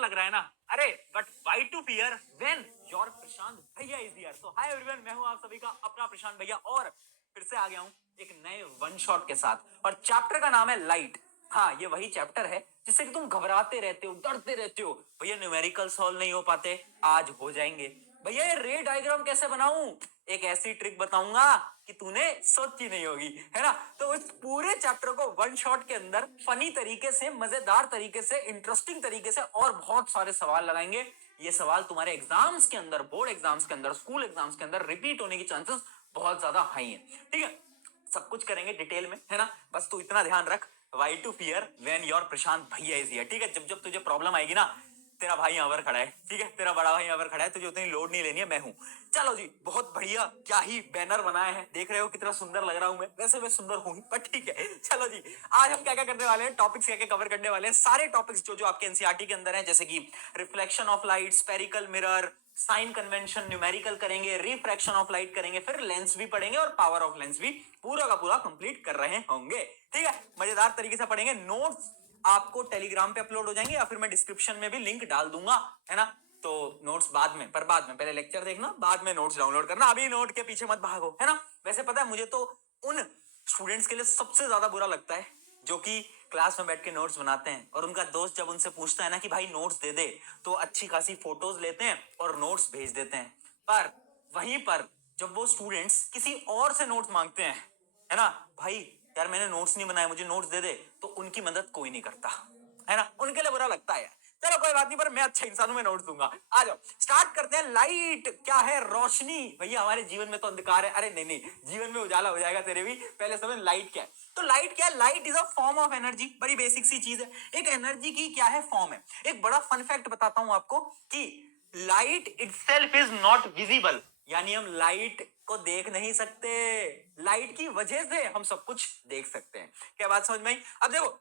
लग रहा है ना? अरे but why to fear when your Prashant भैया is here. So hi everyone, मैं हूं आप सभी का अपना प्रशांत भैया और फिर से आ गया हूं एक नए वन शॉट के साथ। और चैप्टर का नाम है लाइट। हाँ, ये वही चैप्टर है जिससे कि तुम घबराते रहते हो, डरते रहते हो, भैया न्यूमेरिकल सॉल्व नहीं हो पाते। आज हो जाएंगे। भैया ये रे डायग्राम कैसे बनाऊं, एक ऐसी ट्रिक बताऊंगा कि तूने सोची नहीं होगी, है ना? तो इस पूरे चैप्टर को वन शॉट के अंदर फनी तरीके से, मजेदार तरीके से, इंटरेस्टिंग तरीके से और बहुत सारे सवाल लगाएंगे। ये सवाल तुम्हारे एग्जाम्स के अंदर, बोर्ड एग्जाम्स के अंदर, स्कूल एग्जाम्स के अंदर रिपीट होने की चांसेस बहुत ज्यादा हाई है। ठीक है, सब कुछ करेंगे डिटेल में, है ना? बस तू इतना ध्यान रख, why to fear when your Prashant भैया इज हियर। ठीक है, जब जब तुझे प्रॉब्लम आएगी ना, तेरा भाई यहाँ पर खड़ा है। ठीक है, तेरा बड़ा भाई यहाँ पर खड़ा है, तुझे उतनी लोड नहीं लेनी है, मैं हूं। चलो जी, बहुत बढ़िया, क्या ही बैनर बनाए हैं, देख रहे हो कितना सुंदर लग रहा हूं मैं। वैसे मैं सुंदर हूं पर ठीक है। चलो जी, आज हम क्या क्या करने वाले हैं, टॉपिक्स क्या क्या कवर करने वाले हैं, सारे टॉपिक्स जो जो आपके एनसीईआरटी के अंदर हैं, जैसे कि reflection of light, spherical mirror, sign convention, numerical करेंगे, रिफ्रैक्शन ऑफ लाइट करेंगे, फिर लेंस भी पढ़ेंगे और पावर ऑफ लेंस भी पूरा का पूरा कंप्लीट कर रहे होंगे। ठीक है, मजेदार तरीके से पढ़ेंगे। नोट्स आपको टेलीग्राम पे अपलोड हो जाएंगे या फिर मैं डिस्क्रिप्शन में भी लिंक डाल दूंगा, है ना? तो नोट्स बाद में, पर बाद में, पहले लेक्चर देखना, बाद में नोट्स डाउनलोड करना, अभी नोट के पीछे मत भागो, है ना? वैसे पता है, मुझे तो उन स्टूडेंट्स के लिए सबसे ज्यादा बुरा लगता है जो कि क्लास में बैठ के नोट्स बनाते हैं और उनका दोस्त जब उनसे पूछता है ना कि भाई नोट्स दे दे, तो अच्छी खासी फोटोज लेते हैं और नोट्स भेज देते हैं। पर वहीं पर जब वो स्टूडेंट्स किसी और से नोट्स मांगते हैं, है ना, भाई यार मैंने नोट्स नहीं बनाए, मुझे नोट्स दे दे, तो उनकी मदद कोई नहीं करता, है ना? उनके लिए बुरा लगता है यार। चलो कोई बात नहीं, पर मैं अच्छा इंसान हूं, मैं नोट्स दूंगा। आ जाओ, स्टार्ट करते हैं। लाइट क्या है? रोशनी। भैया हमारे जीवन में तो अंधकार है। अरे नहीं नहीं, जीवन में उजाला हो जाएगा तेरे भी। पहले समझ लाइट क्या है। तो लाइट क्या है? Light is a form of energy. बड़ी बेसिक सी चीज है, एक एनर्जी की क्या है, फॉर्म है। एक बड़ा फन फैक्ट बताता हूं आपको कि light itself is not visible, यानी हम लाइट को देख नहीं सकते, लाइट की वजह से हम सब कुछ देख सकते हैं। क्या बात समझ में आई? अब देखो,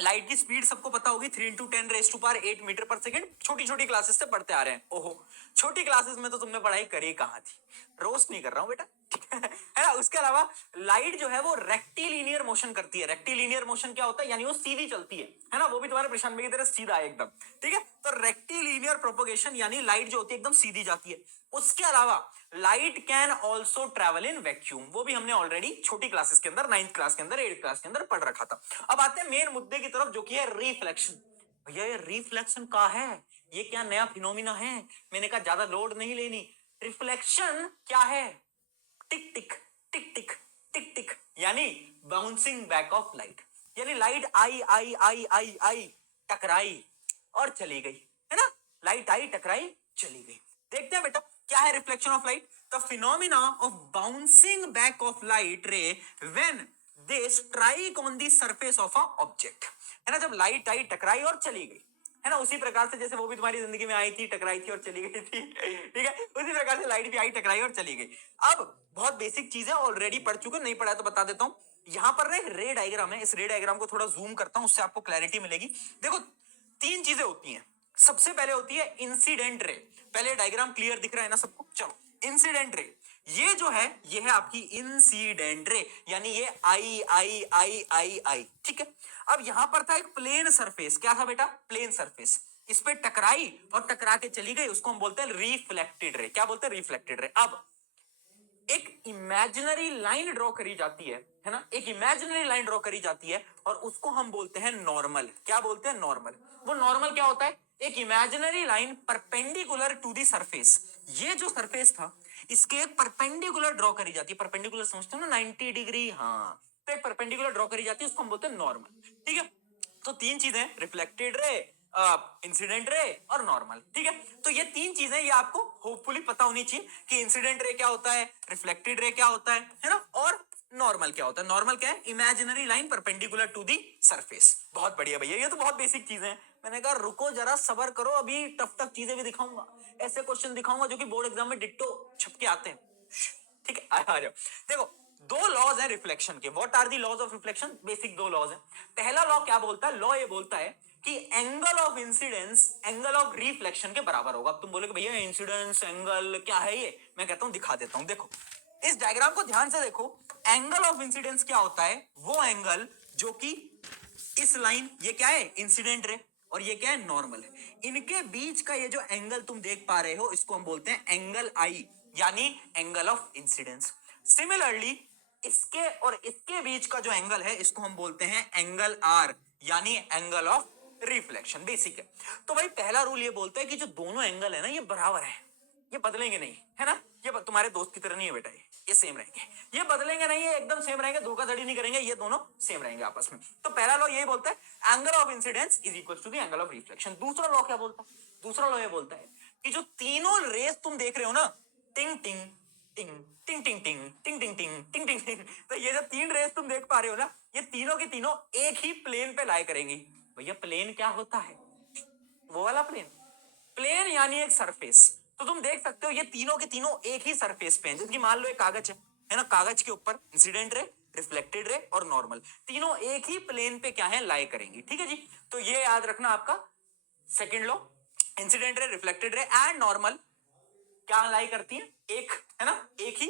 लाइट की स्पीड सबको पता होगी, 3 × 10⁸ मीटर पर सेकंड। छोटी छोटी क्लासेस से पढ़ते आ रहे हैं। ओहो, छोटी क्लासेस में तो तुमने पढ़ाई करी कहां थी, रोस्ट नहीं कर रहा हूं बेटा, ठीक है ना? उसके अलावा लाइट जो है वो रेक्टिलिनियर मोशन करती है। रेक्टिलिनियर मोशन क्या होता है? यानी वो सीधी चलती है ना? वो भी तुम्हारे प्रशांत भाई की तरह सीधा है एकदम। ठीक है, तो रेक्टिलिनियर प्रोपोगेशन यानी लाइट जो होती है एकदम सीधी जाती है। उसके अलावा light can also travel in vacuum, वो भी हमने ऑलरेडी छोटी क्लासेस के अंदर, 9th क्लास के अंदर, 8th क्लास के अंदर पढ़ रखा था। अब आते हैं मेन मुद्दे की तरफ, जो कि है रिफ्लेक्शन। भैया ये रिफ्लेक्शन का है, ये क्या नया फिनोमिना है? मैंने कहा ज्यादा लोड नहीं लेनी। रिफ्लेक्शन क्या है? टिक टिक टिक टिक टिक टिक, यानी बाउंसिंग बैक ऑफ लाइट। यानी लाइट आई आई आई आई आई, टकराई और चली गई, है ना? लाइट आई, टकराई, चली गई। देखते हैं बेटा क्या है reflection of light. The phenomena of bouncing back of light रे when they strike on the surface of a object, है ना? जब लाइट आई, टकराई और चली गई, है ना? उसी प्रकार से जैसे वो भी तुम्हारी जिंदगी में आई थी, टकराई थी और चली गई थी, ठीक है, उसी प्रकार से लाइट भी आई, टकराई और चली गई। अब बहुत बेसिक चीजें ऑलरेडी पढ़ चुके, नहीं पढ़ा तो बता देता हूं। यहां पर एक रे डायग्राम है, इस रे डायग्राम को थोड़ा जूम करता हूं, उससे आपको क्लैरिटी मिलेगी। देखो, तीन चीजें होती हैं। सबसे पहले होती है इंसिडेंट रे। पहले डायग्राम क्लियर दिख रहा है ना सबको? चलो, इंसिडेंट रे ये जो है, ये है आपकी इंसिडेंट रे, यानी ये आई आई आई आई आई, ठीक है। अब यहां पर था एक प्लेन सरफेस, क्या था बेटा? Plane surface. इस पे टकराई और टकरा के चली गई, उसको हम बोलते हैं रिफ्लेक्टेड रे। क्या बोलते हैं? Reflected ray. अब एक इमेजिनरी लाइन ड्रॉ करी जाती है ना? एक इमेजिनरी लाइन ड्रॉ करी जाती है और उसको हम बोलते हैं नॉर्मल। क्या बोलते हैं? नॉर्मल। वो नॉर्मल क्या होता है? एक imaginary line perpendicular to the surface. ये जो सरफेस था, इसके एक परपेंडिकुलर ड्रॉ करी जाती है। परपेंडिकुलर समझते हो ना, 90 डिग्री, हाँ, तो एक परपेंडिकुलर ड्रॉ करी जाती है, उसको हम बोलते हैं नॉर्मल। ठीक है, तो तीन चीजें, रिफ्लेक्टेड रे, इंसिडेंट रे और नॉर्मल। ठीक है, तो ये तीन चीजें, ये आपको होपफुली पता होनी चाहिए कि इंसिडेंट रे क्या होता है, रिफ्लेक्टेड रे क्या होता है ना, और नॉर्मल क्या होता है। नॉर्मल क्या है? Imaginary line perpendicular to the surface. बहुत बढ़िया भैया, ये तो बहुत बेसिक चीजें हैं। मैंने कहा रुको जरा, सबर करो, अभी टफ टफ चीजें भी दिखाऊंगा, ऐसे क्वेश्चन दिखाऊंगा जो कि बोर्ड एग्जाम में डिट्टो छप के आते हैं। ठीक है, आ जाओ। देखो, दो लॉज है रिफ्लेक्शन के। What are the laws of reflection? Basic दो लॉज है। पहला लॉ क्या बोलता है? लॉ ये बोलता है कि angle of incidence angle of reflection के बराबर होगा। अब तुम बोलोगे भैया इंसिडेंस एंगल क्या है ये? मैं कहता हूं दिखा देता हूं। देखो, इस डायग्राम को ध्यान से देखो। एंगल ऑफ इंसिडेंस क्या होता है? वो एंगल जो कि इस लाइन, ये क्या है? इंसिडेंट रे, और ये क्या है? नॉर्मल है। इनके बीच का ये जो एंगल तुम देख पा रहे हो इसको हम बोलते हैं एंगल आई, यानी एंगल ऑफ इंसिडेंस। सिमिलरली इसके और इसके बीच का जो एंगल है इसको हम बोलते हैं एंगल आर, यानी एंगल ऑफ रिफ्लेक्शन। बेसिक है। तो भाई पहला रूल ये बोलता है कि जो दोनों एंगल है ना ये बराबर है, ये बदलेंगे नहीं, है ना। ये तुम्हारे दोस्त की तरह नहीं है बेटा, ये सेम रहेंगे, ये बदलेंगे नहीं, ये एकदम सेम रहेंगे, धोखाधड़ी नहीं करेंगे, ये दोनों सेम रहेंगे आपस में। तो पहला लॉ यही बोलता है angle of incidence is equal to the angle of reflection. दूसरा लॉ क्या बोलता है? दूसरा लॉ ये बोलता है कि जो तीनों रेस तुम देख रहे हो ना, टिंग टिंग टिंग टिंग टिंग टिंग टिंग टिंग टिंग टिंग टिंग टिंग, तो ये जो तीन रेस तुम देख पा रहे हो ना, ये तीनों की तीनों एक ही प्लेन पे लाई करेंगी। भैया प्लेन क्या होता है? वो वाला प्लेन, प्लेन यानी एक सरफेस। तो तुम देख सकते हो ये तीनों के तीनों एक ही सरफेस पे हैं। जैसे कि मान लो एक कागज है ना, कागज के ऊपर इंसिडेंट रे, रिफ्लेक्टेड रे और नॉर्मल, तीनों एक ही प्लेन पे क्या है, लाई करेंगी। ठीक है जी। तो ये याद रखना आपका second law, incident ray, reflected ray and normal क्या लाई करती है, एक, है ना, एक ही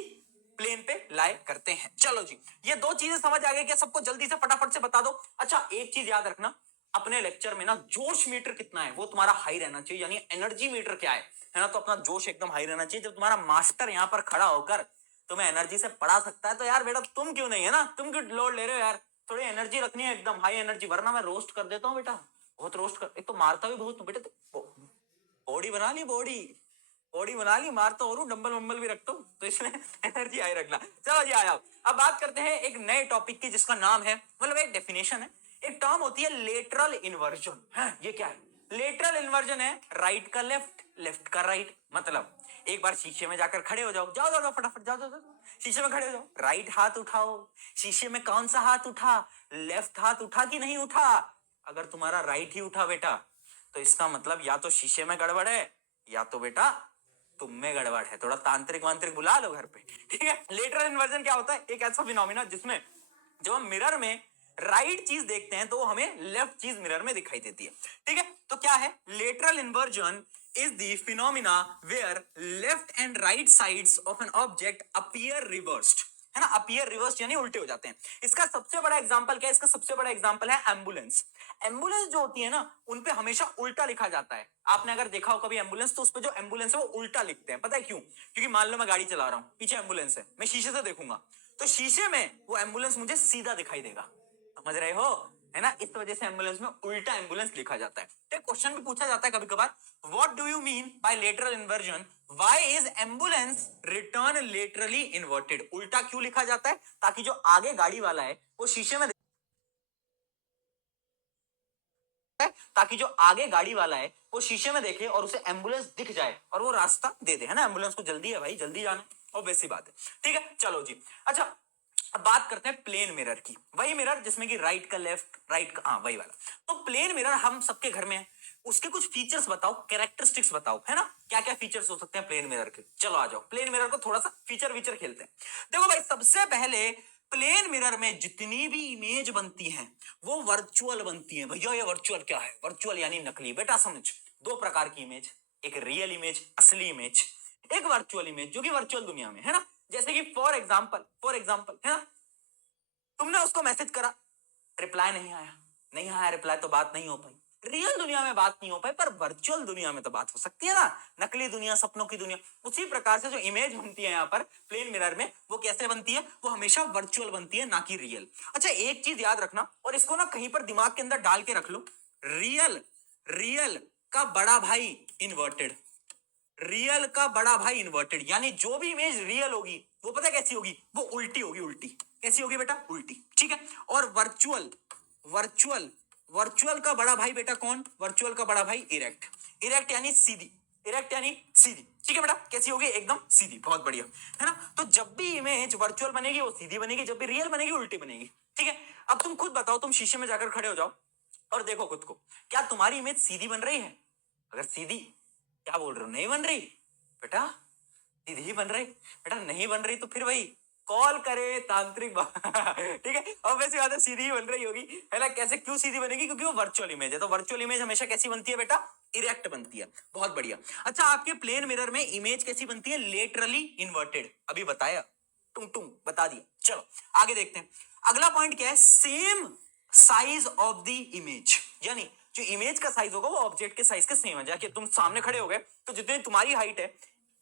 प्लेन पे लाई करते हैं। चलो जी, ये दो चीजें समझ आ गई क्या सबको? जल्दी से फटाफट से बता दो। अच्छा एक चीज याद रखना, अपने लेक्चर में ना जोश मीटर कितना है वो तुम्हारा हाई रहना चाहिए, यानी एनर्जी मीटर क्या है ना। तो अपना जोश एकदम हाई रहना चाहिए। जब तुम्हारा मास्टर यहाँ पर खड़ा होकर तुम्हें एनर्जी से पढ़ा सकता है तो यार बेटा तुम क्यों नहीं, है ना, तुम क्यों लोड ले रहे हो यार? थोड़ी एनर्जी रखनी है, एकदम हाई एनर्जी, वरना मैं रोस्ट कर देता हूँ बेटा, बहुत रोस्ट कर, एक तो मारता भी बहुत बेटा। बॉडी बना ली, बॉडी बॉडी बना ली, मारता और डंबल वंबल भी रखता हूँ, तो इसमें एनर्जी आई रखना। चलो जी आया, अब बात करते हैं एक नए टॉपिक की जिसका नाम है, मतलब एक डेफिनेशन है, एक टर्म होती है लेटरल इन्वर्जन। है ये क्या है? लेटरल इन्वर्जन है राइट का लेफ्ट, लेफ्ट का राइट। मतलब एक बार शीशे में जाकर खड़े हो जाओ, जाओ जाओ, जाओ फटाफट जाओ, जाओ जाओ, शीशे में खड़े हो जाओ, राइट हाथ उठाओ। शीशे में कौन सा हाथ उठा? लेफ्ट हाथ उठा कि नहीं उठा? अगर तुम्हारा राइट ही उठा बेटा तो इसका मतलब या तो शीशे में गड़बड़ है या तो बेटा तुम में गड़बड़ है। थोड़ा तांत्रिक वांत्रिक बुला लो घर पे। ठीक है। लेटरल इन्वर्जन क्या होता है? एक ऐसा फिनोमिना जिसमें जब हम मिरर में राइट चीज देखते हैं तो हमें लेफ्ट चीज मिरर में दिखाई देती है। ठीक है। तो क्या है lateral inversion? Is the phenomena where left and right sides of an object appear reversed, है ना, अपीयर रिवर्स यानी उल्टे हो जाते हैं। इसका सबसे बड़ा एग्जांपल क्या है? इसका सबसे बड़ा एग्जांपल है एम्बुलेंस। एम्बुलेंस जो होती है ना उनपे हमेशा उल्टा लिखा जाता है। आपने अगर देखा हो कभी एम्बुलेंस तो उसपे जो एम्बुलेंस है वो उल्टा लिखते हैं। पता है क्यों? क्योंकि मान लो मैं गाड़ी चला रहा हूँ, पीछे एम्बुलेंस है, मैं शीशे से देखूंगा तो शीशे में वो एम्बुलेंस मुझे सीधा दिखाई देगा। समझ रहे हो, है ना। इस वजह से एम्बुलेंस में उल्टा एम्बुलेंस लिखा जाता है। तो क्वेश्चन भी पूछा जाता है कभी कभार, what do you mean by lateral inversion? Why is ambulance written laterally inverted? उल्टा क्यों लिखा जाता है? ताकि जो आगे गाड़ी वाला है वो शीशे में, ताकि जो आगे गाड़ी वाला है वो शीशे में देखे और उसे एम्बुलेंस दिख जाए और वो रास्ता दे दे, है ना। एम्बुलेंस को जल्दी है भाई, जल्दी जाना, और वैसी बात है। ठीक है। चलो जी। अच्छा अब बात करते हैं प्लेन मिरर की। वही मिरर जिसमें कि राइट का लेफ्ट, राइट का, हाँ वही वाला। तो प्लेन मिरर हम सबके घर में है, उसके कुछ फीचर्स बताओ, कैरेक्टरिस्टिक्स बताओ, है ना, क्या क्या फीचर्स हो सकते हैं प्लेन मिरर के। चलो आ जाओ, प्लेन मिरर को थोड़ा सा फीचर वीचर खेलते हैं। देखो भाई सबसे पहले प्लेन मिरर में जितनी भी इमेज बनती हैं वो वर्चुअल बनती हैं। भैया ये वर्चुअल क्या है? वर्चुअल यानी नकली। बेटा समझ, दो प्रकार की इमेज, एक रियल इमेज, असली इमेज, एक वर्चुअल इमेज जो कि वर्चुअल दुनिया में, है ना। जैसे कि फॉर एग्जांपल, है ना, तुमने उसको मैसेज करा, रिप्लाई नहीं आया, नहीं आया रिप्लाई तो बात नहीं हो पाई। रियल दुनिया में बात नहीं हो पाई पर वर्चुअल दुनिया में तो बात हो सकती है ना। नकली दुनिया, सपनों की दुनिया। उसी प्रकार से जो इमेज बनती है यहाँ पर प्लेन मिरर में वो कैसे बनती है? वो हमेशा वर्चुअल बनती है ना कि रियल। अच्छा एक चीज याद रखना और इसको ना कहीं पर दिमाग के अंदर डाल के रख लो, रियल, रियल का बड़ा भाई इन्वर्टेड, रियल का बड़ा भाई इन्वर्टेड, यानी जो भी इमेज रियल होगी वो पता है कैसी होगी? वो उल्टी होगी। उल्टी कैसी होगी बेटा? उल्टी। ठीक है। और वर्चुअल, वर्चुअल, वर्चुअल का बड़ा भाई बेटा कौन? वर्चुअल का बड़ा भाई इरेक्ट, इरेक्ट यानी सीधी, इरेक्ट यानी सीधी। ठीक है बेटा, कैसी होगी? एकदम सीधी। बहुत बढ़िया, है ना। तो जब भी इमेज वर्चुअल बनेगी वो सीधी बनेगी, जब भी रियल बनेगी उल्टी बनेगी। ठीक है। अब तुम खुद बताओ, तुम शीशे में जाकर खड़े हो जाओ और देखो खुद को, क्या तुम्हारी इमेज सीधी बन रही है? अगर सीधी, क्या बोल रहे हो, नहीं बन रही बेटा? सीधी ही बन रही बेटा, नहीं बन रही तो फिर वही कॉल करे तांत्रिक ठीक है। और वैसे बात है सीधी ही बन रही होगी, है ना। कैसे, क्यों सीधी बनेगी? क्योंकि वो वर्चुअल इमेज है। तो वर्चुअल इमेज हमेशा कैसी बनती है बेटा? इरेक्ट बनती है। बहुत बढ़िया। अच्छा आपके प्लेन मिरर में इमेज कैसी बनती है? Laterally inverted. अभी बताया, टुंग टुंग बता दिया। चलो आगे देखते हैं। अगला पॉइंट क्या है? Same size of the image, यानी जो इमेज का साइज होगा वो ऑब्जेक्ट के साइज के सेम है। जाके तुम सामने खड़े हो गए तो जितनी तुम्हारी हाइट है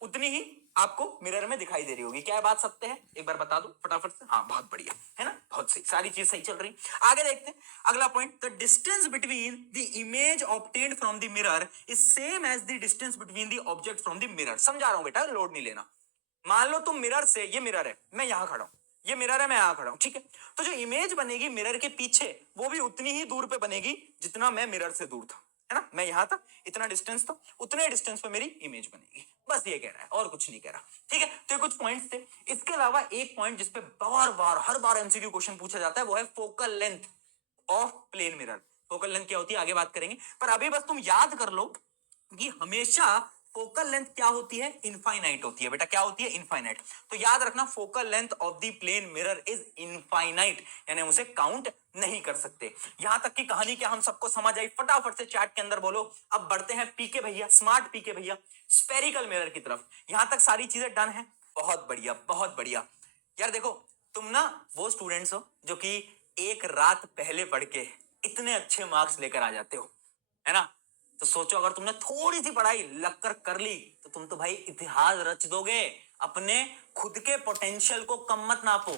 उतनी ही आपको मिरर में दिखाई दे रही होगी। क्या बात सत्य है? एक बार बता दो फटाफट से। हाँ बहुत बढ़िया है ना, बहुत सही, सारी चीज सही चल रही। आगे देखते हैं अगला point, the distance between the image obtained from the mirror is same as the distance between the object from the mirror. समझा रहा हूं बेटा, लोड नहीं लेना। मान लो तुम मिरर से, ये मिरर है, मैं यहां खड़ा हूं, ये मिरर है, मैं यहां खड़ा हूं, ठीक है। तो जो इमेज बनेगी मिरर के पीछे वो भी उतनी ही दूर पे बनेगी जितना मैं मिरर से दूर था, है ना। मैं यहां था, इतना डिस्टेंस था, उतने डिस्टेंस पे मेरी इमेज बनेगी। बस ये कह रहा है और कुछ नहीं कह रहा, ठीक है। तो ये कुछ पॉइंट्स थे। इसके अलावा एक पॉइंट जिसपे बार बार हर बार एमसीक्यू क्वेश्चन पूछा जाता है वो है focal length of plane mirror. Focal length क्या होती है आगे बात करेंगे, पर अभी बस तुम याद कर लो कि हमेशा फोकल लेंथ क्या होती है, इनफाइनाइट होती है बेटा। क्या होती है? इनफाइनाइट। तो याद रखना focal length of the plane mirror is infinite, यानी हम उसे काउंट नहीं कर सकते। यहां तक की कहानी क्या हम सबको समझ आई? फटाफट से चैट के अंदर बोलो। अब बढ़ते हैं पीके भैया, स्मार्ट पीके भैया, स्पेरिकल मिरर की तरफ। यहां तक सारी चीजें डन है, बहुत बढ़िया बहुत बढ़िया। यार देखो, तुम ना वो स्टूडेंट्स हो जो कि एक रात पहले पढ़ के इतने अच्छे मार्क्स लेकर आ जाते हो, है ना। तो सोचो अगर तुमने थोड़ी सी पढ़ाई लग कर ली तो तुम तो भाई इतिहास रच दोगे। अपने खुद के पोटेंशियल को कम मत नापो।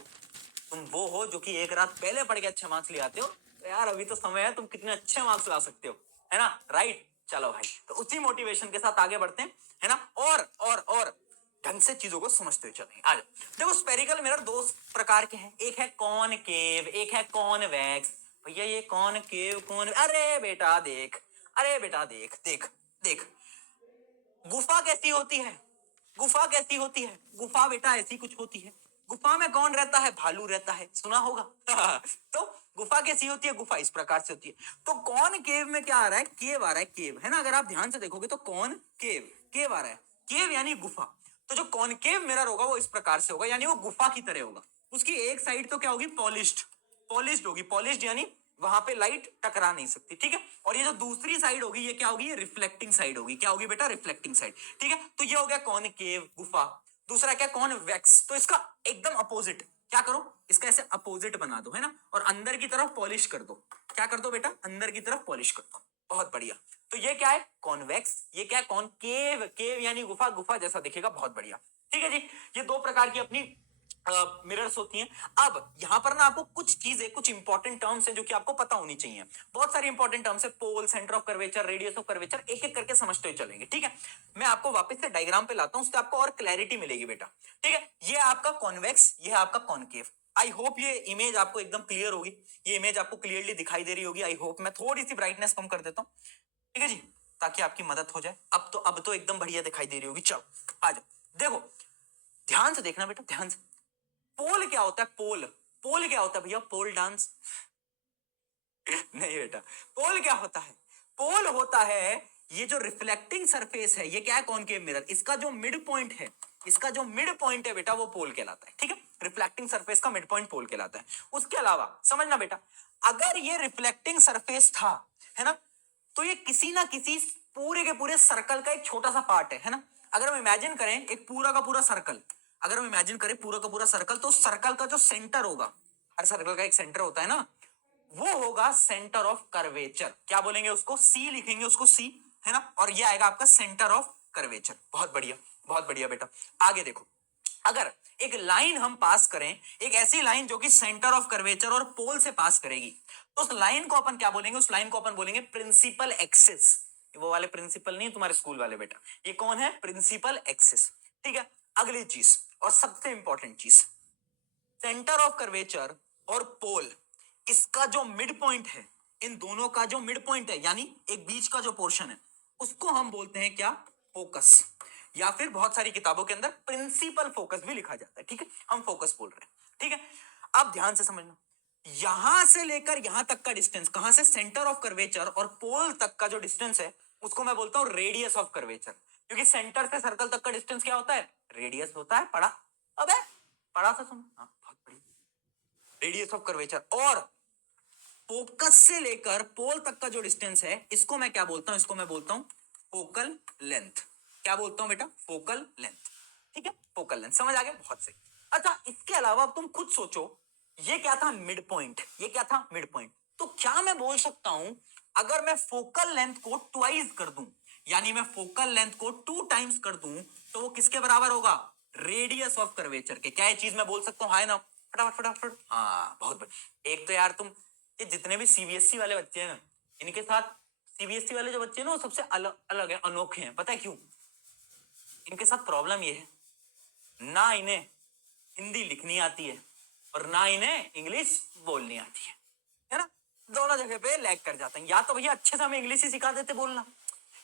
तुम वो हो जो कि एक रात पहले पढ़ के अच्छे मार्क्स ले आते हो, तो यार अभी तो समय है, तुम कितने अच्छे मार्क्स ला सकते हो, है ना, राइट। चलो भाई, तो उसी मोटिवेशन के साथ आगे बढ़ते हैं, है ना। और ढंग से चीजों को समझते हुए चलेंगे। आ जाओ, देखो स्पेरिकल मिरर दो प्रकार के हैं, एक है कॉनकेव, एक है कॉन्वेक्स। भैया ये कॉनकेव कौन, अरे बेटा देख, अरे बेटा देख देख देख, गुफा कैसी होती है, गुफा कैसी होती है, गुफा बेटा ऐसी कुछ होती है। गुफा में कौन रहता है? भालू रहता है, सुना होगा। तो गुफा कैसी होती है? गुफा इस प्रकार से होती है। तो कौन केव में क्या आ रहा है? केव आ रहा है, केव, है ना। अगर आप ध्यान से देखोगे तो कौन केव, केव आ रहा है, केव यानी गुफा। तो जो कॉनकेव मिरर होगा वो इस प्रकार से होगा, यानी वो गुफा की तरह होगा। उसकी एक साइड तो क्या होगी? पॉलिश्ड, पॉलिश्ड होगी, पॉलिश्ड यानी वहां पे लाइट टकरा नहीं सकती, ठीक है। और ये जो दूसरी साइड होगी ये क्या होगी? ये रिफ्लेक्टिंग साइड होगी। क्या होगी बेटा? रिफ्लेक्टिंग साइड, ठीक है। तो ये हो गया कॉनकेव, गुफा। दूसरा क्या? कॉन्वेक्स। तो इसका एकदम अपोजिट क्या करो? इसका ऐसे अपोजिट बना दो, है ना, और अंदर की तरफ पॉलिश कर दो। क्या कर दो बेटा? अंदर की तरफ पॉलिश कर दो। बहुत बढ़िया। तो ये क्या है? कॉन्वेक्स। ये क्या है? कॉनकेव, केव यानी गुफा, गुफा जैसा दिखेगा। बहुत बढ़िया, ठीक है जी। ये दो प्रकार की अपनी मिरर्स होती हैं। अब यहां पर ना आपको कुछ चीजें, कुछ इंपॉर्टेंट टर्म्स हैं जो कि आपको पता होनी चाहिए। बहुत सारी इंपॉर्टेंट टर्म्स है, pole, centre of curvature, radius of curvature, एक एक करके समझते हुए चलेंगे, ठीक है। मैं आपको वापस से डायग्राम पे लाता हूं, उससे आपको और क्लैरिटी मिलेगी बेटा, ठीक है। ये आपका कॉन्वेक्स, ये है आपका कॉनकेव। आई होप ये इमेज आपको एकदम क्लियर होगी, ये इमेज आपको क्लियरली दिखाई दे रही होगी। I hope. मैं थोड़ी सी ब्राइटनेस कम कर देता हूँ, ठीक है जी, ताकि आपकी मदद हो जाए। अब तो एकदम बढ़िया दिखाई दे रही होगी। चलो आ जाओ, देखो ध्यान से देखना बेटा, ध्यान से। पोल क्या होता है? पोल, पोल क्या होता है भैया? Pole dance. नहीं बेटा, पोल क्या होता है? पोल होता है ये जो रिफ्लेक्टिंग सरफेस है, ये क्या है? Concave mirror. इसका जो मिड पॉइंट है, इसका जो मिड पॉइंट है बेटा वो पोल कहलाता है, ठीक है। रिफ्लेक्टिंग सरफेस का मिड पॉइंट पोल कहलाता है। उसके अलावा समझना बेटा, अगर ये रिफ्लेक्टिंग सरफेस था, है ना, तो ये किसी ना किसी पूरे के पूरे सर्कल का एक छोटा सा पार्ट है ना। अगर हम इमेजिन करें एक पूरा का पूरा सर्कल, अगर हम इमेजिन करें पूरा का पूरा सर्कल, तो सर्कल का जो सेंटर होगा, हर सर्कल का एक सेंटर होता है ना, वो होगा सेंटर ऑफ कर्वेचर। क्या बोलेंगे उसको? सी लिखेंगे उसको, सी, है ना। और ये आएगा आपका सेंटर ऑफ कर्वेचर। बहुत बढ़िया, बहुत बढ़िया बेटा। आगे देखो, अगर एक लाइन हम पास करें, एक ऐसी लाइन जो कि सेंटर ऑफ कर्वेचर और पोल से पास करेगी, तो उस लाइन को अपन क्या बोलेंगे? उस लाइन को अपन बोलेंगे प्रिंसिपल एक्सिस। वो वाले प्रिंसिपल नहीं, तुम्हारे स्कूल वाले बेटा, ये कौन है? प्रिंसिपल एक्सिस, ठीक है। अगली चीज और सबसे इंपॉर्टेंट चीज, सेंटर ऑफ कर्वेचर और पोल, इसका जो मिड पॉइंट है, इन दोनों का जो मिड पॉइंट है, यानी एक बीच का जो पोर्शन है, उसको हम बोलते हैं क्या? फोकस। या फिर बहुत सारी किताबों के अंदर प्रिंसिपल फोकस भी लिखा जाता है, ठीक है। हम फोकस बोल रहे हैं, ठीक है। अब ध्यान से समझना, यहां से लेकर यहां तक का डिस्टेंस, कहां से? सेंटर ऑफ कर्वेचर और पोल तक का जो डिस्टेंस है उसको मैं बोलता हूं रेडियस ऑफ कर्वेचर। क्योंकि सेंटर से सर्कल तक का डिस्टेंस क्या होता है? रेडियस होता है। पढ़ा? अबे पढ़ा था सुन, हाँ बहुत बढ़िया। Radius of curvature. और फोकस से लेकर पोल तक का जो डिस्टेंस है, इसको मैं क्या बोलता हूं? इसको मैं बोलता हूं फोकल लेंथ। क्या बोलता हूं बेटा? फोकल लेंथ, ठीक है। फोकल लेंथ, समझ आ गया? बहुत सही। अच्छा, इसके अलावा अब तुम खुद सोचो, ये क्या था? Mid point. ये क्या था? Mid point. तो क्या मैं बोल सकता हूं अगर मैं फोकल लेंथ को ट्वाइस कर दूं, यानी मैं फोकल लेंथ को 2 टाइम्स कर दूं, तो वो किसके बराबर होगा? रेडियस ऑफ कर्वेचर के। क्या ये चीज मैं बोल सकता हूँ? हाँ ना? फटाफट फटाफट। हाँ, बहुत बढ़िया। एक तो यार तुम ये जितने भी सीबीएसई वाले बच्चे हैं ना, इनके साथ सीबीएसई वाले जो बच्चे हैं ना, वो सबसे अलग अलग है, अनोखे हैं। पता है क्यों? इनके साथ प्रॉब्लम ये है, ना इन्हें हिंदी लिखनी आती है और ना इन्हें इंग्लिश बोलनी आती है ना? दोनों जगह पे लैग कर जाते हैं। या तो भैया अच्छे से हमें इंग्लिश ही सिखा देते बोलना,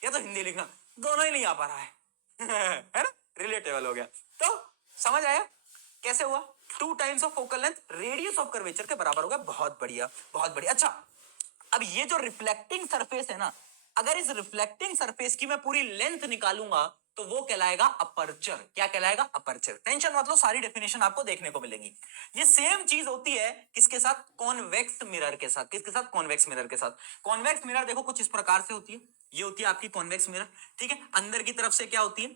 या तो हिंदी लिखना, दोनों ही नहीं आ पा रहा है। है ना? रिलेटेबल हो गया। तो समझ आया कैसे हुआ? 2 times of focal length radius of curvature के बराबर होगा। बहुत बढ़िया, बहुत बढ़िया। अच्छा, अब ये जो रिफ्लेक्टिंग सरफेस है ना, अगर इस रिफ्लेक्टिंग सरफेस की मैं पूरी लेंथ निकालूंगा तो वो कहलाएगा अपर्चर। क्या कहलाएगा? अपर्चर। टेंशन मत लो, सारी डेफिनेशन आपको देखने को मिलेंगी। ये सेम चीज होती है किसके साथ? कॉन्वेक्स मिरर के साथ। किसके साथ? कॉन्वेक्स मिरर के साथ। कॉन्वेक्स मिरर देखो कुछ इस प्रकार से होती है। ये होती है आपकी कॉन्वेक्स मिरर, ठीक है? अंदर की तरफ से क्या होती है?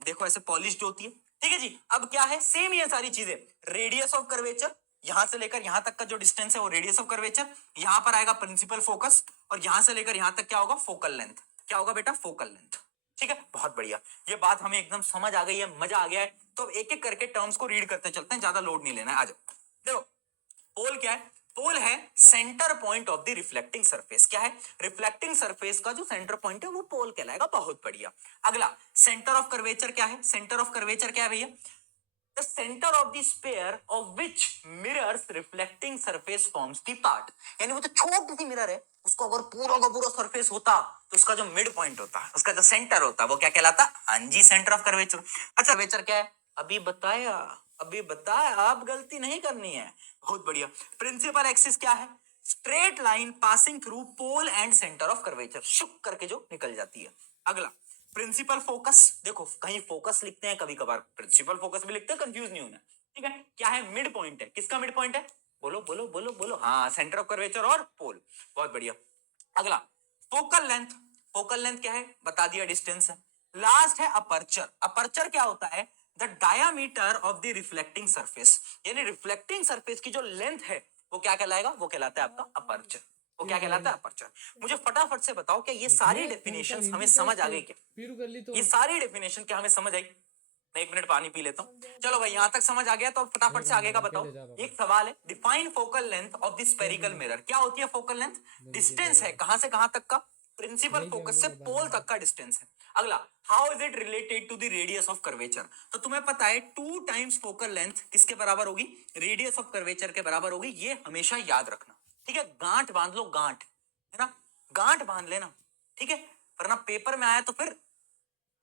देखो ऐसे पॉलिश्ड होती है, ठीक है जी। अब क्या है? सेम ये सारी चीजें। रेडियस ऑफ कर्वेचर, यहां से लेकर यहां तक का जो डिस्टेंस है वो रेडियस ऑफ कर्वेचर। यहां पर आएगा प्रिंसिपल फोकस, और यहां से लेकर यहां तक क्या होगा? Focal length. क्या होगा बेटा? Focal length. ठीक है, बहुत बढ़िया। ये बात हमें एकदम समझ आ गई है, मजा आ गया है। तो अब एक एक करके टर्म्स को रीड करते चलते हैं, ज्यादा लोड नहीं लेना है। आ जाओ। देखो, पोल क्या है? पोल है centre point of the reflecting surface. क्या है? रिफ्लेक्टिंग सरफेस का जो सेंटर पॉइंट है वो पोल कहलाएगा। बहुत बढ़िया। अगला, सेंटर ऑफ कर्वेचर क्या है? सेंटर ऑफ कर्वेचर क्या है भैया? The center of the sphere of which mirrors reflecting surface forms the part। यानी वो तो छोटी सी मिरर है, उसको अगर पूरा का पूरा सरफेस होता तो उसका जो मिड पॉइंट होता, उसका जो सेंटर होता, वो क्या कहलाता? हाँ जी, सेंटर ऑफ कर्वेचर। अच्छा, कर्वेचर क्या है? अभी बताया, अभी बताया, आप गलती नहीं करनी है। बहुत बढ़िया। प्रिंसिपल एक्सिस क्या है? Straight line passing through pole and centre of curvature, शुक करके जो निकल जाती है। अगला, प्रिंसिपल फोकस। देखो कहीं फोकस लिखते हैं, कभी कभार प्रिंसिपल फोकस भी लिखते हैं, कंफ्यूज नहीं होना, ठीक है? क्या है? मिड पॉइंट है। किसका मिड पॉइंट है? बोलो बोलो बोलो बोलो। हाँ, सेंटर ऑफ कर्वेचर और पोल। बहुत बढ़िया। अगला, फोकल लेंथ। फोकल लेंथ क्या है? बता दिया, डिस्टेंस है। लास्ट है अपर्चर। अपर्चर क्या होता है? The diameter of the reflecting surface, यानी रिफ्लेक्टिंग सरफेस की जो लेंथ है वो क्या कहलाएगा? वो कहलाता है आपका अपर्चर। वो क्या कहलाता है? अपर्चर। मुझे फटाफट से बताओ, क्या ये सारी डेफिनेशंस हमें समझ आ गई? क्या ये सारी डेफिनेशन क्या हमें समझ आई? मैं 1 मिनट पानी पी लेता हूँ। चलो भाई, यहां तक समझ आ गया तो अब फटाफट से आगे का बताओ। एक सवाल है, define focal length of the spherical mirror. क्या होती है फोकल लेंथ? डिस्टेंस है कहां से कहां तक का? प्रिंसिपल फोकस से पोल तक का डिस्टेंस है। अगला, how is it related to the radius of curvature? तो तुम्हें पता है 2 टाइम्स फोकल लेंथ किसके बराबर होगी? रेडियस ऑफ कर्वेचर के बराबर होगी। ये हमेशा याद रखना, ठीक है? गांठ बांध लो, गांठ, है ना? गांठ बांध लेना, ठीक है? वरना पेपर में आया तो फिर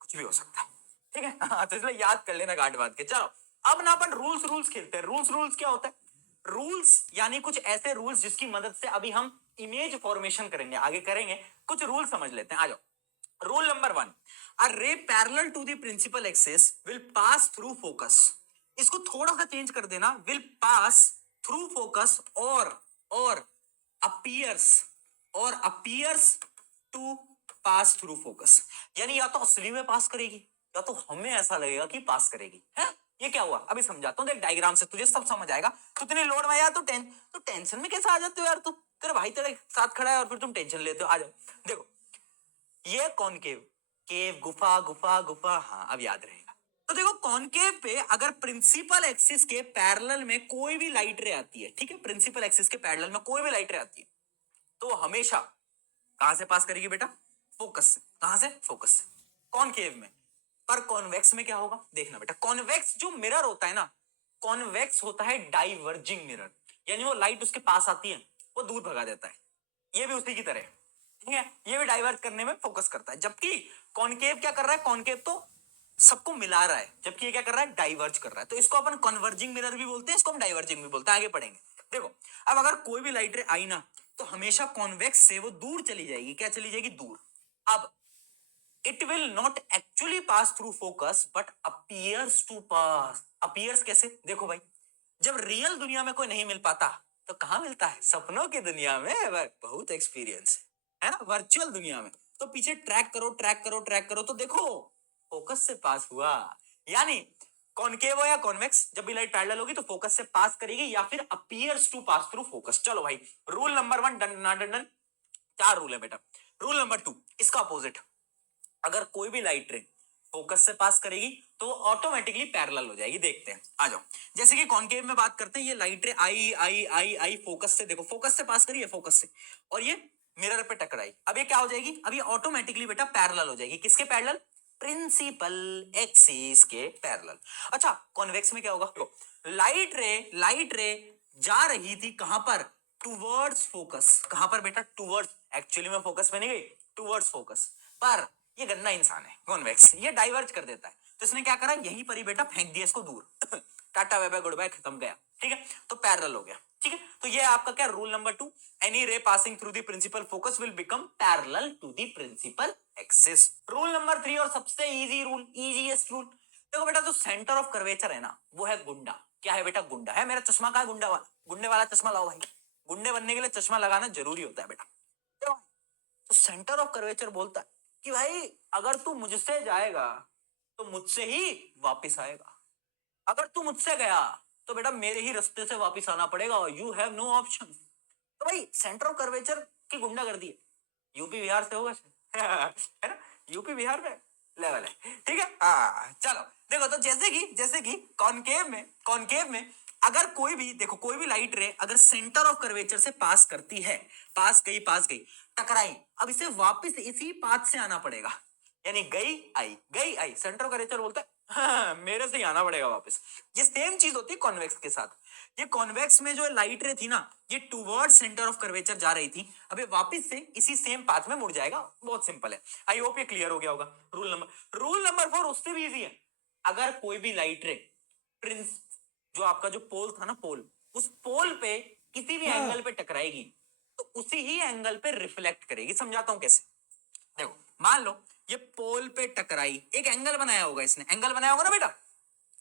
कुछ भी हो सकता है, ठीक है? हाँ, तो इसलिए याद कर लेना गांठ बांध के। चलो, अब ना अपन रूल्स रूल्स खेलते हैं। रूल्स रूल्स क्या होता है? रूल्स यानी कुछ ऐसे रूल्स जिसकी मदद से अभी हम इमेज फॉर्मेशन करेंगे, आगे करेंगे। कुछ रूल समझ लेते हैं, आ जाओ। Rule number 1, a ray parallel to the principal axis will pass through focus. इसको थोड़ा सा चेंज कर देना, will pass through focus or appears, or appears to pass through focus. यानी या तो असली में पास करेगी, या तो हमें ऐसा लगेगा कि पास करेगी, है? ये क्या हुआ अभी समझाता हूँ, देख डायग्राम से तुझे सब समझ आएगा। तो इतने लोड में यार, तो टेंशन में कैसे आ जाते हो यार? तू, तेरे भाई तेरे साथ खड़ा है और फिर तुम टेंशन लेते हो। आ जाओ, देखो ये कॉनकेव, केव, गुफा गुफा गुफा, हाँ अब याद रहेगा। तो देखो, कॉनकेव पे अगर प्रिंसिपल एक्सिस के पैरेलल में कोई भी लाइट रे आती है, ठीक है? प्रिंसिपल एक्सिस के पैरेलल में कोई भी लाइट रे आती है तो हमेशा कहां से पास करेगी बेटा? फोकस से। कहां से? फोकस से, कॉनकेव में। पर कॉन्वेक्स में क्या होगा? देखना बेटा, कॉन्वेक्स जो मिरर होता है ना, कॉन्वेक्स होता है डाइवर्जिंग मिरर। यानी वो लाइट उसके पास आती है, वो दूर भगा देता है। ये भी उसी की तरह है, ठीक है? ये भी डाइवर्ट करने में फोकस करता है। जबकि कॉनकेव क्या कर रहा है? कॉनकेव तो सबको मिला रहा है, जबकि ये क्या कर रहा है? डाइवर्ज कर रहा है। तो इसको अपन कन्वर्जिंग मिरर भी बोलते हैं, इसको हम डाइवर्जिंग भी बोलते हैं, आगे पढ़ेंगे। देखो, अब अगर कोई भी लाइट रे आई ना, तो हमेशा कॉन्वेक्स से वो दूर चली जाएगी। क्या चली जाएगी? दूर। अब it will not actually pass through focus but appears to pass. Appears कैसे? देखो भाई, जब रियल दुनिया में कोई नहीं मिल पाता तो कहां मिलता है? सपनों की दुनिया में। बहुत एक्सपीरियंस है ना, वर्चुअल दुनिया में। तो पीछे ट्रैक करो ट्रैक करो ट्रैक करो, तो देखो फोकस से पास हुआ। यानी कॉनकेव हो या कॉन्वेक्स, जब भी लाइट पैरेलल होगी तो फोकस से पास करेगी या फिर appears to pass through focus. चलो भाई, रूल नंबर 1 डन ना डन? चार रूल है बेटा। रूल नंबर 2, इसका अपोजिट, अगर कोई भी लाइट रे फोकस से पास करेगी तो ऑटोमेटिकली पैरेलल हो जाएगी। देखते हैं, आ जाओ। जैसे कि कॉनकेव में बात करते हैं, ये लाइट रे आई आई आई आई फोकस से, देखो फोकस से पास करी है, फोकस से, और ये मिरर पे टकराई, अब ये क्या हो जाएगी, अब ये ऑटोमेटिकली बेटा पैरेलल हो जाएगी। किसके पैरेलल? प्रिंसिपल एक्सिस के पैरेलल। अच्छा, कॉन्वेक्स में क्या होगा? लाइट रे जा रही थी कहां पर? Towards focus. कहां पर बेटा? टूवर्ड्स। एक्चुअली में फोकस में नहीं गई, टूवर्ड्स फोकस। पर ये गंदा इंसान है कॉन्वेक्स, ये डाइवर्ज कर देता है, तो इसने क्या करा, यहीं पर ही बेटा फेंक दिया इसको दूर tata bye bye goodbye, खत्म गया। ठीक है, तो पैरेलल हो गया। ठीक है, तो ये आपका क्या rule number 2, any ray passing through the principal focus will become parallel to the principal axis. Rule number 3 और सबसे इजी रूल, इजीएस्ट रूल, देखो बेटा, जो सेंटर ऑफ कर्वेचर है ना, वो है गुंडा। क्या है बेटा? गुंडा है। मेरा चश्मा कहां है? गुंडा वाला। गुंडे वाला चश्मा लाओ भाई, गुंडे बनने के लिए चश्मा लगाना जरूरी होता है बेटा। तो सेंटर ऑफ कर्वेचर बोलता है कि भाई अगर तू मुझसे जाएगा तो मुझसे ही वापस आएगा, अगर तू मुझसे गया तो बेटा मेरे ही रास्ते से वापस आना पड़ेगा, यू हैव नो ऑप्शन। तो भाई सेंटर ऑफ कर्वेचर की गुंडागर्दी है, यूपी बिहार से होगा है ना, यूपी बिहार में लेवल है। ठीक है, हाँ चलो देखो, तो जैसे कि कॉनकेव में अगर कोई भी, देखो कोई भी लाइट रे अगर सेंटर ऑफ कर्वेचर से पास करती है, पास गई टकराई, अब इसे वापस इसी पाथ से आना पड़ेगा, यानी गई आई, सेंटर ऑफ कर्वेचर बोलता है हाँ, मेरे से ही आना पड़ेगा वापस। ये सेम चीज होती है कॉन्वेक्स के साथ। ये कॉन्वेक्स में जो लाइट रे थी ना, ये टुवर्ड सेंटर ऑफ कर्वेचर जा रही थी, अब ये वापस से इसी सेम पाथ में मुड़ जाएगा। बहुत सिंपल है, आई होप ये क्लियर हो गया होगा। रूल नंबर 4 उससे भी इजी है। अगर कोई भी लाइट रे प्रिंस, जो आपका जो पोल था ना, पोल, उस पोल पे किसी भी एंगल पे टकराएगी तो उसी ही एंगल पे रिफ्लेक्ट करेगी। समझाता हूं कैसे। देखो मान लो ये पोल पे टकराई, एक एंगल बनाया होगा इसने, एंगल बनाया होगा ना बेटा,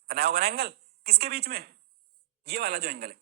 बनाया होगा ना एंगल, किसके बीच में? ये वाला जो एंगल है।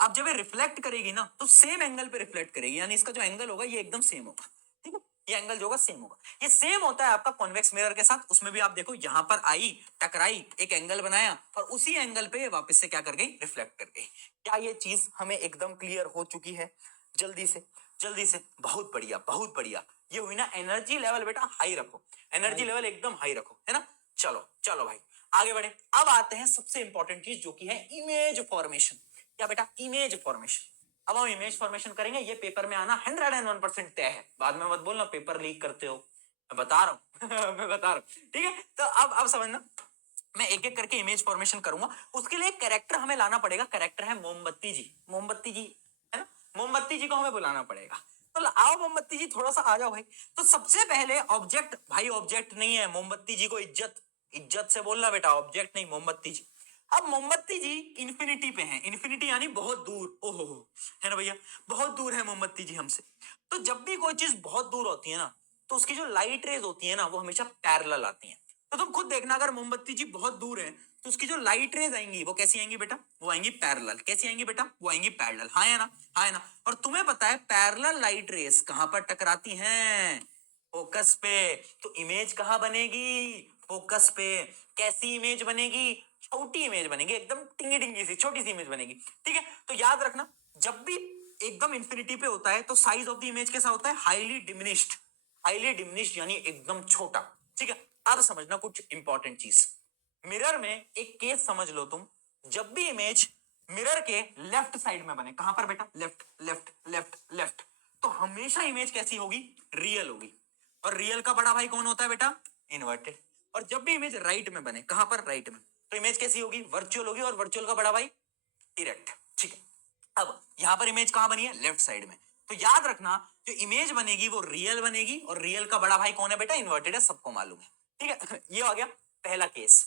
अब जब ये रिफ्लेक्ट करेगी ना तो सेम एंगल पे रिफ्लेक्ट करेगी, यानी इसका जो एंगल होगा ये एकदम सेम होगा। ठीक है, ये एंगल जो होगा सेम होगा। ये सेम होता है आपका कॉन्वेक्स मिरर के साथ। उसमें भी आप देखो, यहां पर आई, टकराई, एक एंगल बनाया और उसी एंगल पे वापस से क्या कर गई? रिफ्लेक्ट कर गई। क्या ये चीज हमें एकदम क्लियर हो चुकी है? जल्दी से बहुत बढ़िया, बहुत बढ़िया। ये हुई ना एनर्जी लेवल, बेटा हाई रखो, एनर्जी लेवल एकदम हाई रखो, है ना। चलो चलो भाई आगे बढ़े। अब आते हैं सबसे इंपॉर्टेंट चीज जो कि है इमेज फॉर्मेशन। क्या बेटा? Image formation. अब हम इमेज फॉर्मेशन करेंगे, ये पेपर में आना 101% तय है। बाद में मत बोलना पेपर लीक करते हो, मैं बता रहा हूँ मैं बता रहा हूँ। ठीक है, तो अब समझना, मैं एक एक करके इमेज फॉर्मेशन करूंगा। उसके लिए एक कैरेक्टर हमें लाना पड़ेगा, कैरेक्टर है मोमबत्ती जी। मोमबत्ती जी है ना, मोमबत्ती जी को हमें बुलाना पड़ेगा। तो आओ मोमबत्ती जी, थोड़ा सा आ जाओ भाई। तो सबसे पहले ऑब्जेक्ट, भाई ऑब्जेक्ट नहीं है, मोमबत्ती जी को इज्जत, इज्जत से बोलना बेटा, ऑब्जेक्ट नहीं, मोमबत्ती जी। अब मोमबत्ती जी इन्फिनिटी पे हैं, इन्फिनिटी यानी बहुत दूर, ओहो है ना भैया, बहुत दूर है मोमबत्ती जी हमसे। तो जब भी कोई चीज बहुत दूर होती है ना, तो उसकी जो लाइट रेज होती है ना, वो हमेशा पैरेलल आती है। तो तुम खुद देखना, अगर मोमबत्ती जी बहुत दूर है तो उसकी जो लाइट रेज आएंगी वो कैसी आएंगी बेटा? वो आएंगी पैरेलल। कैसी आएंगी बेटा? वो आएंगी पैरेलल। हाँ या ना? हाँ या ना? और तुम्हें पता है पैरेलल लाइट रेज कहां पर टकराती हैं? फोकस पे। तो इमेज कहां बनेगी? फोकस पे। कैसी इमेज बनेगी? छोटी इमेज बनेगी, एकदम टिंगी टिंगी सी छोटी सी इमेज बनेगी। ठीक है, तो याद रखना, जब भी एकदम इंफिनिटी पे होता है तो साइज ऑफ द इमेज कैसा होता है? Highly diminished. हाईली डिमिनिश्ड यानी एकदम छोटा। ठीक है, अब समझना कुछ इंपॉर्टेंट चीज। मिरर में एक केस समझ लो तुम, जब भी इमेज मिरर के लेफ्ट साइड में बने, कहां पर बेटा? लेफ्ट लेफ्ट लेफ्ट लेफ्ट, तो हमेशा इमेज कैसी होगी? रियल होगी। और रियल का बड़ा भाई कौन होता है बेटा? इन्वर्टेड। और जब भी इमेज राइट में बने, कहां पर? राइट में, तो इमेज कैसी होगी? वर्चुअल होगी। और वर्चुअल का बड़ा भाई इरेक्ट। ठीक है, अब यहां पर इमेज कहां बनी है? लेफ्ट साइड में। तो याद रखना, जो इमेज बनेगी वो रियल बनेगी, और रियल का बड़ा भाई कौन है बेटा? इन्वर्टेड है, सबको मालूम है। ठीक है ये हो गया पहला केस।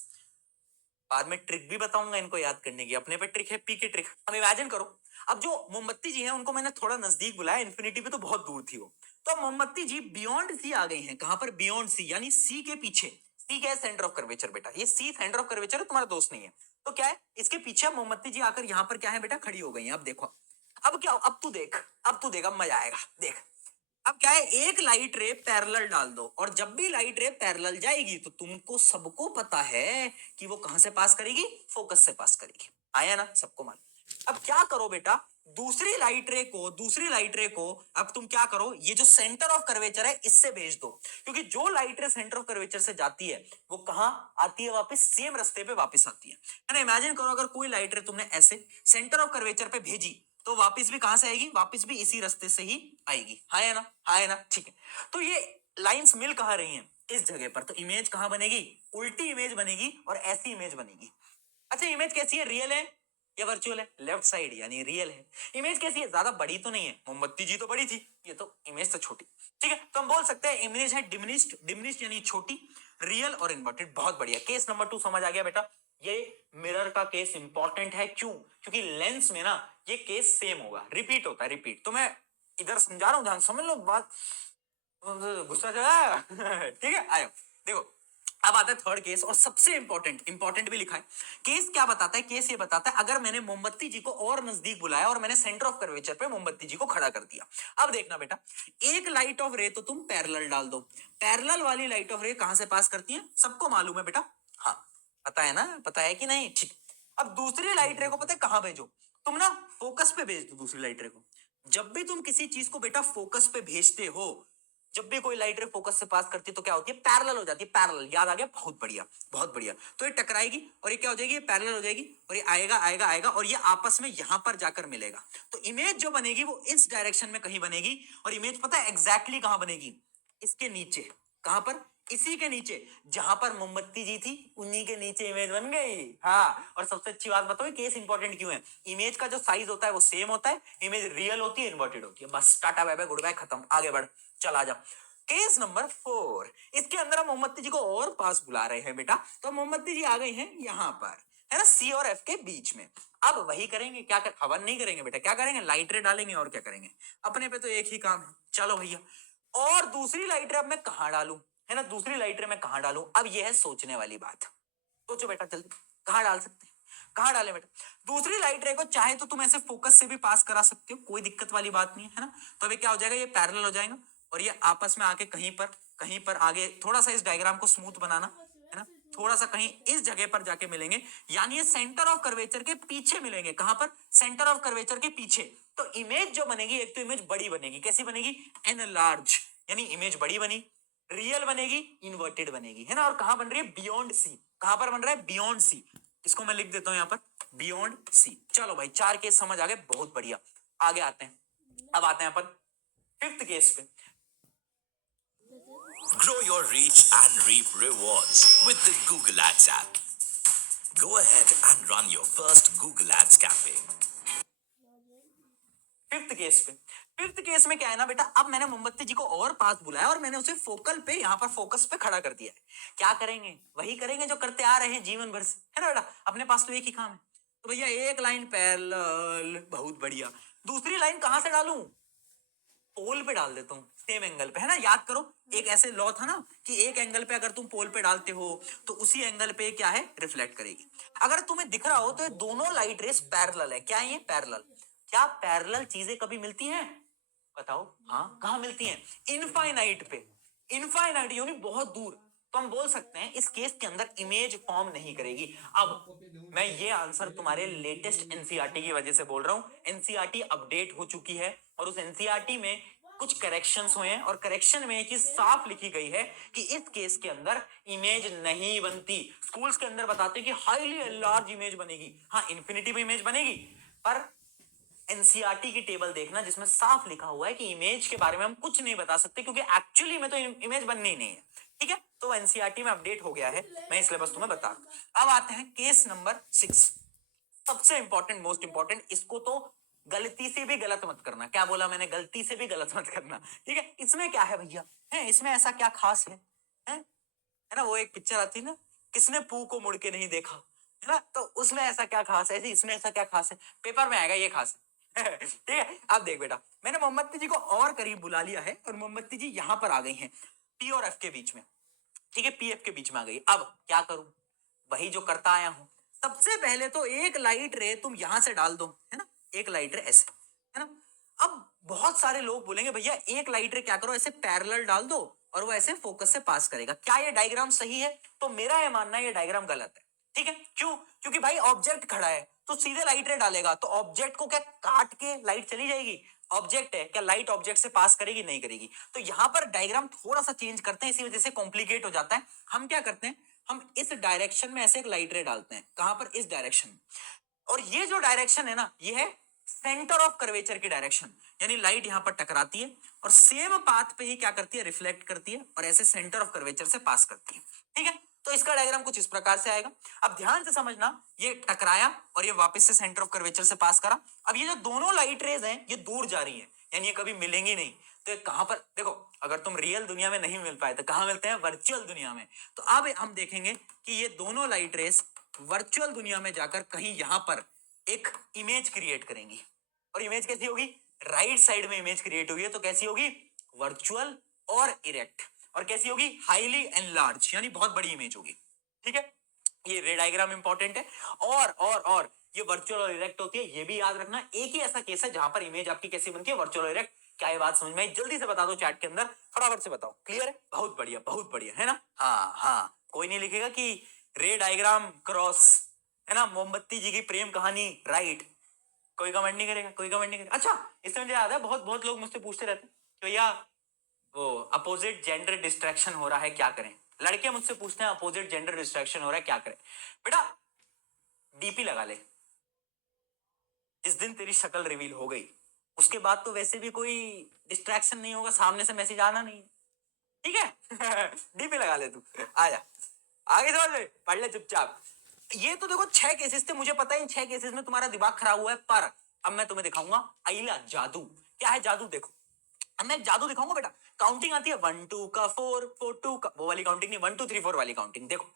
बाद में ट्रिक भी बताऊंगा इनको याद करने की, अपने पे ट्रिक है, पी के ट्रिक। अब इमेजिन करो, अब जो मोमबत्ती जी हैं उनको मैंने थोड़ा नजदीक बुलाया, इन्फिनिटी पे तो बहुत दूर थी वो। तो मोमबत्ती जी बियॉन्ड सी आ गई हैं। कहां पर? बियॉन्ड सी, यानी सी के पीछे। सी क्या है? सेंटर ऑफ कर्वेचर बेटा, ये सी सेंटर ऑफ कर्वेचर है, तुम्हारा दोस्त नहीं है। तो क्या है? इसके पीछे मोमबत्ती जी आकर यहां पर क्या है बेटा? खड़ी हो गई है। अब देखो, अब क्या, अब तू देख, अब मजा आएगा, देख। अब क्या है, एक लाइट रे पैरेलल डाल दो, और जब भी लाइट रे पैरेलल जाएगी तो तुमको सबको पता है कि वो कहां से पास करेगी? फोकस से पास करेगी। आया ना? सबको मालूम। अब क्या करो बेटा, दूसरी लाइट रे को अब तुम क्या करो, ये जो सेंटर ऑफ कर्वेचर है इससे भेज दो, क्योंकि जो लाइट रे सेंटर ऑफ कर्वेचर से जाती है वो कहां आती है, वापस सेम रास्ते पे वापस आती है ना। इमेजिन करो अगर कोई लाइट रे तुमने ऐसे सेंटर ऑफ कर्वेचर पे भेजी तो वापस भी कहां से आएगी, वापस भी इसी रास्ते से ही आएगी, हाँ है ना, हाँ है ना, ठीक है। तो ये लाइंस मिल कहां रही हैं, इस जगह पर, तो इमेज कहां बनेगी, उल्टी इमेज बनेगी और ऐसी इमेज बनेगी। अच्छा इमेज कैसी है, रियल है या वर्चुअल है, लेफ्ट साइड यानी रियल है। इमेज कैसी है, ज्यादा बड़ी तो नहीं है, मोमबत्ती जी तो बड़ी थी, ये तो इमेज तो छोटी, ठीक है। तो हम बोल सकते हैं इमेज है डिमिनिश्ड, डिमिनिश्ड यानी छोटी, रियल और इन्वर्टेड। बहुत बढ़िया, केस नंबर 2 समझ आ गया बेटा। ये मिरर का केस इंपॉर्टेंट है, क्यों, क्योंकि लेंस में ना ये केस सेम होगा, रिपीट होता है, रिपीट। तो मैं इधर समझा रहा हूं, ध्यान समझ लो बात, गुस्सा चला ठीक है, आयो देखो। अब आता है थर्ड केस और सबसे इंपॉर्टेंट भी लिखा है। केस क्या बताता है, केस ये बताता है अगर मैंने मोमबत्ती जी को और नजदीक बुलाया और मैंने सेंटर ऑफ कर्वेचर पे मोमबत्ती जी को खड़ा कर दिया। अब देखना बेटा, एक लाइट ऑफ रे तो तुम पैरेलल डाल दो, पैरेलल वाली लाइट ऑफ रे कहां से पास करती है, सबको मालूम है बेटा, हाँ पता है ना, पता है कि नहीं, ठीक। अब दूसरी लाइट रे को पता है कहां भेजो, तुम ना फोकस पे भेज दो दूसरी लाइट रे को। जब भी तुम किसी चीज को बेटा फोकस पे भेजते हो, जब भी कोई लाइट रे फोकस से पास करती है तो क्या होती है, पैरेलल हो जाती है, पैरेलल, याद आ गया, बहुत बढ़िया बहुत बढ़िया। तो ये टकराएगी और ये क्या हो जाएगी, ये पैरेलल हो जाएगी और ये आएगा आएगा आएगा और ये आपस में यहां पर जाकर मिलेगा। तो इमेज जो बनेगी वो इस डायरेक्शन में कहीं बनेगी और इमेज पता है एग्जैक्टली कहां बनेगी, इसके नीचे, कहां पर, इसी के नीचे, जहां पर मोमबत्ती जी थी उन्हीं के नीचे इमेज बन गई। हाँ, और सबसे अच्छी बात बताओ केस इंपॉर्टेंट क्यों है, इमेज का जो साइज होता है वो सेम होता है, इमेज रियल होती है इन्वर्टेड होती है, बस tata bye bye goodbye खत्म, आगे बढ़, चल आ जा। केस नंबर 4, इसके अंदर हम मोमबत्ती जी को और पास बुला रहे हैं बेटा, तो मोमबत्ती जी आ गई हैं यहां पर, है ना, सी और एफ के बीच में। अब वही करेंगे, क्या कर, हवन नहीं करेंगे बेटा, क्या करेंगे, लाइट रे डालेंगे और क्या करेंगे, अपने पे तो एक ही काम है, चलो भैया। और दूसरी लाइट रे अब मैं कहां डालूं, है ना, दूसरी लाइट रे मैं कहां डालूं, अब यह है सोचने वाली बात। सोचो बेटा जल्दी, कहां डाल सकते हैं, कहां डालें बेटा। दूसरी लाइट रे को चाहे तो तुम ऐसे फोकस से भी पास करा सकते हो, कोई दिक्कत वाली बात नहीं है ना। तो अभी क्या हो जाएगा, ये पैरेलल हो जाएगा और ये आपस में आके कहीं पर आगे थोड़ा सा इस डायग्राम को स्मूथ बनाना, है ना, थोड़ा सा कहीं इस जगह पर जाके मिलेंगे, यानी ये सेंटर ऑफ कर्वेचर के पीछे मिलेंगे, कहां पर, सेंटर ऑफ कर्वेचर के पीछे। तो इमेज जो बनेगी, एक तो इमेज बड़ी बनेगी, कैसी बनेगी, एन लार्ज, यानी इमेज बड़ी बनी, रियल बनेगी, इन्वर्टेड बनेगी, है ना, और कहां बन रही है, बियॉन्ड सी, कहां पर बन रहा है, बियॉन्ड सी। इसको मैं लिख देता हूं यहां पर, बियॉन्ड सी। चलो भाई 4 केस समझ आ गए, बहुत बढ़िया, आगे आते हैं। अब आते हैं अपन 5th केस पे। Grow your reach and reap rewards with the Google Ads app. Go ahead and run your first Google Ads campaign. 5th case पे, 5th केस में क्या है ना बेटा, अब मैंने मोमबत्ती जी को और पास बुलाया और मैंने उसे फोकल पे, यहाँ पर फोकस पे खड़ा कर दिया है। क्या करेंगे, वही करेंगे जो करते आ रहे हैं जीवन भर से, है ना बेटा, अपने पास तो एक ही काम है। तो भैया एक लाइन पैरेलल, बहुत बढ़िया। दूसरी लाइन कहां से डालूं, पोल पे डाल देता हूँ, सेम एंगल पे, है ना, याद करो एक ऐसे लॉ था ना कि एक एंगल पे अगर तुम पोल पे डालते हो तो उसी एंगल पे क्या है, रिफ्लेक्ट करेगी। अगर तुम्हें दिख रहा हो तो ये दोनों लाइट रेस पैरेलल है, क्या है ये पैरेलल, क्या पैरेलल चीजें कभी मिलती हैं, बताओ, हाँ कहाँ मिलती हैं, इनफाइनाइट पे, इनफाइनाइट यानी बहुत दूर। तो हम बोल सकते हैं इस केस के अंदर इमेज फॉर्म नहीं करेगी। अब मैं ये आंसर तुम्हारे लेटेस्ट एनसीईआरटी की वजह से बोल रहा हूं, एनसीईआरटी अपडेट हो चुकी है और उस एनसीईआरटी में कुछ करेक्शंस हुए हैं और करेक्शन में एक चीज साफ लिखी गई है कि इस केस के अंदर इमेज नहीं बनती। स्कूल्स के अंदर बताते हैं कि हाईली लार्ज इमेज बनेगी, हाँ इन्फिनिटी में इमेज बनेगी, पर एनसीईआरटी की टेबल देखना जिसमें साफ लिखा हुआ है कि इमेज के बारे में हम कुछ नहीं बता सकते क्योंकि एक्चुअली में तो इमेज बननी ही नहीं है, ठीक है। तो एनसीईआरटी में अपडेट हो गया है, मैं इसलिए बस तुम्हें बता। अब आते हैं केस नंबर 6, सबसे इंपॉर्टेंट, मोस्ट इंपॉर्टेंट, इसको तो गलती से भी गलत मत करना, क्या बोला मैंने, गलती से भी गलत मत करना, ठीक है। इसमें क्या है भैया, है इसमें ऐसा क्या खास है ना, वो एक पिक्चर आती है ना, किसने पू को मुड़ के नहीं देखा, है ना, तो उसमें ऐसा क्या खास है, ऐसे इसमें ऐसा क्या खास है, पेपर में आएगा ये खास है ठीक है। अब देख बेटा, मैंने मोमबत्ती जी को और करीब बुला लिया है और मोमबत्ती जी यहां पर आ गई हैं पी और एफ के बीच में, ठीक है, पी एफ के बीच में आ गई। अब क्या करूं, वही जो करता आया हूं, सबसे पहले तो एक लाइट रे तुम यहां से डाल दो, है ना, एक लाइट रे ऐसे, है ना। अब बहुत सारे लोग बोलेंगे भैया एक लाइट रे क्या करो, ऐसे पैरेलल डाल दो और वो ऐसे फोकस से पास करेगा, क्या ये डायग्राम सही है, तो मेरा ये मानना है ये डायग्राम गलत है, ठीक है, क्यों? क्योंकि भाई ऑब्जेक्ट खड़ा है तो सीधे लाइट रे डालेगा, तो ऑब्जेक्ट को क्या काट के लाइट चली जाएगी? ऑब्जेक्ट है, क्या लाइट ऑब्जेक्ट से पास करेगी? नहीं करेगी। तो यहां पर डायग्राम थोड़ा सा चेंज करते हैं, इसी वजह से कॉम्प्लिकेट हो जाता है। हम क्या करते हैं, हम इस डायरेक्शन में ऐसे एक लाइट रे डालते हैं। कहां पर? इस डायरेक्शन में। और ये जो डायरेक्शन है ना, ये है सेंटर ऑफ कर्वेचर की डायरेक्शन, यानी लाइट यहां पर टकराती है और सेम पाथ पे ही क्या करती है? रिफ्लेक्ट करती है और ऐसे सेंटर ऑफ कर्वेचर से पास करती है। ठीक है, तो इसका डायग्राम कुछ इस प्रकार से आएगा। अब ध्यान से समझना, ये टकराया और ये वापस से सेंटर ऑफ कर्वेचर से पास करा। अब ये जो दोनों लाइट रेज हैं ये दूर जा रही हैं, यानी ये कभी मिलेंगी नहीं। तो ये कहां पर? देखो, अगर तुम रियल दुनिया में नहीं मिल पाए तो कहां मिलते हैं? वर्चुअल दुनिया में। तो अब हम देखेंगे कि ये दोनों लाइट रेज वर्चुअल दुनिया में जाकर कहीं यहां पर एक इमेज क्रिएट करेंगी। और इमेज कैसी होगी? राइट साइड में इमेज क्रिएट हुई है तो कैसी होगी? वर्चुअल और इरेक्ट। और कैसी होगी? हाईली एनलार्ज, यानी बहुत बड़ी इमेज होगी। ठीक है, ये रे डायग्राम इंपॉर्टेंट है। और ये वर्चुअल और इरेक्ट होती है, ये भी याद रखना। एक ही ऐसा केस है जहां पर इमेज आपकी कैसी बनती है? वर्चुअल और इरेक्ट। क्या ये बात समझ में आई? जल्दी से बता दो चैट के अंदर, फटाफट से बताओ। क्लियर है? बहुत बढ़िया, बहुत बढ़िया, है ना? हाँ हाँ, कोई नहीं लिखेगा कि रे डायग्राम क्रॉस, है ना, मोमबत्ती जी की प्रेम कहानी राइट। कोई कमेंट नहीं करेगा, कोई कमेंट नहीं करेगा। अच्छा, इससे मुझे याद है, बहुत बहुत लोग मुझसे पूछते रहते हैं कि भैया वो अपोजिट जेंडर डिस्ट्रैक्शन हो रहा है, क्या करें? लड़के मुझसे पूछते हैं अपोजिट जेंडर डिस्ट्रैक्शन हो रहा है, क्या करें? बेटा डीपी लगा ले। जिस दिन तेरी शक्ल रिवील हो गई उसके बाद तो वैसे भी कोई डिस्ट्रैक्शन नहीं होगा, सामने से मैसेज आना नहीं। ठीक है डीपी लगा ले तू, आजा आगे समझ ले, पढ़ ले चुपचाप। ये तो देखो 6 केसेस थे, मुझे पता है इन 6 केसेस में तुम्हारा दिमाग खराब हुआ है, पर अब मैं तुम्हें दिखाऊंगा आइला जादू। क्या है जादू? देखो, अब मैं जादू दिखाऊंगा बेटा। काउंटिंग आती है 1 2 का, 4 4 2 का, वो वाली काउंटिंग नहीं, 1 2 3 4 वाली काउंटिंग। देखो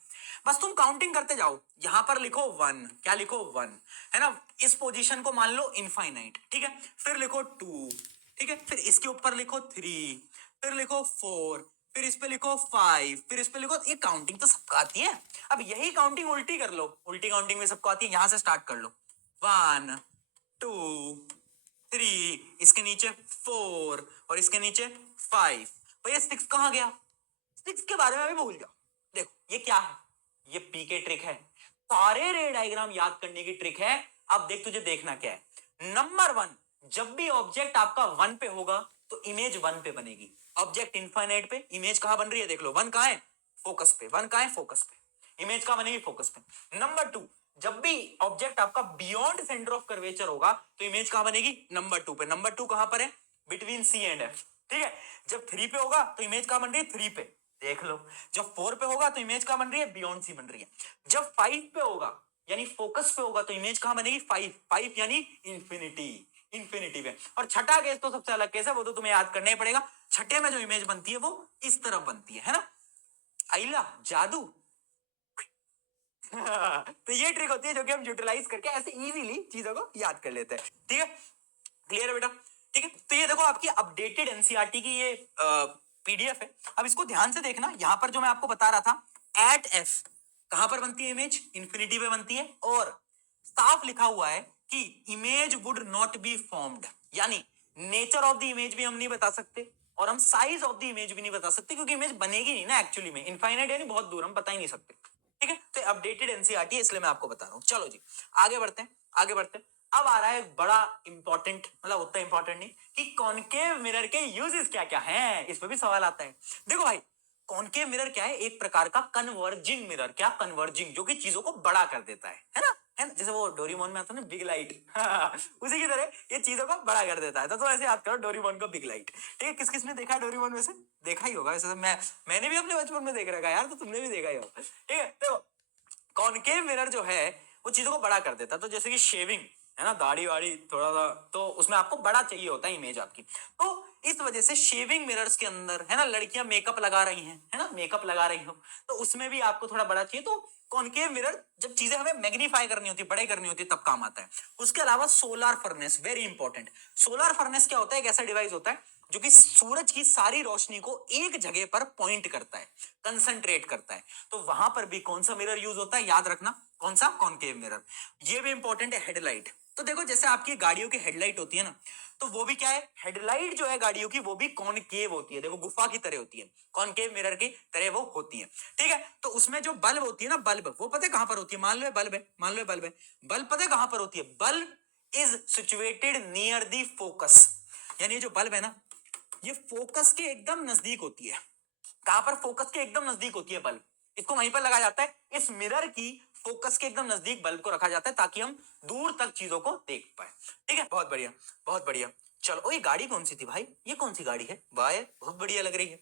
बस तुम काउंटिंग करते जाओ। यहां पर लिखो 1, क्या लिखो? 1, है ना। इस पोजीशन को मान लो इनफाइनाइट, ठीक है। फिर लिखो 2, ठीक है। फिर इसके ऊपर लिखो 3, फिर लिखो 4, फिर इस पे लिखो 5, फिर इस पे लिखो। ये काउंटिंग तो सबको आती है। अब यही काउंटिंग उल्टी कर लो, उल्टी काउंटिंग में सबको आती है। यहां से स्टार्ट कर लो, 1 2 3, इसके नीचे 4 और इसके नीचे 5। भैया 6 कहां गया? 6 के बारे में भी भूल जाओ। देखो ये क्या है? ये पी के ट्रिक है, सारे रे डायग्राम याद करने की ट्रिक है। अब देख, तुझे देखना क्या है। नंबर 1, जब भी ऑब्जेक्ट आपका 1 पे होगा तो इमेज 1 पे बनेगी। ऑब्जेक्ट इनफाइनाइट पे इमेज कहां बन रही है? देख लो, 1 कहां है? फोकस पे। 1 कहां है? फोकस पे। इमेज कहां बनेगी? फोकस पे। नंबर 2, जब भी ऑब्जेक्ट आपका बियॉन्ड सेंटर ऑफ कर्वेचर होगा तो इमेज कहां बनेगी? नंबर 2 पे। नंबर 2 कहां पर है? बिटवीन सी एंड एफ, ठीक है। जब 3 पे होगा तो इमेज कहां बन रही है? 3 पे, देख लो। जब 4 पे होगा तो इमेज कहां बन रही है? बियॉन्ड सी बन रही है। जब 5 पे होगा यानी फोकस पे होगा तो इमेज कहां बनेगी? 5 5 यानी इंफिनिटी, इंफिनिटी पे। और छठा केस तो सबसे अलग केस है, वो तो तुम्हें याद करना ही पड़ेगा। छठे में जो इमेज बनती है वो इस तरफ बनती है ना। आइला जादू तो ये ट्रिक होती है जो कि हम यूटिलाइज करके ऐसे इजीली चीजों को याद कर लेते हैं। ठीक है, क्लियर है बेटा? ठीक है, तो ये देखो आपकी अपडेटेड एनसीईआरटी की ये पीडीएफ है। अब इसको ध्यान से देखना, यहां पर जो मैं आपको बता रहा था एट एफ कहां पर बनती है इमेज? इंफिनिटी पे बनती है। और साफ लिखा हुआ है कि image would not be formed, यानी नेचर ऑफ द इमेज भी हम नहीं बता सकते और हम साइज ऑफ द इमेज भी नहीं बता सकते, क्योंकि इमेज बनेगी नहीं ना एक्चुअली में। इनफाइनाइट यानी बहुत दूर, हम बता ही नहीं सकते। ठीक है, तो अपडेटेड एनसीईआरटी है इसलिए मैं आपको बता रहा हूं। चलो जी आगे बढ़ते हैं, आगे बढ़ते हैं। अब आ रहा है बड़ा इंपॉर्टेंट, मतलब उतना इंपॉर्टेंट नहीं, कि कॉनकेव मिरर के यूजेस क्या क्या हैं। इस पर भी सवाल आता है। देखो भाई, कॉनकेव मिरर क्या है? एक प्रकार का कन्वर्जिंग मिरर। क्या? कन्वर्जिंग, जो कि चीजों को बड़ा कर देता है ना, है ना। जैसे वो डोरेमोन में आता है ना, बिग लाइट उसी की तरह ये चीजों को बड़ा कर देता है। तो ऐसे याद करो डोरेमोन को, बिग लाइट। ठीक है, किस किस ने देखा है डोरेमोन? वैसे देखा ही होगा वैसे तो, मैंने भी अपने बचपन में देख रखा है यार, तो तुमने भी देखा ही होगा। ठीक है, देखो कॉनकेव मिरर जो है वो चीजों को बड़ा कर देता है। तो जैसे कि शेविंग है ना, दाढ़ी वाड़ी थोड़ा सा, तो उसमें आपको बड़ा चाहिए होता है इमेज आपकी। तो इस वजह से शेविंग मिरर्स के अंदर, है ना, लड़कियां मेकअप लगा रही हैं, है ना, मेकअप लगा रही हो तो उसमें भी आपको थोड़ा बड़ा चाहिए। तो कॉनकेव मिरर जब चीजें हमें मैग्नीफाई करनी होती है, बड़े करनी होती है, तब काम आता है। उसके अलावा solar furnace, very important. Solar furnace क्या होता है? एक ऐसा डिवाइस होता है जो कि सूरज की सारी रोशनी को एक जगह पर पॉइंट करता है, कंसंट्रेट करता है। तो वहां पर भी कौन सा मिरर यूज होता है? याद रखना, कौन सा? Concave mirror. ये भी इंपॉर्टेंट है। हेडलाइट, तो देखो जैसे आपकी गाड़ियों की हेडलाइट होती है ना, तो वो भी क्या है? हेडलाइट जो है गाड़ियों की वो भी कॉनकेव होती है। देखो गुफा की तरह होती है, कॉनकेव मिरर की तरह वो होती है। ठीक है, तो उसमें जो बल्ब होती है ना, बल्ब, वो पता है कहां पर होती है? मान लो ये बल्ब है, मान लो ये बल्ब है, बल्ब पता है कहां पर होती है? Bulb is situated near the focus, यानी ये जो बल्ब है ना, ये फोकस के एकदम नजदीक होती है। कहां पर? फोकस के एकदम नजदीक होती है बल्ब, इसको वहीं पर लगाया जाता है। इस मिरर की फोकस के एकदम नजदीक बल्ब को रखा जाता है ताकि हम दूर तक चीजों को देख पाए। ठीक है, बहुत बढ़िया, बहुत बढ़िया। चलो, ये गाड़ी कौन सी थी भाई? ये कौन सी गाड़ी है? वाह यार, बहुत बढ़िया लग रही है।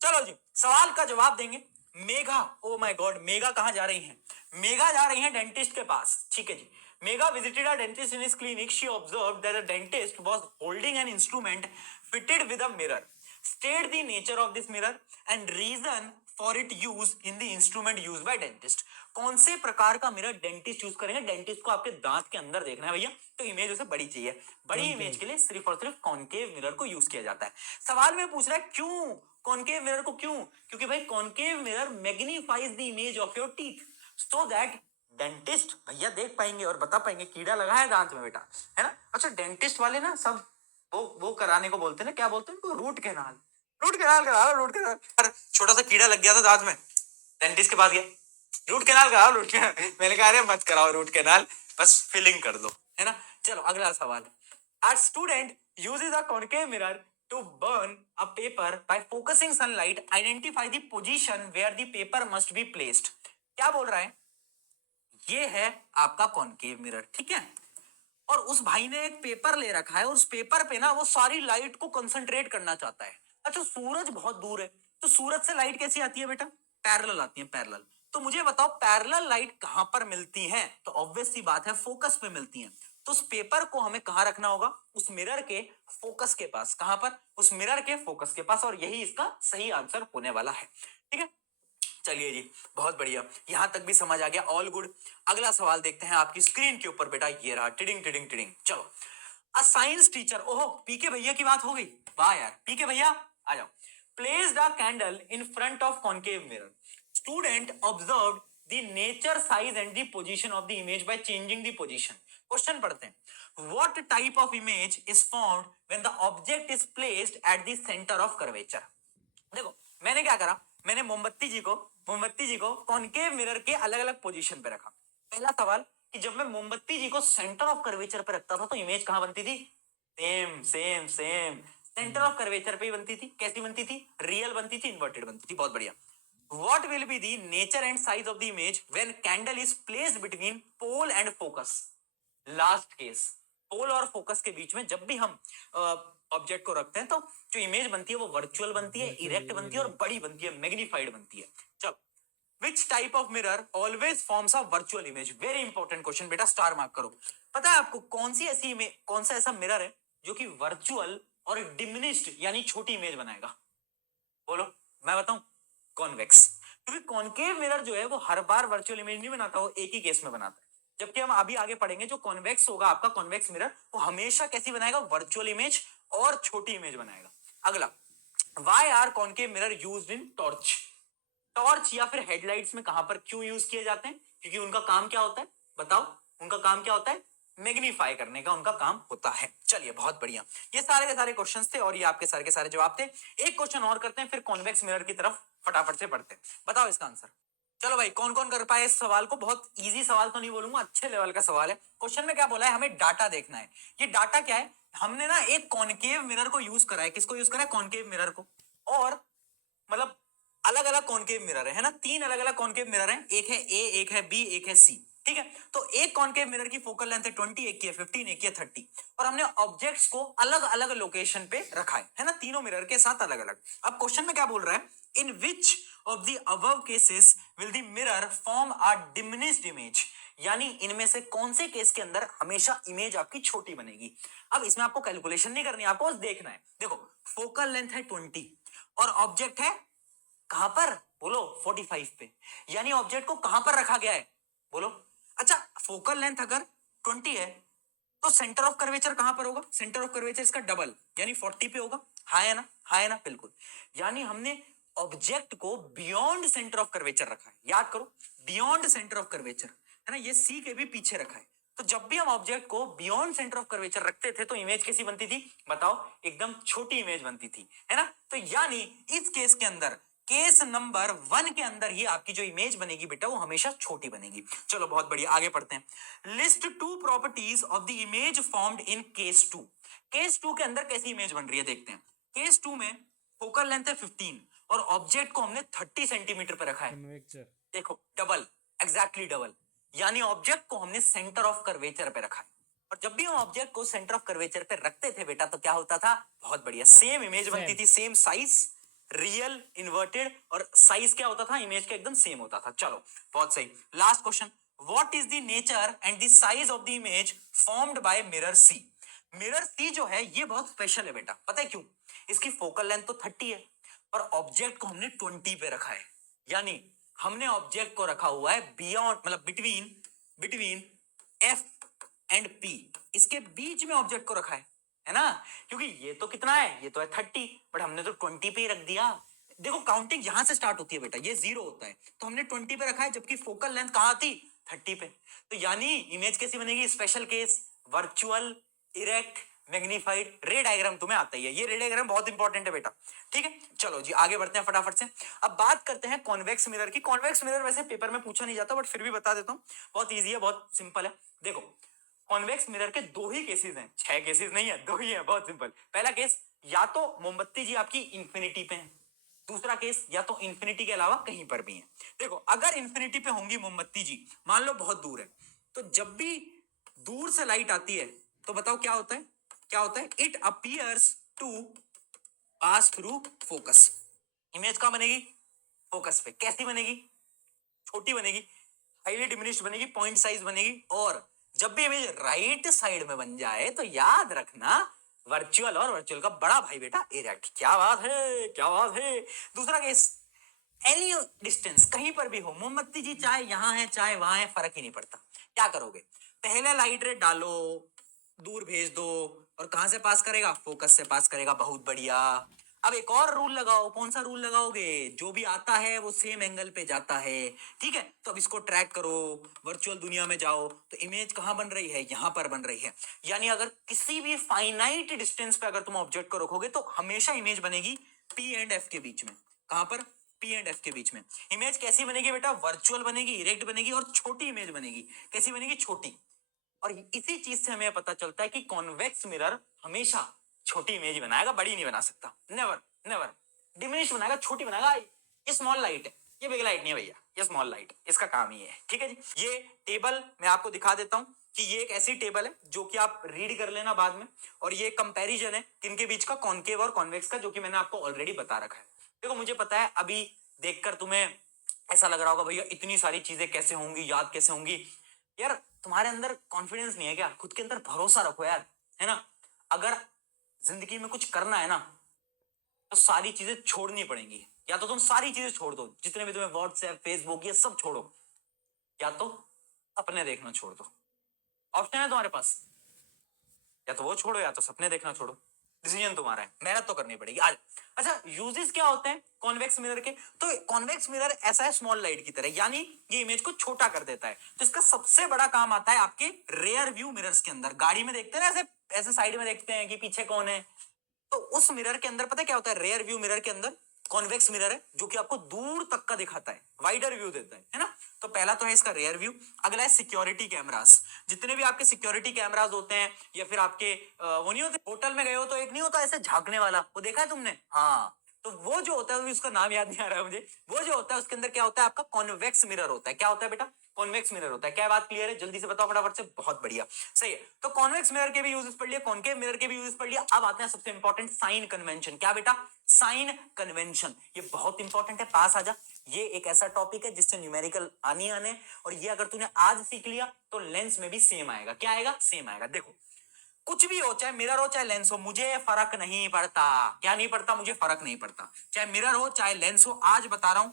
चलो जी, सवाल का जवाब देंगे Megha. Oh my God, Megha कहां जा रही हैं? मेघा जा रही हैं डेंटिस्ट के पास। ठीक है जी। Megha visited a dentist in his clinic. She observed that the dentist was holding an instrument fitted with a mirror. State the nature of this mirror and reason for it use in the instrument used by dentist. कौन से प्रकार का mirror dentist use करेंगे? Dentist को आपके दांत के अंदर देखना है भैया, तो इमेज उसे बड़ी चाहिए। बड़ी इमेज के लिए सिर्फ और सिर्फ कॉनकेव मिरर को यूज किया जाता है। सवाल में पूछ रहा है क्यों कॉनकेव मिरर को? क्यों? क्योंकि भाई concave mirror magnifies the image of your teeth so that dentist भैया देख पाएंगे और बता पाएंगे कीड़ा लगा है दांत में बेटा, है ना। अच्छा, डेंटिस्ट वाले ना सब वो कराने को बोलते हैं ना, क्या बोलते हैं उनको? Root canal. रूट कैनाल करा लो, रूट कैनाल। छोटा सा कीड़ा लग गया था दांत में, डेंटिस्ट के पास गया, रूट कैनाल कराओ, रूट कैनाल। मैंने कहा अरे मत कराओ रूट कैनाल, बस फिलिंग कर दो, है ना। चलो अगला सवाल। A student uses a concave mirror to burn a paper by focusing sunlight. Identify the position where the paper must be placed. क्या बोल रहा है? ये है आपका कॉनकेव मिरर, ठीक है। और उस भाई ने एक पेपर ले रखा है और उस पेपर पे ना वो सारी लाइट को कंसंट्रेट करना चाहता है। अच्छा, सूरज बहुत दूर है, तो सूरज से लाइट कैसी आती है बेटा? पैरेलल आती है, पैरेलल। तो मुझे बताओ पैरेलल लाइट कहां पर मिलती है? तो ऑब्वियस सी बात है फोकस पे मिलती है। तो उस पेपर को हमें कहां रखना होगा? उस मिरर के फोकस के पास। कहां पर? उस मिरर के फोकस के पास, और यही इसका सही आंसर होने वाला है। ठीक है, चलिए जी, बहुत बढ़िया, यहां तक भी समझ आ गया, ऑल गुड। अगला सवाल देखते हैं आपकी स्क्रीन के ऊपर बेटा, ये रहा, टिडिंग टिडिंग टिडिंग। चलो, अ साइंस टीचर, ओहो पीके भैया की बात हो गई, वाह यार, पीके भैया आ जाओ। Placed a candle in front of concave mirror, student observed the nature, size and the position of the image by changing the position. Question पढ़ते हैं। What type of image is formed when the object is placed at the centre of curvature? देखो, मैंने क्या करा, मैंने मोमबत्ती जी को concave mirror के अलग अलग पोजीशन पे रखा। पहला सवाल कि जब मैं मोमबत्ती जी को सेंटर ऑफ कर्वेचर पे रखता था तो इमेज कहां बनती थी? Same same same, centre of curvature पे ही बनती थी। कैसी बनती थी? रियल बनती थी, इन्वर्टेड बनती थी। बहुत बढ़िया। What will be the nature and size of the image when candle is placed between pole and focus? Last case, pole और फोकस के बीच में जब भी हम ऑब्जेक्ट को रखते हैं तो जो इमेज बनती है वो वर्चुअल बनती है, इरेक्ट बनती है और बड़ी बनती है, मैग्नीफाइड बनती है। चलो, which type of mirror always forms a virtual image? Very important question बेटा, स्टार मार्क करो। पता है आपको कौन सी ऐसी इमेज, कौन सा ऐसा मिरर है जो कि वर्चुअल और डिमिनिश्ड यानी छोटी इमेज बनाएगा? बोलो, मैं बताऊं? कॉन्वेक्स। क्योंकि कॉनकेव मिरर जो है वो हर बार वर्चुअल इमेज नहीं बनाता, वो एक ही केस में बनाता है। जबकि हम अभी आगे पढ़ेंगे जो कॉन्वेक्स होगा आपका कॉन्वेक्स मिरर, वो हमेशा कैसी बनाएगा? वर्चुअल इमेज और छोटी इमेज बनाएगा। अगला, why are concave mirror used in torch? Torch या फिर हेडलाइट्स में कहां पर क्यों यूज किए जाते हैं? क्योंकि उनका काम क्या होता है? बताओ, उनका काम क्या होता है? मैग्नीफाई करने का उनका काम होता है। चलिए, बहुत बढ़िया, ये सारे के सारे क्वेश्चंस थे और ये आपके सारे के सारे जवाब थे। एक क्वेश्चन और करते हैं, फिर कॉन्वेक्स मिरर की तरफ फटाफट से पढ़ते हैं। बताओ इसका आंसर। चलो भाई, कौन कौन कर पाए इस सवाल को? बहुत इजी सवाल तो नहीं बोलूंगा, अच्छे लेवल का सवाल है। क्वेश्चन में क्या बोला है? हमें डाटा देखना है। ये डाटा क्या है? हमने ना एक कॉनकेव मिरर को यूज करा है। किसको यूज करा है? कॉनकेव मिरर को। और मतलब अलग अलग कॉनकेव मिरर है ना, तीन अलग अलग कॉनकेव मिरर हैं, एक है ए, एक है बी, एक है सी। ठीक है, तो एक कॉनकेव मिरर की फोकल लेंथ है 20, एक की है 15, एक की है 30, और हमने ऑब्जेक्ट्स को अलग अलग लोकेशन पे रखा है ना, तीनों मिरर के साथ अलग अलग। अब क्वेश्चन में क्या बोल रहा है? In which of the above cases will the mirror form a diminished image? यानी इनमें से कौन से केस के अंदर हमेशा इमेज आपकी छोटी बनेगी? अब इसमें आपको कैलकुलेशन नहीं करनी, आपको बस देखना है। देखो, फोकल लेंथ है 20 और ऑब्जेक्ट है कहां पर? बोलो, 45 पे। यानी ऑब्जेक्ट को कहां पर रखा गया है? बोलो। अच्छा, फोकल लेंथ अगर 20 है तो सेंटर ऑफ कर्वेचर कहां पर होगा? सेंटर ऑफ कर्वेचर इसका डबल यानी 40 पे होगा। हाँ है ना? हाँ है ना? बिल्कुल। यानी हमने ऑब्जेक्ट को बियॉन्ड सेंटर ऑफ कर्वेचर रखा है। याद करो, बियॉन्ड सेंटर ऑफ कर्वेचर, है ना, ये सी के भी पीछे रखा है। तो जब भी हम ऑब्जेक्ट को बियॉन्ड सेंटर ऑफ कर्वेचर रखते थे तो इमेज कैसी बनती थी? बताओ, एकदम छोटी इमेज बनती थी, है ना। तो यानी इस केस के अंदर केस नंबर 1 के अंदर ही आपकी जो इमेज बनेगी बेटा वो हमेशा छोटी बनेगी। चलो बहुत बढ़िया, आगे पढ़ते हैं। List 2 properties of the image formed in case 2। Case 2 के अंदर कैसी इमेज बन रही है देखते हैं। केस 2 में फोकल लेंथ है 15 और ऑब्जेक्ट को हमने 30 सेंटीमीटर पे रखा है। कन्वेक्चर देखो डबल, एग्जैक्टली डबल, यानी ऑब्जेक्ट को हमने सेंटर ऑफ कर्वेचर पे रखा है। और जब भी हम ऑब्जेक्ट को सेंटर ऑफ कर्वेचर पे रखते थे बेटा तो क्या होता था, बहुत बढ़िया सेम इमेज बनती थी, सेम साइज, रियल, इन्वर्टेड, और साइज क्या होता था इमेज का एकदम सेम होता था। चलो बहुत सही। Last question, what is the nature and the size of the image formed by mirror C. Mirror C जो है ये बहुत स्पेशल है बेटा, पता है क्यों? इसकी फोकल लेंथ तो 30 है और ऑब्जेक्ट को हमने 20 पे रखा है, यानी हमने ऑब्जेक्ट को रखा हुआ है बियॉन्ड, मतलब between between F and P, इसके बीच में ऑब्जेक्ट को रखा है ना? क्योंकि ये तो कितना है, ये तो है 30, बट हमने तो 20 पे ही रख दिया। देखो काउंटिंग यहां से स्टार्ट होती है बेटा, ये 0 होता है तो हमने 20 पे रखा है, जबकि फोकल लेंथ कहां थी, 30 पे। तो यानी इमेज कैसी बनेगी, special case, virtual, erect, magnified. रे डायग्राम तुम्हें आता ही है, ये रे डायग्राम बहुत इंपॉर्टेंट है बेटा, ठीक है। चलो जी आगे बढ़ते हैं फटाफट से। अब बात करते हैं कॉन्वेक्स मिरर की। कॉन्वेक्स मिरर वैसे पेपर में पूछा नहीं जाता बट फिर भी बता देता हूं, बहुत इजी है, बहुत सिंपल है। देखो कॉन्वेक्स मिरर के 2 ही केसेस हैं, 6 केसेस नहीं है, 2 ही है, बहुत सिंपल। पहला केस, या तो मोमबत्ती जी आपकी इंफिनिटी पे है, दूसरा केस या तो इंफिनिटी के अलावा कहीं पर भी है। देखो अगर इंफिनिटी पे होंगी मोमबत्ती जी, मान लो बहुत दूर है, तो जब भी दूर से लाइट आती है तो बताओ क्या होता है, क्या होता है, it appears to pass through focus. Image कहां बनेगी, फोकस पे। कैसी बनेगी, छोटी बनेगी, हाईली डिमिनिश्ड बनेगी, पॉइंट साइज बनेगी। और जब भी इमेज राइट साइड में बन जाए तो याद रखना वर्चुअल और वर्चुअल का बड़ा भाई बेटा इरेक्ट। क्या बात है, क्या बात है। दूसरा केस, एनी डिस्टेंस, कहीं पर भी हो, मोमबत्ती जी चाहे यहां है चाहे वहां है, फर्क ही नहीं पड़ता। क्या करोगे, पहले लाइट रे डालो, दूर भेज दो, और कहां से पास करेगा, फोकस से पास करेगा, बहुत बढ़िया। अब एक और रूल लगाओ, कौन सा रूल लगाओगे, जो भी आता है वो सेम एंगल पे जाता है, ठीक है। तो अब इसको ट्रैक करो, वर्चुअल दुनिया में जाओ तो इमेज कहां बन रही है, यहां पर बन रही है। यानी अगर किसी भी फाइनाइट डिस्टेंस पे अगर तुम ऑब्जेक्ट को रखोगे तो हमेशा इमेज बनेगी पी एंड एफ के बीच में। कहां पर, पी एंड एफ के बीच में। इमेज कैसी बनेगी बेटा, वर्चुअल बनेगी, इरेक्ट बनेगी, और छोटी इमेज बनेगी। कैसी बनेगी, छोटी। और इसी चीज से हमें पता चलता है कि कॉन्वेक्स मिरर हमेशा छोटी इमेज बनाएगा, बड़ी नहीं बना सकता, नेवर नेवर। डिमिनिश बनाएगा, छोटी बनाएगा। ये स्मॉल लाइट है, ये बिग लाइट नहीं है भैया, ये स्मॉल लाइट, इसका काम ही है, ठीक है जी। ये टेबल मैं आपको दिखा देता हूं कि ये एक ऐसी टेबल है जो कि आप रीड कर लेना बाद में, और ये कंपैरिजन है किनके बीच का, कॉन्केव और कॉन्वेक्स का, जो कि मैंने आपको ऑलरेडी बता रखा है। देखो मुझे पता है अभी देखकर तुम्हें ऐसा लग रहा होगा भैया इतनी सारी चीजें कैसे होंगी, याद कैसे होंगी। यार तुम्हारे अंदर कॉन्फिडेंस नहीं है क्या, खुद के अंदर भरोसा रखो यार, है ना। अगर जिंदगी में कुछ करना है ना तो सारी चीजें छोड़नी पड़ेंगी। या तो तुम सारी चीजें छोड़ दो, जितने भी तुम्हें व्हाट्सएप फेसबुक ये सब छोड़ो, या तो सपने देखना छोड़ दो। ऑप्शन है तुम्हारे पास, या तो वो छोड़ो या तो सपने देखना छोड़ो। डिसीजन तुम्हारा है, मेहनत तो करनी पड़ेगी आज। अच्छा यूजेस क्या होते हैं कॉन्वेक्स मिरर के, तो कॉन्वेक्स मिरर ऐसा है स्मॉल लाइट की तरह, यानी ये इमेज को छोटा कर देता है। तो इसका सबसे बड़ा काम आता है आपके रेयर व्यू मिरर्स के अंदर। गाड़ी में देखते हैं ना ऐसे ऐसे साइड में देखते हैं कि पीछे कौन है, तो उस मिरर के अंदर पता है क्या होता है, रेयर व्यू मिरर के अंदर कॉन्वेक्स मिरर है जो कि आपको दूर तक का दिखाता है, वाइडर व्यू देता है ना। तो पहला तो है इसका रेयर व्यू। अगला है सिक्योरिटी कैमरास। जितने भी आपके सिक्योरिटी कैमरास होते हैं या फिर आपके वो नहीं होते, होटल में गए हो तो एक नहीं होता ऐसे झांकने वाला, वो देखा है तुमने, हाँ। तो वो जो होता है, उसका नाम याद नहीं आ रहा है मुझे, वो जो होता है उसके अंदर क्या होता है, आपका कॉन्वेक्स मिरर होता है। क्या होता है बेटा, कॉन्वेक्स मिरर होता है। क्या बात क्लियर है, जल्दी से बताओ फटाफट से, बहुत बढ़िया सही है। तो कॉन्वेक्स मिरर के भी यूजेस पढ़ लिया, कॉनकेव मिरर के भी यूजेस पढ़ लिया। अब आते हैं सबसे इंपॉर्टेंट साइन कन्वेंशन। क्या बेटा, साइन कन्वेंशन, ये बहुत इंपॉर्टेंट है, पास आ जा। ये एक ऐसा टॉपिक है जिससे न्यूमेरिकल आने, और ये अगर तूने आज सीख लिया तो लेंस में भी सेम आएगा। क्या आएगा, सेम आएगा। देखो कुछ भी हो, चाहे मिरर हो चाहे लेंस हो, मुझे फर्क नहीं पड़ता। क्या नहीं पड़ता, मुझे फर्क नहीं पड़ता, चाहे मिरर हो चाहे लेंस हो। आज बता रहा हूं,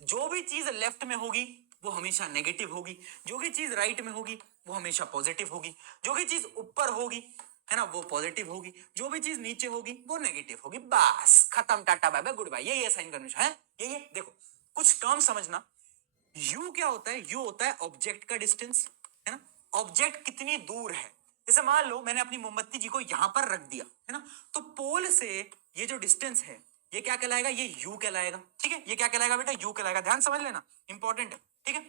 जो भी चीज लेफ्ट में होगी वो हमेशा नेगेटिव होगी, जो भी चीज राइट में होगी वो हमेशा पॉजिटिव होगी, जो भी चीज ऊपर होगी है ना वो पॉजिटिव होगी, जो भी चीज नीचे होगी वो नेगेटिव होगी। बस खत्म, tata bye bye goodbye. ये साइन कन्वेंशन है, ये देखो कुछ टर्म समझना। यू क्या होता है, यू होता है ऑब्जेक्ट का डिस्टेंस, है ना। ऑब्जेक्ट कितनी दूर है, जैसे मान लो मैंने अपनी मोमबत्ती जी को यहां पर रख दिया, है ना, तो पोल से ये जो डिस्टेंस है ये क्या कहलाएगा, ये u कहलाएगा, ठीक है। ये क्या कहलाएगा बेटा, u कहलाएगा, ध्यान समझ लेना, इंपॉर्टेंट है, ठीक है।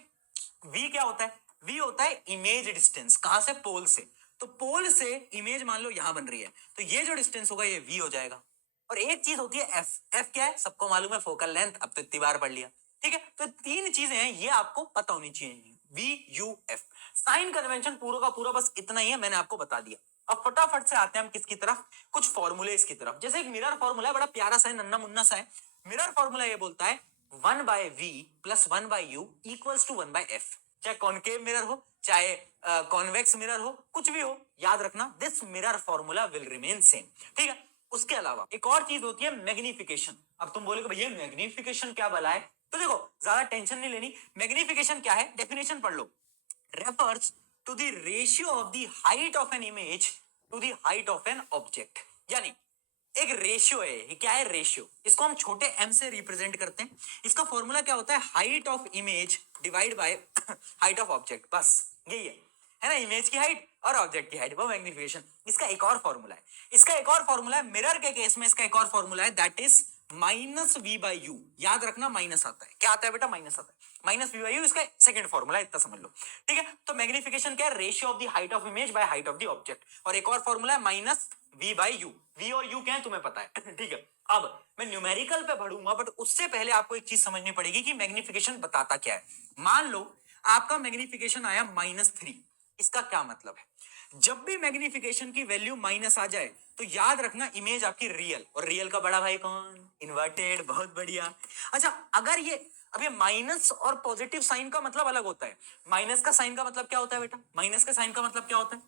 v क्या होता है, v होता है इमेज डिस्टेंस, कहां से, पोल से। तो पोल से इमेज मान लो यहां बन रही है, तो ये जो डिस्टेंस होगा ये v हो जाएगा। और एक चीज होती है f, f क्या है, सबको मालूम है, फोकल लेंथ, अब तो इतनी बार पढ़ लिया, ठीक है। तो तीन चीजें हैं, ये आपको पता होनी चाहिए, v u f। Sign convention पूरा का पूरा बस इतना ही है, मैंने आपको बता दिया। अब फटाफट से आते हैं हम किसकी तरफ, कुछ फॉर्मूले की तरफ। जैसे एक मिरर फॉर्मूला है, बड़ा प्यारा सा है, नन्ना मुन्ना सा है। मिरर फॉर्मूला ये बोलता है 1/v + 1/u = 1/f। चाहे कॉनकेव मिरर हो, चाहे कॉन्वेक्स मिरर हो, कुछ भी हो, याद रखना this mirror formula will remain same, ठीक है। उसके अलावा एक और चीज होती है मैग्निफिकेशन। अब तुम बोलोगे भैया मैग्निफिकेशन क्या भला है, तो देखो ज्यादा टेंशन नहीं लेनी। मैग्निफिकेशन क्या है, डेफिनेशन पढ़ लो, refers to the ratio of the height of an image to the height of an object। यानी एक रेशियो है, ये क्या है, रेशियो, इसको हम छोटे m से रिप्रेजेंट करते हैं। इसका फॉर्मूला क्या होता है, height of image divide by height of object, बस यही है ना, इमेज की हाइट और ऑब्जेक्ट की हाइट, वो मैग्निफिकेशन। इसका एक और फॉर्मूला है, इसका एक और फॉर्मूला है मिरर के केस में, इसका एक और फॉर्मूला है, दैट इज -v/u। याद रखना माइनस आता है, क्या आता है बेटा, माइनस आता है, -v/u इसका सेकंड फॉर्मूला, इतना समझ लो, ठीक है। तो मैग्निफिकेशन क्या है, ratio of the height of image by height of the object. और एक और फॉर्मूला है -v/u, v और u क्या है तुम्हें पता है ठीक है। अब मैं न्यूमेरिकल पे बढ़ूंगा, बट उससे पहले आपको एक चीज समझनी पड़ेगी कि मैग्निफिकेशन बताता क्या है। मान लो आपका मैग्निफिकेशन आया -3, इसका क्या मतलब है, जब भी मैग्निफिकेशन की वैल्यू माइनस आ जाए तो याद रखना इमेज आपकी रियल, और रियल का बड़ा भाई कौन, इन्वर्टेड, बहुत बढ़िया। अच्छा, अगर ये अब ये माइनस और पॉजिटिव साइन का मतलब अलग होता है। माइनस का साइन का मतलब क्या होता है बेटा, माइनस का साइन का मतलब क्या होता है,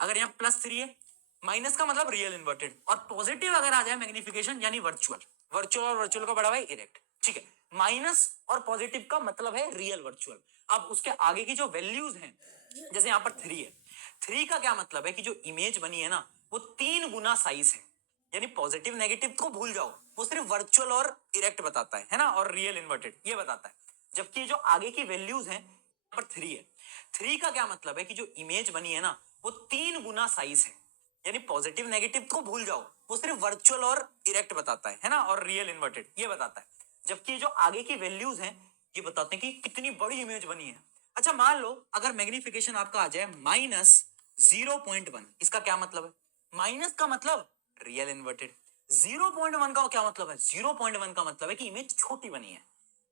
अगर यहाँ +3 है, माइनस का मतलब रियल इन्वर्टेड, और पॉजिटिव अगर आ जाए मैग्निफिकेशन यानी वर्चुअल, वर्चुअल और वर्चुअल का बड़ा भाई इरेक्ट, ठीक है। माइनस और पॉजिटिव का मतलब है रियल वर्चुअल। अब उसके आगे की जो वैल्यूज हैं, जैसे यहाँ पर 3 है, 3 का क्या मतलब है कि जो इमेज बनी है ना, वो 3 गुना साइज है, यानी पॉजिटिव नेगेटिव को भूल जाओ, वो सिर्फ वर्चुअल और इरेक्ट बताता है ना, और रियल इन्वर्टेड ये बताता है। जबकि जो आगे की वैल्यूज हैं, यहाँ पर 3 है, 3 का क्या मतलब है कि जो इमेज बनी है ना, वो 3 गुना साइज है, यानी पॉजिटिव नेगेटिव को भूल जाओ, वो सिर्फ वर्चुअल और इरेक्ट बताता है ना, और रियल इन्वर्टेड ये बताता है। जबकि जो आगे की वैल्यूज हैं, ये बताते हैं कि कितनी बड़ी इमेज बनी है। अच्छा, मान लो अगर मैग्निफिकेशन आपका आ जाए -0.1, इसका क्या मतलब है, माइनस का मतलब रियल इन्वर्टेड, 0.1 का क्या मतलब है, 0.1 का मतलब है कि इमेज छोटी बनी है।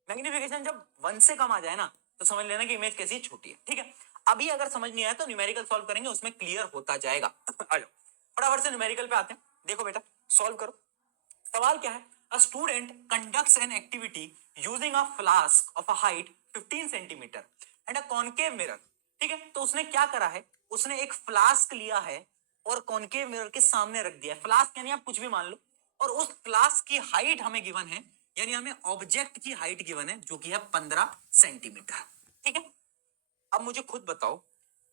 मैग्निफिकेशन जब 1 से कम आ जाए ना, तो समझ लेना कि इमेज कैसी छोटी है, ठीक है। अभी अगर समझ नहीं आया तो न्यूमेरिकल सॉल्व करेंगे, उसमें क्लियर होता जाएगा आ जाओ फटाफट से न्यूमेरिकल पे आते हैं। देखो बेटा, सॉल्व करो। सवाल क्या है, a student conducts an activity using a flask of a height 15 centimetre and a concave mirror, ठीक है। तो उसने क्या करा है, उसने एक फ्लास्क लिया है और कॉनकेव मिरर के सामने रख दिया है। फ्लास्क यानी आप कुछ भी मान लो, और उस फ्लास्क की हाइट हमें गिवन है, यानी हमें ऑब्जेक्ट की हाइट गिवन है, जो कि है 15 सेंटीमीटर, ठीक है। अब मुझे खुद बताओ,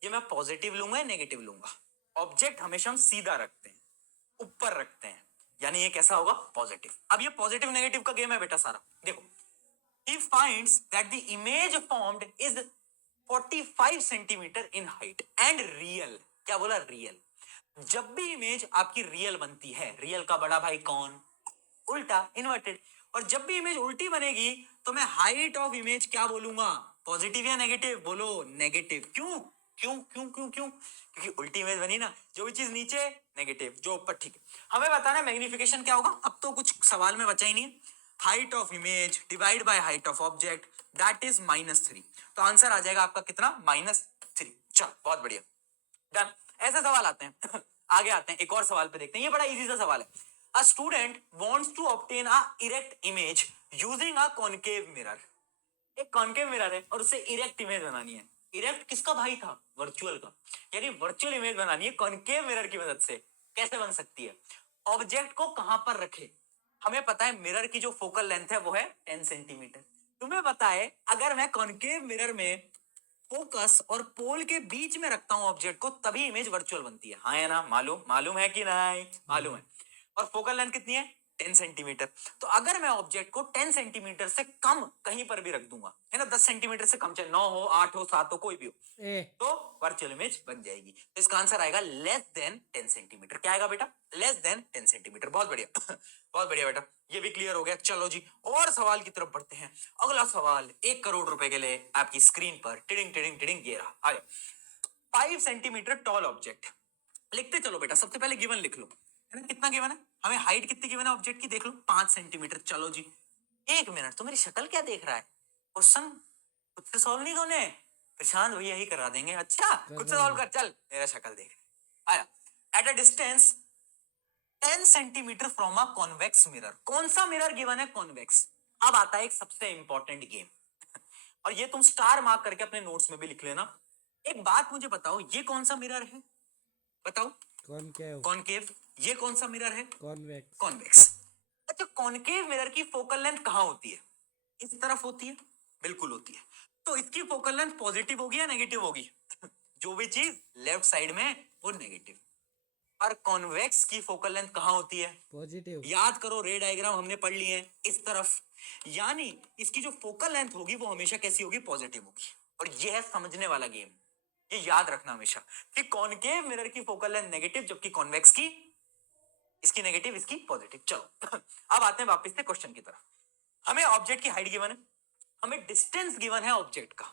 ये मैं पॉजिटिव लूंगा या नेगेटिव लूंगा, ऑब्जेक्ट हमेशा हम सीधा रखते हैं, ऊपर रखते हैं, यानी ये कैसा होगा, पॉजिटिव। अब ये पॉजिटिव नेगेटिव का गेम है बेटा सारा। देखो, he finds that the image formed is 45 centimetre in height and real, क्या बोला, रियल। जब भी इमेज आपकी रियल बनती है, रियल का बड़ा भाई कौन, उल्टा, इन्वर्टेड। और जब भी इमेज उल्टी बनेगी तो मैं हाइट ऑफ इमेज क्या बोलूंगा, पॉजिटिव या नेगेटिव, बोलो नेगेटिव। क्यों क्यों क्यों क्यों क्यों, क्योंकि उल्टी इमेज बनी ना, जो भी चीज नीचे नेगेटिव, जो ऊपर, ठीक है। हमें बताना मैग्निफिकेशन क्या होगा, अब तो कुछ सवाल में बचा ही नहीं है। Height of image divide by height of object, that is -3। तो आंसर आ जाएगा आपका कितना, -3। चलो बहुत बढ़िया, डन। ऐसे सवाल आते हैं आगे आते हैं, एक और सवाल पे देखते हैं, ये बड़ा इजी सा सवाल है। A student wants to obtain a erect image using a concave mirror। एक कॉनकेव मिरर है और उसे इरेक्ट इमेज बनानी है। इरेक्ट किसका भाई था, वर्चुअल का, यानी वर्चुअल इमेज बनानी है कॉनकेव मिरर की मदद से। कैसे बन सकती है, ऑब्जेक्ट को कहां पर रखे, हमें पता है मिरर की जो फोकल लेंथ है वो है 10 सेंटीमीटर। तुम्हें पता है अगर मैं कॉनकेव मिरर में फोकस और पोल के बीच में रखता हूं ऑब्जेक्ट को, तभी इमेज वर्चुअल बनती है, हाँ या ना, मालूम मालूम है कि नहीं, मालूम है। और फोकल लेंथ कितनी है, 10 सेंटीमीटर। तो अगर मैं ऑब्जेक्ट को 10 सेंटीमीटर से कम कहीं पर भी रख दूंगा, है ना, 10 सेंटीमीटर से कम, चाहे 9 हो, 8 हो, 7 हो, कोई भी हो, तो वर्चुअल इमेज बन जाएगी। तो इसका आंसर आएगा लेस देन 10 सेंटीमीटर। क्या आएगा बेटा? Less than 10 centimetre. बहुत बढ़िया बहुत बढ़िया बेटा, ये भी क्लियर हो गया। चलो जी, और सवाल की तरफ बढ़ते हैं। अगला सवाल 1 करोड़ रुपए के लिए आपकी स्क्रीन पर टिडिंग टिडिंग टिडिंग ये रहा। आया 5 सेंटीमीटर टॉल ऑब्जेक्ट। लिखते चलो बेटा, सबसे पहले गिवन लिख लो, है ना। कितना गिवन है हमें? हाइट कितनी गिवन है ऑब्जेक्ट की? देख लो 5 सेंटीमीटर। चलो जी, 1 मिनट, तो मेरी शक्ल क्या देख रहा है? क्वेश्चन खुद से सॉल्व नहीं होने, प्रशांत भैया ही करा देंगे। अच्छा खुद से सॉल्व कर, चल मेरा शक्ल देख। आया at a distance 10 centimetre from a convex mirror. कौन सा मिरर गिवन है? कॉन्वेक्स। अब आता है एक सबसे इंपॉर्टेंट गेम, और ये तुम स्टार मार्क करके अपने नोट्स में भी लिख लेना। एक बात मुझे बताओ, ये कौन सा मिरर है? बताओ। कॉनकेव। कॉनकेव। ये कौन सा मिरर है? कॉन्वेक्स। कॉन्वेक्स। अच्छा, कॉनकेव मिरर की फोकल लेंथ कहां होती है? इस तरफ होती है, बिल्कुल होती है। तो इसकी फोकल लेंथ पॉजिटिव होगी या नेगेटिव होगी? जो भी चीज लेफ्ट साइड में वो नेगेटिव। और कॉन्वेक्स की फोकल लेंथ कहां होती है? पॉजिटिव। याद करो, रे डायग्राम हमने पढ़ लिए हैं, इस तरफ। यानी इसकी जो फोकल लेंथ होगी वो हमेशा कैसी होगी? पॉजिटिव होगी। और ये है समझने वाला गेम, ये याद रखना हमेशा कि कॉनकेव मिरर की फोकल लेंथ नेगेटिव, जबकि कॉन्वेक्स की, इसकी नेगेटिव इसकी पॉजिटिव। चलो अब आते हैं वापस से क्वेश्चन की तरफ। हमें ऑब्जेक्ट की हाइट गिवन है, हमें डिस्टेंस गिवन है ऑब्जेक्ट का।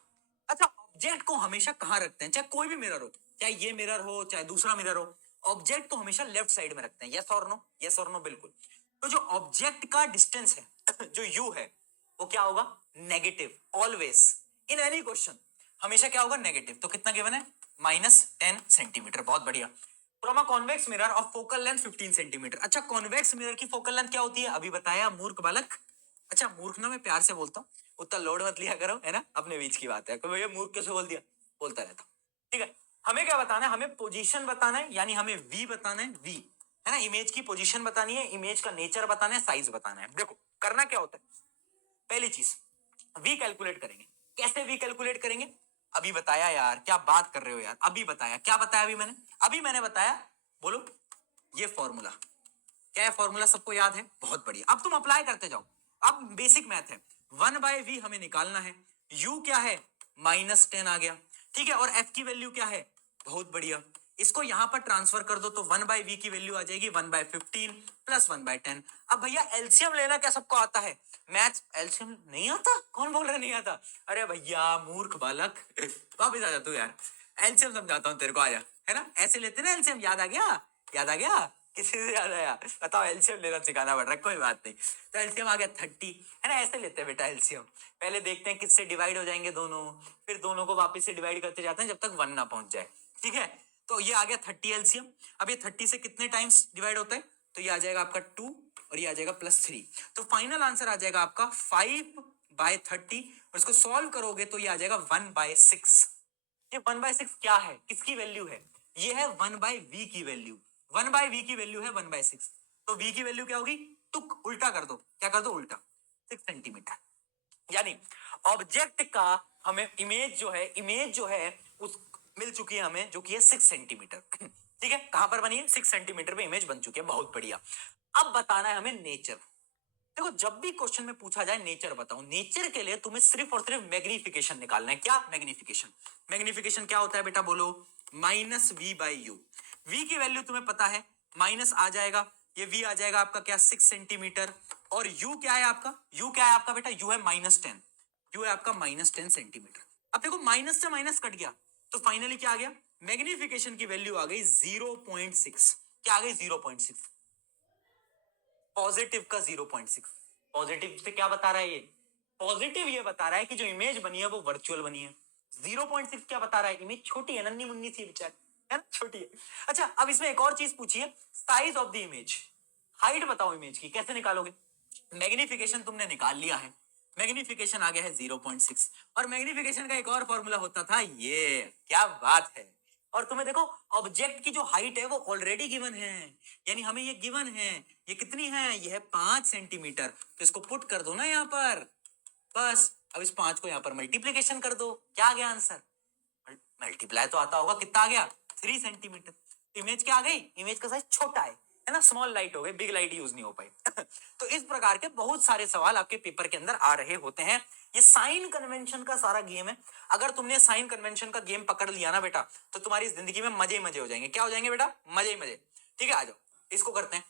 अच्छा, ऑब्जेक्ट को हमेशा कहां रखते हैं? चाहे कोई भी मिरर हो, चाहे ये मिरर हो चाहे दूसरा मिरर हो, ऑब्जेक्ट को हमेशा लेफ्ट साइड में रखते हैं। यस और नो? यस और नो? बिल्कुल। तो जो ऑब्जेक्ट का डिस्टेंस है जो यू है, वो क्या होगा? Negative. Always in any question हमेशा क्या होगा? नेगेटिव। तो कितना गिवन है? -10 सेंटीमीटर। बहुत बढ़िया। From a convex mirror of focal length 15 centimetre. अच्छा, कॉन्वेक्स मिरर की फोकल लेंथ क्या होती है? अभी बताया मूर्ख बालक। अच्छा, मूर्ख ना मैं प्यार से बोलता हूँ, उतना लोड मत लिया करो, है ना, अपने बीच की बात है। कोई भैया मूर्ख कैसे बोल दिया? बोलता रहता हूं। ठीक है, हमें क्या बताना है? हमें पोजीशन बताना है, यानी हमें वी बताना है। वी, है ना, इमेज की पोजीशन बतानी है, इमेज का नेचर बताना है, साइज बताना है। देखो करना क्या होता है, पहली चीज वी कैलकुलेट करेंगे। कैसे वी कैलकुलेट करेंगे? अभी बताया यार, क्या बात कर रहे हो यार, अभी बताया। क्या बताया अभी मैंने बताया, बोलो। ये फॉर्मूला क्या है? फॉर्मूला सबको याद है? बहुत बढ़िया। अब तुम अप्लाई करते जाओ। अब बेसिक मैथ है, 1/v हमें निकालना है। u क्या है? -10 आ गया। ठीक है, और f की वैल्यू क्या है? बहुत बढ़िया, इसको यहां पर ट्रांसफर कर दो, तो 1/v की वैल्यू आ जाएगी 1/15 प्लस 1/10। अब भैया एलसीएम लेना क्या सबको आता है? मैथ्स एलसीएम नहीं आता? कौन बोल रहा नहीं आता? अरे भैया मूर्ख बालक वापिस आ जा तू यार, एलसीएम समझाता हूँ तेरे को, आजा। है ना, ऐसे लेते ना एलसीएम। याद आ गया? याद आ गया? किसी से याद आया? बताओ, एलसीएम लेना सिखाना पड़ रहा है, कोई बात नहीं। तो एलसीएम आ गया 30, है ना। ऐसे लेते हैं बेटा एलसीएम। पहले देखते हैं किससे डिवाइड हो जाएंगे दोनों, फिर दोनों को वापस से डिवाइड करते जाते हैं जब तक 1 ना पहुंच जाए। ठीक है, तो ये आ गया 30 एलसीएम। अब ये 30 से कितने टाइम्स डिवाइड होता है? तो ये आ जाएगा आपका 2, और ये आ जाएगा +3। तो फाइनल आंसर आ जाएगा आपका 5/30, और इसको सॉल्व करोगे तो ये आ जाएगा 1/6। ये 1/6 क्या है? किसकी वैल्यू है? ये है 1/v की वैल्यू। 1/v की वैल्यू है 1/6। तो v की वैल्यू क्या होगी? तुक उल्टा कर दो। क्या कर दो? उल्टा। 6 सेंटीमीटर। यानी ऑब्जेक्ट का हमें इमेज जो है उस मिल चुकी है हमें, जो कि है 6 सेंटीमीटर। ठीक है, कहां पर बनी है? 6 सेंटीमीटर पे इमेज बन चुकी है। बहुत बढ़िया। अब बताना है हमें नेचर। देखो, जब भी क्वेश्चन में पूछा जाए नेचर बताओ, नेचर के लिए तुम्हें सिर्फ और सिर्फ मैग्निफिकेशन निकालना है। क्या मैग्निफिकेशन? मैग्निफिकेशन क्या होता है बेटा? बोलो। -v/u। v की वैल्यू तुम्हें पता है, माइनस आ जाएगा, ये v आ जाएगा आपका क्या? 6 सेंटीमीटर। और u क्या है आपका? u क्या है आपका बेटा? u है -10। u है आपका -10 सेंटीमीटर। अब देखो, माइनस से माइनस कट गया, तो फाइनली क्या आ गया? मैग्निफिकेशन की वैल्यू आ गई 0.6। क्या आ गई? 0.6। पॉजिटिव का 0.6। पॉजिटिव से क्या बता रहा है ये? पॉजिटिव ये बता रहा है कि जो इमेज बनी है वो वर्चुअल बनी है। 0.6 क्या बता रहा है? इमेज छोटी है, नन्ही मुन्नी सी बेचारी, है ना, छोटी है। अच्छा, अब इसमें एक और चीज पूछिए, size of the image. Height बताओ इमेज की, कैसे निकालोगे? मैग्निफिकेशन तुमने निकाल लिया है, मैग्निफिकेशन आ गया है 0.6, और मैग्निफिकेशन का एक और फॉर्मूला होता था ये। क्या बात है। और तुम्हें देखो, ऑब्जेक्ट की जो हाइट है वो ऑलरेडी गिवन है, यानी हमें ये गिवन है। ये कितनी है? ये है 5 सेंटीमीटर। तो इसको पुट कर दो ना यहाँ पर, बस। अब इस 5 को यहाँ पर मल्टीप्लीकेशन कर दो। क्या आ गया आंसर? मल्टीप्लाई तो आता होगा, कितना आ गया? 3 सेंटीमीटर। इमेज क्या आ गई? इमेज का साइज छोटा है है ना, स्मॉल लाइट हो गई, बिग लाइट यूज नहीं हो पाई। तो इस प्रकार के बहुत सारे सवाल आपके पेपर के अंदर आ रहे होते हैं। ये साइन कन्वेंशन का सारा गेम है। अगर तुमने साइन कन्वेंशन का गेम पकड़ लिया ना बेटा, तो तुम्हारी जिंदगी में मजे ही मजे हो जाएंगे। क्या हो जाएंगे बेटा? मजे ही मजे। ठीक है, आ जाओ इसको करते हैं।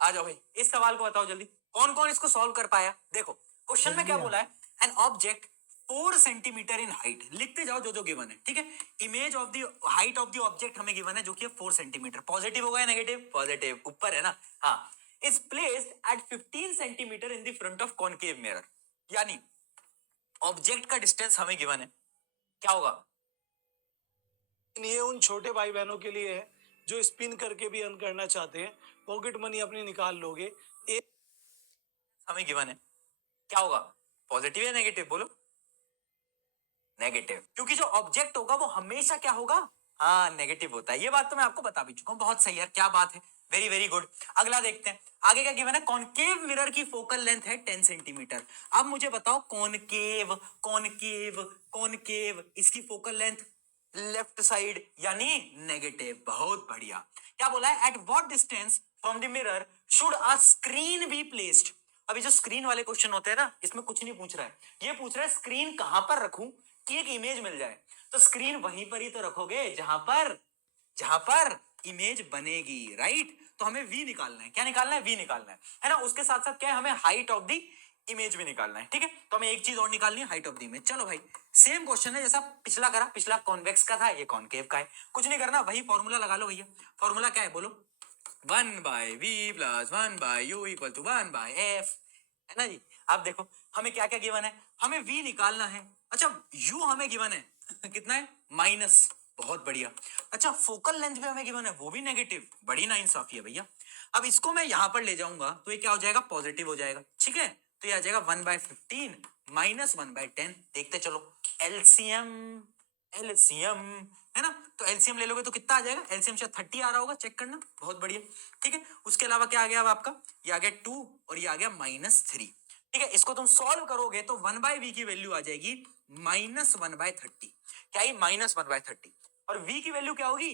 आ जाओ भाई, इस सवाल को बताओ जल्दी, कौन कौन इसको सॉल्व कर पाया। देखो क्वेश्चन में क्या बोला है, an object 4 centimetre in height, लिखते जाओ जो जो गिवन है। ठीक है, image of the height of the object हमें गिवन है जो कि है 4 सेंटीमीटर। पॉजिटिव होगा या नेगेटिव? पॉजिटिव, ऊपर है ना। हाँ, is placed at 15 centimetre in the front of concave mirror. यानी ऑब्जेक्ट का डिस्टेंस हमें गिवन है, क्या होगा? ये उन छोटे भाई बहनों के लिए है जो स्पिन करके भी अर्न करना चाहते हैं। पॉकेट मनी अपनी निकाल लोगे। हमें गिवन है, क्या होगा? पॉजिटिव या नेगेटिव? बोलो नेगेटिव, क्योंकि जो ऑब्जेक्ट होगा वो हमेशा क्या होगा? हाँ, नेगेटिव होता है। ये बात तो मैं आपको बता भी चुका हूं। बहुत सही यार, क्या बात है, वेरी वेरी गुड। अगला देखते हैं, आगे क्या गिवन है? कॉनकेव मिरर की फोकल लेंथ है 10 सेंटीमीटर। अब मुझे बताओ, कॉनकेव कॉनकेव कॉनकेव, इसकी फोकल लेंथ लेफ्ट साइड यानी नेगेटिव। बहुत बढ़िया। क्या बोला है? At what distance from the mirror should a screen be placed. अभी जो स्क्रीन वाले क्वेश्चन होते हैं ना, इसमें कुछ नहीं पूछ रहा है, ये पूछ रहा है स्क्रीन कहां पर रखूं कि एक इमेज मिल जाए। तो स्क्रीन वहीं पर ही तो रखोगे जहां पर इमेज बनेगी, राइट? तो हमें वी निकालना है। क्या निकालना है? वी निकालना है ना। उसके साथ साथ क्या है, हमें हाइट ऑफ द इमेज भी निकालना है। ठीक है, तो हमें एक चीज और निकालनी है, हाइट ऑफ द इमेज। चलो भाई, सेम क्वेश्चन है जैसा पिछला करा। पिछला कॉन्वेक्स का था, ये कॉनकेव का है। कुछ नहीं करना, वही फॉर्मूला लगा लो भैया। फॉर्मूला क्या है बोलो? 1/v + 1/u = 1/f, है ना जी। अब देखो हमें क्या क्या गिवन है, हमें v निकालना है। अच्छा, u हमें गिवन है कितना है? माइनस। बहुत बढ़िया। अच्छा, फोकल लेंथ भी हमें गिवन है, वो भी नेगेटिव। बड़ी नाइंसाफी है भैया। अब इसको मैं यहां पर ले जाऊंगा तो ये क्या हो जाएगा? पॉजिटिव हो जाएगा। ठीक है, तो ये आ जाएगा 1/15 - 1/10। देखते चलो, एलसीएम एलसीएम, है ना। तो एलसीएम ले लोगे तो कितना आ जाएगा? एलसीएम शायद 30 आ रहा होगा, चेक करना। बहुत बढ़िया। ठीक है, उसके अलावा क्या आ गया अब आपका? ये आ गया 2 और ये आ गया -3। ठीक है, इसको तुम सॉल्व करोगे तो 1/v की वैल्यू आ जाएगी -1/30। क्या ही? -1/30। और v की वैल्यू क्या होगी?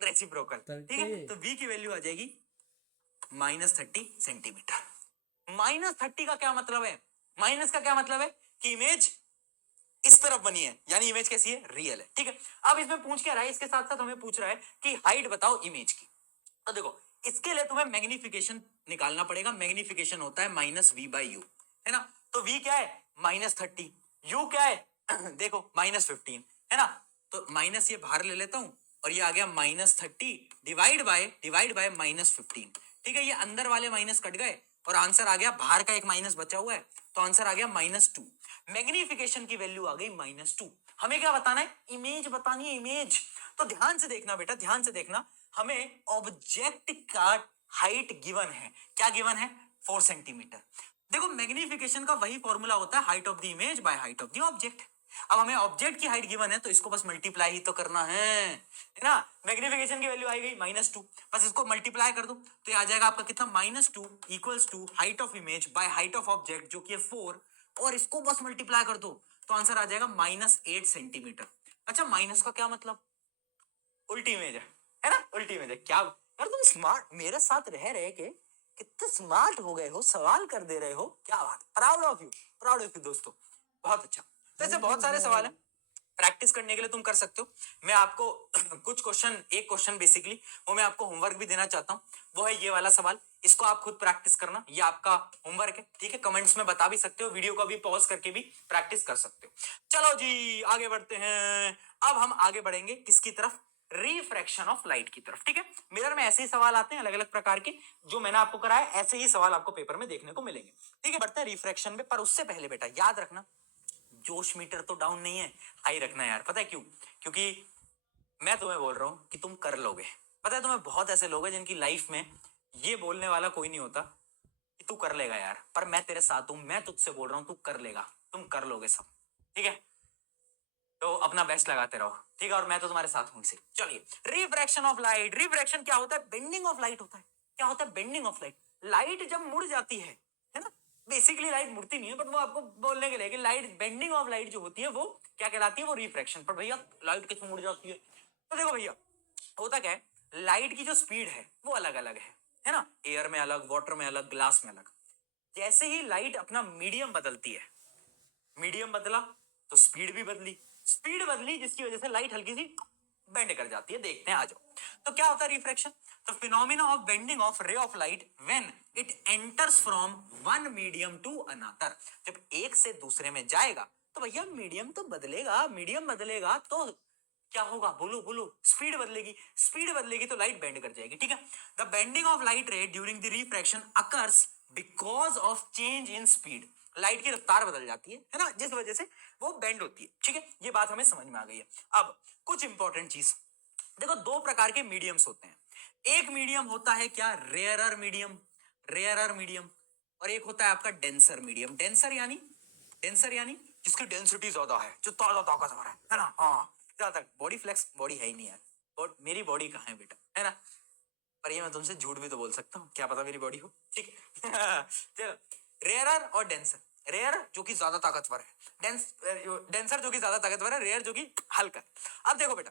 रेसिप्रोकल। ठीक है, तो v की वैल्यू आ जाएगी -30 सेंटीमीटर। -30 का क्या मतलब है? माइनस का क्या मतलब है? कि इमेज इस तरफ बनी है, यानी इमेज कैसी है? रियल है। ठीक है, अब इसमें पूछ क्या रहा है? इसके साथ साथ हमें पूछ रहा है कि हाइट बताओ इमेज की। तो देखो, इसके लिए तुम्हें मैग्निफिकेशन निकालना पड़ेगा। मैग्निफिकेशन होता है -v/u, है ना। तो v क्या है? -30। u क्या है? देखो -15, है ना। तो माइनस ये बाहर ले लेता हूं और ये आ गया -30 डिवाइड बाय -15। ठीक है, ये अंदर वाले माइनस कट गए और आंसर आ गया, बाहर का एक माइनस बचा हुआ है तो आंसर आ गया -2। मैग्निफिकेशन की वैल्यू आ गई -2। हमें क्या बताना है? इमेज बतानी है, इमेज। तो ध्यान से देखना बेटा, ध्यान से देखना। हमें ऑब्जेक्ट का हाइट गिवन है। क्या गिवन है? 4 सेंटीमीटर। देखो, मैग्निफिकेशन का वही फॉर्मूला होता है, height of the image by height of the object. अब हमें ऑब्जेक्ट की हाइट गिवन है तो इसको बस मल्टीप्लाई ही तो करना है ना। मैग्निफिकेशन की वैल्यू आई गई -2, बस इसको मल्टीप्लाई कर दो तो ये आ जाएगा आपका कितना? -2 = height of image by height of object जो कि है 4, और इसको बस मल्टीप्लाई कर दो तो आंसर आ जाएगा -8 सेंटीमीटर। अच्छा, माइनस का क्या मतलब? उल्टी इमेज है ना, उल्टी इमेज है। क्या यार, तुम स्मार्ट मेरे साथ रह रहे के कितने स्मार्ट हो गए हो, सवाल कर दे रहे हो। क्या बात, proud of you, proud of you दोस्तों। बहुत अच्छा। तो ऐसे बहुत सारे सवाल हैं, प्रैक्टिस करने के लिए तुम कर सकते हो। मैं आपको कुछ क्वेश्चन, एक क्वेश्चन बेसिकली वो मैं आपको होमवर्क भी देना चाहता हूँ। वो है ये वाला सवाल, इसको आप खुद प्रैक्टिस करना, ये आपका होमवर्क है। ठीक है, कमेंट्स में बता भी सकते हो, वीडियो को भी पॉज करके भी प्रैक्टिस कर सकते हो। चलो जी, आगे बढ़ते हैं। अब हम आगे बढ़ेंगे किसकी तरफ? रिफ्रैक्शन ऑफ लाइट की तरफ। ठीक है, मिरर में ऐसे ही सवाल आते हैं अलग अलग प्रकार के, जो मैंने आपको कराया ऐसे ही सवाल आपको पेपर में देखने को मिलेंगे। ठीक है, बढ़ते हैं रिफ्रैक्शन में, पर उससे पहले बेटा याद रखना, जोश मीटर तो डाउन नहीं है, हाई रखना है यार। पता है क्यों? क्योंकि मैं तुम्हें बोल रहा हूं कि तुम कर लोगे। पता है, तुम्हें बहुत ऐसे लोग हैं जिनकी लाइफ में ये बोलने वाला कोई नहीं होता कि तू कर लेगा यार, पर मैं तेरे साथ हूं, मैं तुझसे बोल रहा हूं तू कर लेगा, तुम कर लोगे सब। ठीक है, तो अपना बेस्ट लगाते रहो। ठीक है, और मैं तो तुम्हारे साथ हूं इसे। चलिए, रिफ्रैक्शन ऑफ लाइट। रिफ्रैक्शन क्या होता है? बेंडिंग ऑफ लाइट होता है। क्या होता है? Bending of light. लाइट जब मुड़ जाती है ना। बेसिकली लाइट मुड़ती नहीं है, बट वो आपको बोलने के लिए कि लाइट, बेंडिंग ऑफ लाइट जो होती है वो क्या कहलाती है? वो रिफ्रैक्शन। पर भैया लाइट किस मुड़ जाती है? तो देखो भैया, होता क्या है, लाइट की जो स्पीड है वो अलग अलग है। है ना, एयर में अलग, वाटर में अलग, ग्लास में अलग। जैसे ही लाइट अपना मीडियम बदलती है, मीडियम बदला तो स्पीड भी बदली, स्पीड बदली जिसकी वजह से लाइट हल्की सी बेंड कर जाती है। देखते हैं, आ जाओ। तो क्या होता है रिफ्रैक्शन? तो phenomena of bending of ray of light when it enters from one medium to another. जब एक से दूसरे में जाएगा तो भैया मीडियम तो बदलेगा, मीडियम बदलेगा तो क्या होगा, बोलो बोलो, स्पीड बदलेगी, स्पीड बदलेगी तो लाइट बेंड कर जाएगी। ठीक है, द बेंडिंग ऑफ लाइट रे during the refraction occurs because of change in speed. Light की रफ्तार बदल जाती है ना, जिस वजह से वो बेंड होती है। ठीक है, ये बात हमें समझ में आ गई है। अब कुछ इंपॉर्टेंट चीज देखो, दो प्रकार के मीडियम्स होते हैं। एक मीडियम होता है क्या, रेयरर मीडियम, रेयरर मीडियम, और एक होता है आपका डेंसर मीडियम। डेंसर यानी जिसकी डेंसिटी ज्यादा है, जो ताजा ताकतवर है ना। हाँ, ज्यादा बॉडी फ्लेक्स, बॉडी है ही नहीं यार, और मेरी बॉडी कहाँ है बेटा, है ना। पर ये मैं तुमसे झूठ भी तो बोल सकता हूँ, क्या पता मेरी बॉडी हो। ठीक है चलो, रेयरर और डेंसर। रेयर जो कि ज्यादा ताकतवर है, डेंसर जो कि ज्यादा ताकतवर है, रेयर जो कि हल्का है। अब देखो बेटा,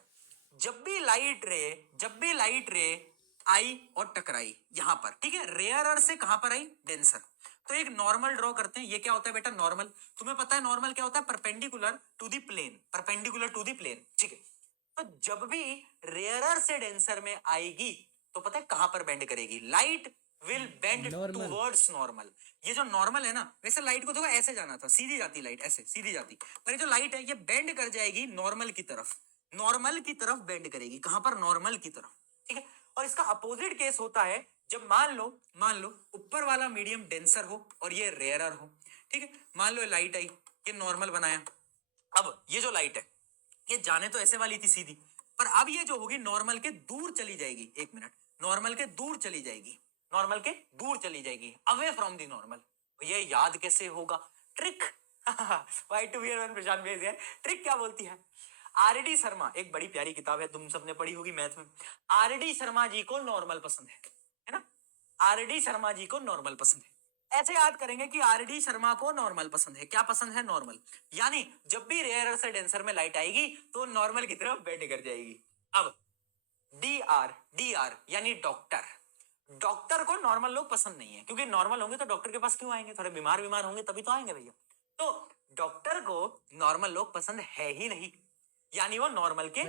जब भी लाइट रे आई और टकराई यहां पर, ठीक है, रेयरर से कहां पर आई, डेंसर। तो एक नॉर्मल ड्रॉ करते हैं। ये क्या होता है बेटा, नॉर्मल। तुम्हें पता है नॉर्मल क्या होता है, perpendicular to the plane, perpendicular to the plane. ठीक है, तो जब भी रेयरर से डेंसर में आएगी तो पता है कहां पर बेंड करेगी, light will bend towards normal. ये जो नॉर्मल है ना, वैसे लाइट को देखो ऐसे जाना था, सीधी जाती लाइट, ऐसे सीधी जाती, पर ये जो लाइट है ये बेंड कर जाएगी नॉर्मल की तरफ, नॉर्मल की तरफ बेंड करेगी। कहां पर, नॉर्मल की तरफ। ठीक है, और इसका अपोजिट केस होता है जब मान लो ऊपर वाला मीडियम डेंसर हो और ये रेयरर हो। ठीक है, मान लो लाइट आई, ये नॉर्मल बनाया। अब ये जो लाइट है ये जाने तो ऐसे वाली थी सीधी, पर अब ये जो होगी नॉर्मल के दूर चली जाएगी। एक मिनट, नॉर्मल के दूर चली जाएगी, नॉर्मल के दूर चली जाएगी, अवे फ्रॉम दी नॉर्मल। ये याद कैसे होगा, ट्रिक वाई टू वी प्रशांत भेज दिया। ट्रिक क्या बोलती है, आरडी शर्मा, एक बड़ी प्यारी किताब है, तुम सबने पढ़ी होगी मैथ में। आरडी शर्मा जी को नॉर्मल पसंद है ना, आरडी शर्मा जी को नॉर्मल पसंद है। ऐसे याद करेंगे कि आरडी शर्मा को नॉर्मल पसंद है। क्या पसंद है, नॉर्मल। यानी जब भी रेयरर से डेंसर में लाइट आएगी तो नॉर्मल की तरफ बेंड कर जाएगी। अब डी आर यानी डॉक्टर, डॉक्टर को नॉर्मल लोग पसंद नहीं है, क्योंकि नॉर्मल होंगे तो डॉक्टर के पास क्यों आएंगे, थोड़े बीमार होंगे तभी तो आएंगे भैया। तो डॉक्टर को नॉर्मल लोग पसंद है ही नहीं, यानी वो नॉर्मल के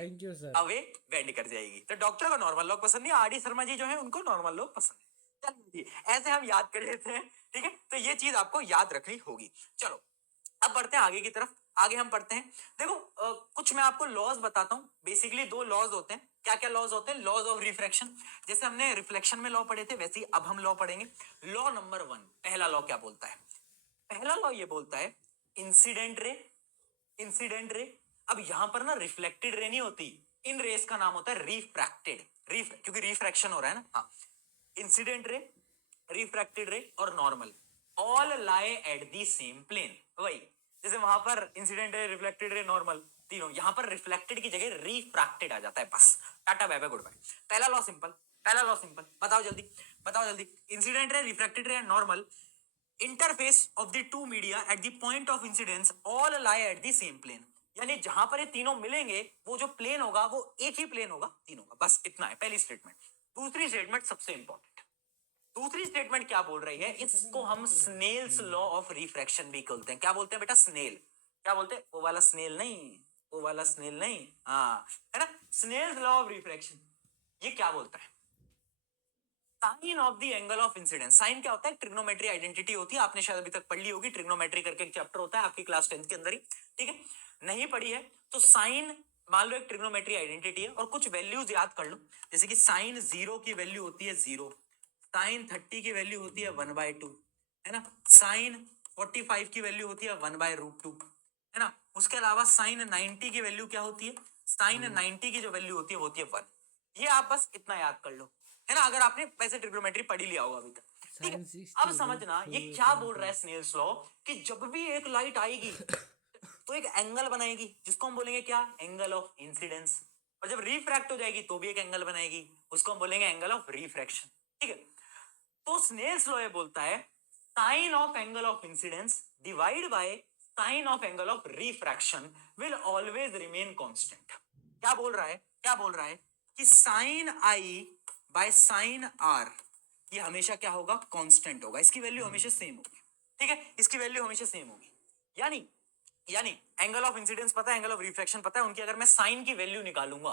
अवे बेंड कर जाएगी। तो डॉक्टर को नॉर्मल लोग पसंद नहीं, आर डी शर्मा जी जो है उनको नॉर्मल लोग पसंद है। चलिए जी, ऐसे हम याद कर लेते हैं। ठीक है, तो ये चीज आपको याद रखनी होगी। चलो अब बढ़ते हैं आगे की तरफ। आगे हम पढ़ते हैं, देखो कुछ मैं आपको लॉज बताता हूँ। बेसिकली दो लॉज होते हैं। क्या क्या लॉज होते हैं, लॉज ऑफ रिफ्रैक्शन। जैसे हमने रिफ्लेक्शन में लॉ पढ़े थे, वैसे ही अब हम लॉ पढ़ेंगे। लॉ नंबर 1, पहला लॉ क्या बोलता है, पहला लॉ ये बोलता है इंसिडेंट रे, इंसिडेंट रे। अब यहां पर ना रिफ्लेक्टेड रे नहीं होती, इन रेस का नाम होता है रिफ्रैक्टेड, क्योंकि रिफ्रैक्शन हो रहा है ना। हाँ, इंसिडेंट रे, रिफ्रैक्टेड रे और normal all lie at the same plane. वही जैसे वहां पर incident ray, reflected ray, normal तीनों, यहां पर रिफ्लेक्टेड की जगह रिफ्रैक्टेड आ जाता है। बस tata bye bye goodbye. पहला लॉ सिंपल, पहला लॉ सिंपल, बताओ जल्दी, बताओ जल्दी। Incident ray, refracted ray and normal interface of the two media at the point of incidence all lie at the same plane. यानी जहां पर ये तीनों मिलेंगे वो जो प्लेन होगा वो एक ही प्लेन होगा तीनों का। बस इतना है पहली स्टेटमेंट। दूसरी स्टेटमेंट सबसे इंपॉर्टेंट, दूसरी स्टेटमेंट क्या बोल रही है, इसको हम स्नेल्स लॉ ऑफ रिफ्रैक्शन भी बोलते हैं। क्या बोलते हैं बेटा, स्नेल। क्या बोलते हैं, वो वाला स्नेल नहीं, वो वाला स्नेल नहीं, हाँ है ना, स्नेल्स लॉ ऑफ रिफ्रैक्शन। ये क्या बोलता है, sine of the angle of incidence. Sine क्या होता है, ट्रिग्नोमेट्री आइडेंटिटी होती है, आपने शायद अभी तक पढ़ ली होगी। ट्रिग्नोमेट्री करके एक चैप्टर होता है आपकी क्लास 10th के अंदर ही। ठीक है, नहीं पढ़ी है तो साइन, मान लो एक ट्रिग्नोमेट्री आइडेंटिटी है और कुछ वैल्यूज याद कर लो। जैसे कि साइन 0 की वैल्यू होती है 0, साइन 30 की वैल्यू होती है 1/2, है ना, साइन 45 की वैल्यू होती है 1/√2, है ना। उसके अलावा साइन 90 की वैल्यू क्या होती है, साइन 90 की जो वैल्यू होती है वो होती है 1। ये आप बस इतना याद कर लो, है ना, अगर आपने वैसे ट्रिग्नोमेट्री पढ़ी लिया होगा अभी तक। ठीक है, अब समझना ये क्या बोल रहा है स्नेल्स लॉ, कि जब भी एक लाइट आएगी तो एक एंगल बनाएगी, जिसको हम बोलेंगे क्या, एंगल ऑफ इंसिडेंस। और जब रिफ्रैक्ट हो जाएगी तो भी एक एंगल बनाएगी, उसको हम बोलेंगे एंगल ऑफ रिफ्रैक्शन। ठीक है, तो स्नेल्स लॉ ये बोलता है sine of angle of incidence divide by sine of angle of refraction will always remain constant. क्या बोल रहा है, क्या बोल रहा है कि sine i by sine r, ये हमेशा क्या होगा, कांस्टेंट होगा, इसकी वैल्यू हमेशा सेम होगी, ठीक है, इसकी वैल्यू हमेशा सेम होगी। यानी यानी एंगल ऑफ इंसिडेंस पता है, एंगल ऑफ रिफ्रैक्शन पता है, उनकी अगर मैं साइन की वैल्यू निकालूंगा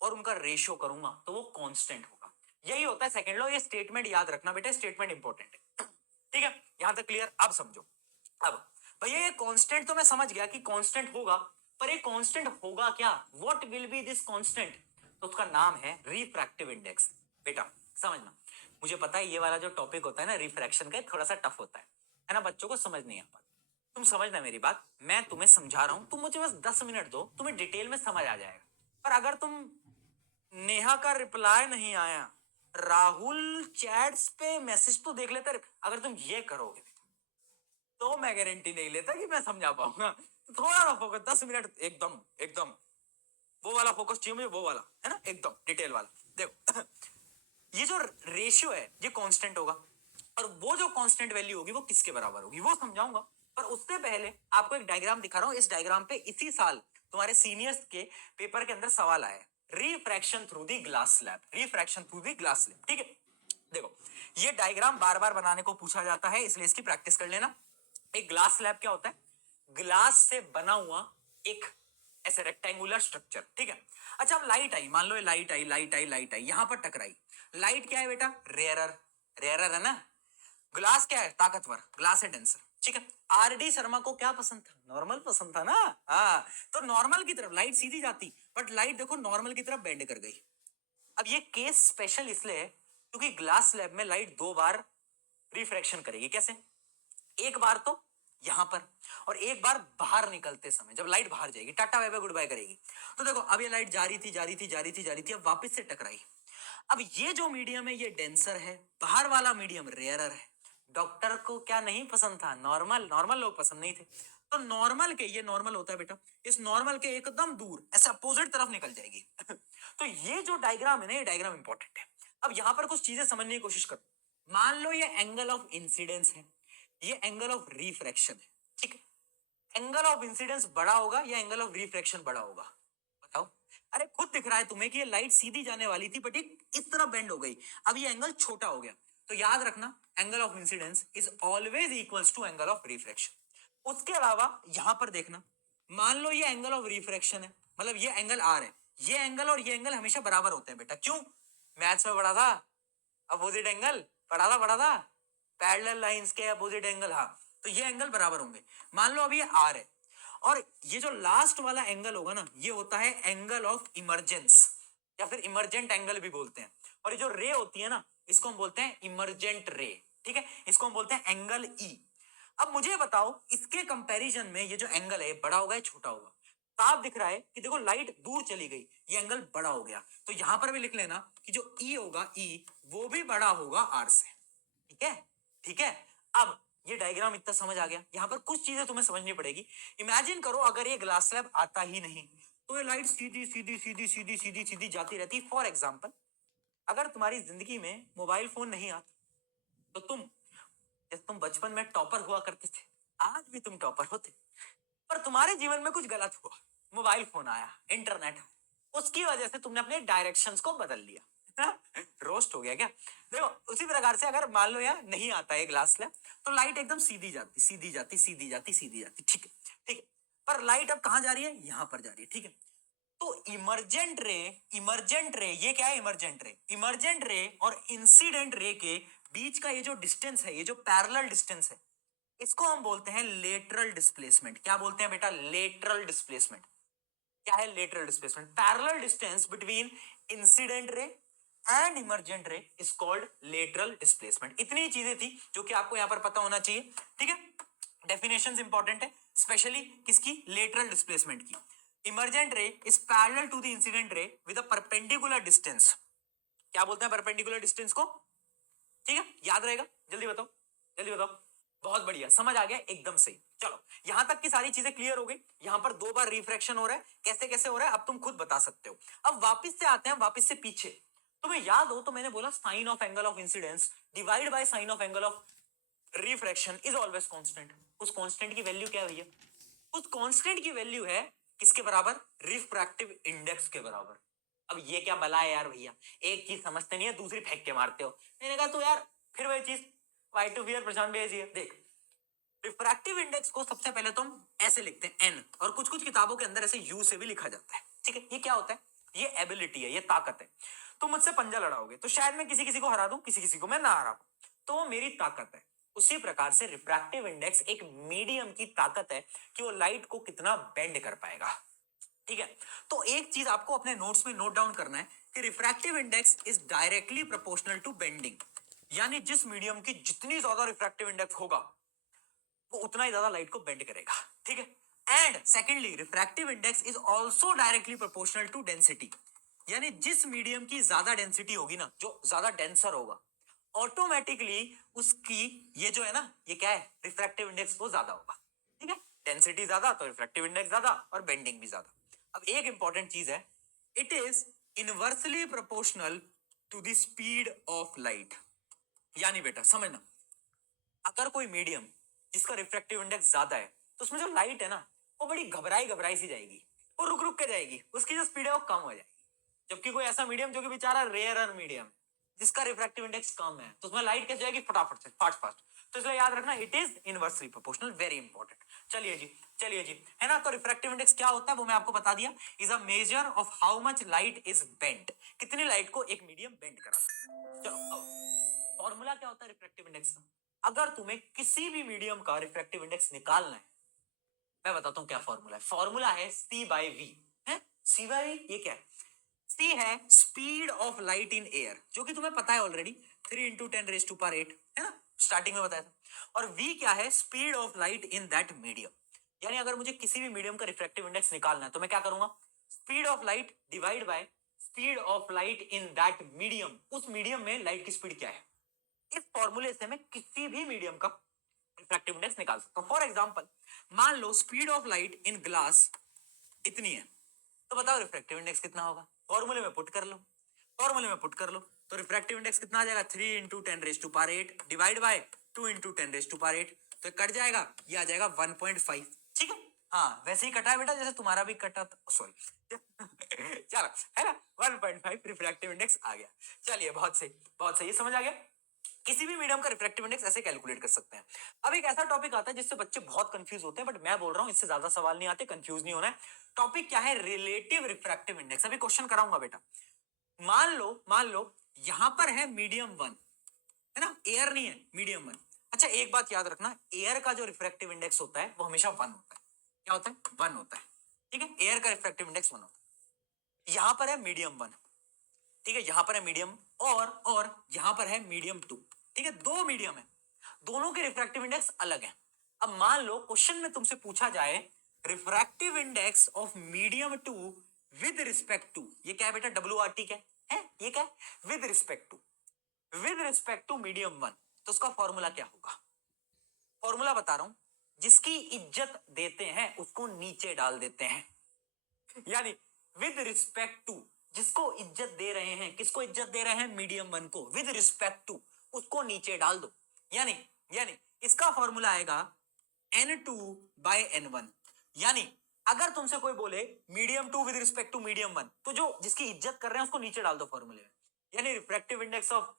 और उनका रेशियो करूंगा तो वो कांस्टेंट होगा। यही होता है सेकंड लॉ। ये स्टेटमेंट याद रखना बेटा, स्टेटमेंट इंपॉर्टेंट है, ठीक है, यहां तक क्लियर। अब समझो, अब भैया ये कांस्टेंट तो मैं समझ गया कि कांस्टेंट होगा, पर ये कांस्टेंट होगा क्या, what will be this constant, तो उसका नाम है रिफ्रैक्टिव इंडेक्स। बेटा समझना, मुझे पता है ये वाला जो टॉपिक होता है ना रिफ्रैक्शन का, थोड़ा सा टफ होता है ना, बच्चों को समझ नहीं आ पाता। तुम समझना मेरी बात, मैं तुम्हें समझा रहा हूं, तुम मुझे बस 10 मिनट दो, तुम्हें डिटेल में समझ आ जाएगा। पर अगर तुम, नेहा का रिप्लाई नहीं आया, राहुल चैट्स पे मैसेज तो देख लेते, अगर तुम ये करोगे तो मैं गारंटी नहीं लेता कि मैं समझा पाऊंगा। थोड़ा सा फोकस, 10 मिनट एकदम एकदम वो वाला फोकस चाहिए मुझे, वो वाला है ना, एकदम डिटेल वाला। देखो ये जो रेशियो है ये कांस्टेंट होगा, और वो जो कांस्टेंट वैल्यू होगी वो किसके बराबर होगी वो समझाऊंगा। पर उससे पहले आपको एक डायग्राम दिखा रहा हूं। इस डायग्राम पे इसी साल तुम्हारे सीनियर्स के पेपर के अंदर सवाल आया है, refraction through the glass slab, refraction through the glass slab, ठीक है। देखो ये डायग्राम बार बार बनाने को पूछा जाता है, इसलिए इसकी प्रैक्टिस कर लेना। एक ग्लास स्लैब क्या होता है, ग्लास से बना हुआ एक ऐसे रेक्टेंगुलर स्ट्रक्चर, ठीक है। अच्छा अब लाइट आई, मान लो ये लाइट आई, लाइट आई यहां पर टकराई। लाइट क्या है बेटा, रेयरर, रेयरर है ना। ग्लास क्या है, ताकतवर, ग्लास है डेंसर, ठीक है। आरडी शर्मा को क्या पसंद था, नॉर्मल पसंद था ना, हाँ, तो नॉर्मल की तरफ लाइट सीधी जाती, बट लाइट देखो नॉर्मल की तरफ बेंड कर गई। अब ये केस स्पेशल इसलिए है क्योंकि ग्लास स्लैब में लाइट 2 बार रिफ्रैक्शन करेगी। कैसे, एक बार तो यहां पर, और एक बार बाहर निकलते समय, जब लाइट बाहर जाएगी, tata bye bye goodbye करेगी। तो देखो अब ये लाइट जा रही थी, अब वापस से टकराई। अब ये जो मीडियम है ये डेंसर है, बाहर वाला मीडियम रेयरर है। डॉक्टर को क्या नहीं पसंद था, नॉर्मल, नॉर्मल लोग पसंद नहीं थे। तो नॉर्मल के, ये नॉर्मल होता है बेटा, इस नॉर्मल के एकदम दूर ऐसे अपोजिट तरफ निकल जाएगी। तो ये जो डायग्राम है ना, ये डायग्राम इंपॉर्टेंट है। अब यहां पर कुछ चीजें समझने की कोशिश करो। मान लो ये एंगल ऑफ इंसिडेंस है, ये एंगल ऑफ रिफ्रैक्शन है, ठीक है। एंगल ऑफ इंसिडेंस बड़ा होगा या एंगल ऑफ रिफ्रैक्शन बड़ा होगा, बताओ। अरे खुद दिख रहा है तुम्हें कि ये लाइट सीधी जाने वाली थी, बट इस तरह बेंड हो गई, अब ये एंगल छोटा हो गया। तो याद रखना angle of incidence is always equals to angle of refraction. उसके अलावा यहां पर देखना, मान लो ये एंगल ऑफ रिफ्रैक्शन है, मतलब ये एंगल आर है, ये एंगल और ये एंगल हमेशा बराबर होते हैं बेटा। क्यों, मैथ्स में पढ़ा था, अपोजिट एंगल पढ़ा था, पैरेलल लाइंस के अपोजिट एंगल, हाँ, तो ये एंगल बराबर होंगे। मान लो अभी ये आर है, और ये जो लास्ट वाला एंगल होगा ना, ये होता है एंगल ऑफ इमरजेंस, या फिर इमरजेंट एंगल भी बोलते हैं। और ये जो रे होती है ना, इसको हम बोलते हैं इमरजेंट रे, ठीक है, इसको हम बोलते हैं एंगल ई। अब मुझे बताओ इसके कंपैरिजन में ये जो एंगल है बड़ा होगा या छोटा होगा। साफ दिख रहा है कि देखो लाइट दूर चली गई, ये एंगल बड़ा हो गया, तो यहां पर भी लिख लेना कि जो ई होगा, ई वो भी बड़ा होगा आर से, ठीक है, ठीक है। अब ये डायग्राम इतना समझ आ गया, यहां पर कुछ चीजें तुम्हें समझनी पड़ेगी। इमेजिन करो अगर ये ग्लास स्लैब आता ही नहीं, तो ये लाइट सीधी सीधी सीधी सीधी सीधी सीधी जाती रहती। फॉर एग्जाम्पल, अगर तुम्हारी जिंदगी में मोबाइल फोन नहीं आता, तो तुम बचपन में टॉपर हुआ करते थे, आज भी तुम टॉपर होते, पर तुम्हारे जीवन में कुछ गलत हुआ, मोबाइल फोन आया, इंटरनेट, उसकी वजह से तुमने अपने डायरेक्शंस को बदल लिया। रोस्ट हो गया क्या। देखो उसी प्रकार से अगर मान लो यार नहीं आता है ग्लास स्लैब, तो लाइट एकदम सीधी जाती सीधी जाती सीधी जाती सीधी जाती, ठीक है, ठीक है। पर लाइट अब कहां जा रही है, यहां पर जा रही है, ठीक है। तो इमरजेंट रे ये क्या है, इमरजेंट रे और इंसिडेंट रे के बीच का ये जो डिस्टेंस है, ये जो पैरेलल डिस्टेंस है, इसको हम बोलते हैं लेटरल डिस्प्लेसमेंट। क्या बोलते हैं बेटा, लेटरल डिस्प्लेसमेंट। क्या है lateral displacement, parallel distance between incident ray and emergent ray is called lateral displacement. इतनी चीजें थी जो कि आपको यहां पर पता होना चाहिए, ठीक है। डेफिनेशंस इंपॉर्टेंट है, स्पेशली किसकी, लेटरल डिस्प्लेसमेंट की। Emergent ray is parallel to the incident ray with a perpendicular distance. क्या बोलते हैं परपेंडिकुलर डिस्टेंस को, ठीक है, याद रहेगा, जल्दी बताओ, जल्दी बताओ। बहुत बढ़िया, समझ आ गया, एकदम सही। चलो यहां तक की सारी चीजें क्लियर हो गई। यहां पर 2 बार रिफ्रैक्शन हो रहा है, कैसे कैसे हो रहा है अब तुम खुद बता सकते हो। अब वापस से आते हैं, वापस से पीछे। तुम्हें याद हो तो मैंने बोला sine of angle of incidence divide by sine of angle of refraction is always constant. उस कांस्टेंट की वैल्यू क्या है भैया, उस कांस्टेंट की वैल्यू है किसके बराबर, रिफ्रैक्टिव इंडेक्स के बराबर। अब ये क्या बला है यार भैया, एक चीज समझते नहीं है दूसरी फेंक के मारते हो। मैंने कहा तो यार फिर वही चीज, वाई टू फियर प्रशांत भैया देख, रिफ्रैक्टिव इंडेक्स को सबसे पहले तो हम ऐसे लिखते हैं एन, और कुछ कुछ किताबों के अंदर ऐसे यू से भी लिखा जाता है, ठीक है। ये क्या होता है? ये एबिलिटी है, ये ताकत है। तुम मुझसे पंजा लड़ाओगे तो शायद मैं किसी किसी को हरा दूं, किसी किसी को मैं ना हरा पाऊं, तो वो मेरी ताकत है। उसी प्रकार से रिफ्रैक्टिव इंडेक्स एक मीडियम की ताकत है कि वो लाइट को कितना बेंड कर पाएगा, ठीक है। तो एक चीज आपको अपने नोट्स में नोट डाउन करना है कि refractive index is directly proportional to bending, यानी जिस मीडियम की जितनी ज्यादा रिफ्रैक्टिव इंडेक्स होगा वो उतना ही ज्यादा लाइट को बेंड करेगा, ठीक है। And secondly refractive index is also directly proportional to density, यानी जिस मीडियम की ज्यादा डेंसिटी होगी ना, जो ज्यादा डेंसर होगा, ऑटोमेटिकली उसकी ये जो है ना, ये क्या है, रिफ्रैक्टिव इंडेक्स वो ज्यादा होगा, ठीक है। डेंसिटी ज्यादा तो रिफ्रैक्टिव इंडेक्स ज्यादा, और बेंडिंग भी ज्यादा। अब एक इंपॉर्टेंट चीज है, it is inversely proportional to the speed of light, यानी बेटा समझना, अगर कोई मीडियम जिसका रिफ्रैक्टिव इंडेक्स ज्यादा है तो उसमें जो लाइट है ना, वो बड़ी घबराई घबराई सी जाएगी, वो रुक रुक के जाएगी, उसकी जो स्पीड है वो कम हो जाएगी। जबकि कोई ऐसा मीडियम जो कि बेचारा रेयर मीडियम जिसका रिफ्रैक्टिव इंडेक्स कम है, तो उसमें लाइट कैसे जाएगी, फटाफट से, फास्ट फास्ट। तो इसलिए याद रखना, it is inversely proportional, very important. चलिए जी, चलिए जी, है ना। तो रिफ्रैक्टिव इंडेक्स क्या होता है वो मैं आपको बता दिया, is a measure of how much light is bent, कितनी लाइट को एक मीडियम बेंट करा। चलो, फॉर्मूला क्या होता है रिफ्रैक्टिव इंडेक्स का? अगर तुम्हें किसी भी मीडियम का रिफ्रैक्टिव इंडेक्स निकालना है, मैं बताता हूं क्या फॉर्मूला है। फॉर्मूला है सी बाई वी, है सी बाई वी। ये क्या है? सी है speed of light in air, जो कि तुम्हें पता है ऑलरेडी, 3 × 10⁸ है ना, स्टार्टिंग में बताया था। और वी क्या है? Speed of light in that medium, यानी अगर मुझे किसी भी मीडियम का रिफ्रैक्टिव इंडेक्स निकालना है तो मैं क्या करूंगा, speed of light divide by speed of light in that medium. उस मीडियम में लाइट की स्पीड क्या है, इस फॉर्मूले से मैं किसी भी मीडियम का रिफ्रैक्टिव इंडेक्स निकाल सकता हूं। फॉर एग्जांपल, मान लो speed of light in glass इतनी है, तो बताओ रिफ्रैक्टिव इंडेक्स कितना होगा? फॉर्मूले में पुट कर लो, फॉर्मूले में पुट कर लो, तो रिफ्रैक्टिव इंडेक्स कितना आ जाएगा, 3 × 10⁸ डिवाइड बाय 2 × 10⁸, तो कट जाएगा, ये आ जाएगा 1.5, ठीक है। हाँ, वैसे ही कटा है बेटा जैसे तुम्हारा भी कटा था, सॉरी चलो, है ना, 1.5 रिफ्रैक्टिव इंडेक्स आ गया। चलिए, बहुत सही, बहुत सही, समझ आ गया। किसी भी मीडियम का रिफ्रैक्टिव इंडेक्स ऐसे कैलकुलेट कर सकते हैं। अब एक ऐसा टॉपिक आता है जिससे बच्चे बहुत कंफ्यूज होते हैं, बट मैं बोल रहा हूं इससे ज्यादा सवाल नहीं आते, कंफ्यूज नहीं होना है। टॉपिक क्या है? Relative refractive index. अभी क्वेश्चन कराऊंगा बेटा। मान लो यहां पर है मीडियम 1, है ना, एयर नहीं है, मीडियम 1। अच्छा, एक बात याद रखना, एयर का जो रिफ्रैक्टिव इंडेक्स होता है वो हमेशा 1 होता है। क्या होता है? 1 होता है, ठीक है। एयर का रिफ्रैक्टिव इंडेक्स 1 होता है। यहां पर है मीडियम 1, ठीक है, यहां पर है मीडियम, और यहां पर है मीडियम 2, ठीक है, दो मीडियम है, दोनों के रिफ्रैक्टिव इंडेक्स अलग हैं। अब मान लो क्वेश्चन में तुमसे पूछा जाए refractive index of medium 2 with respect to, ये क्या है बेटा, WRT क्या है? ये क्या है? विद रिस्पेक्ट टू मीडियम 1, तो उसका फॉर्मूला क्या होगा? फॉर्मूला बता रहा हूं, जिसकी इज्जत देते हैं उसको नीचे डाल देते हैं, यानी विद रिस्पेक्ट टू, जिसको इज्जत दे रहे हैं, किसको इज्जत दे रहे हैं? मीडियम 1 को, विद रिस्पेक्ट टू उसको नीचे डाल दो, यानी इसका फॉर्मूला आएगा N2/N1। यानी अगर तुमसे कोई बोले medium 2 with respect to medium 1, तो जो जिसकी इज्जत कर रहे हैं उसको नीचे डाल दो फॉर्मूले में, यानी refractive index of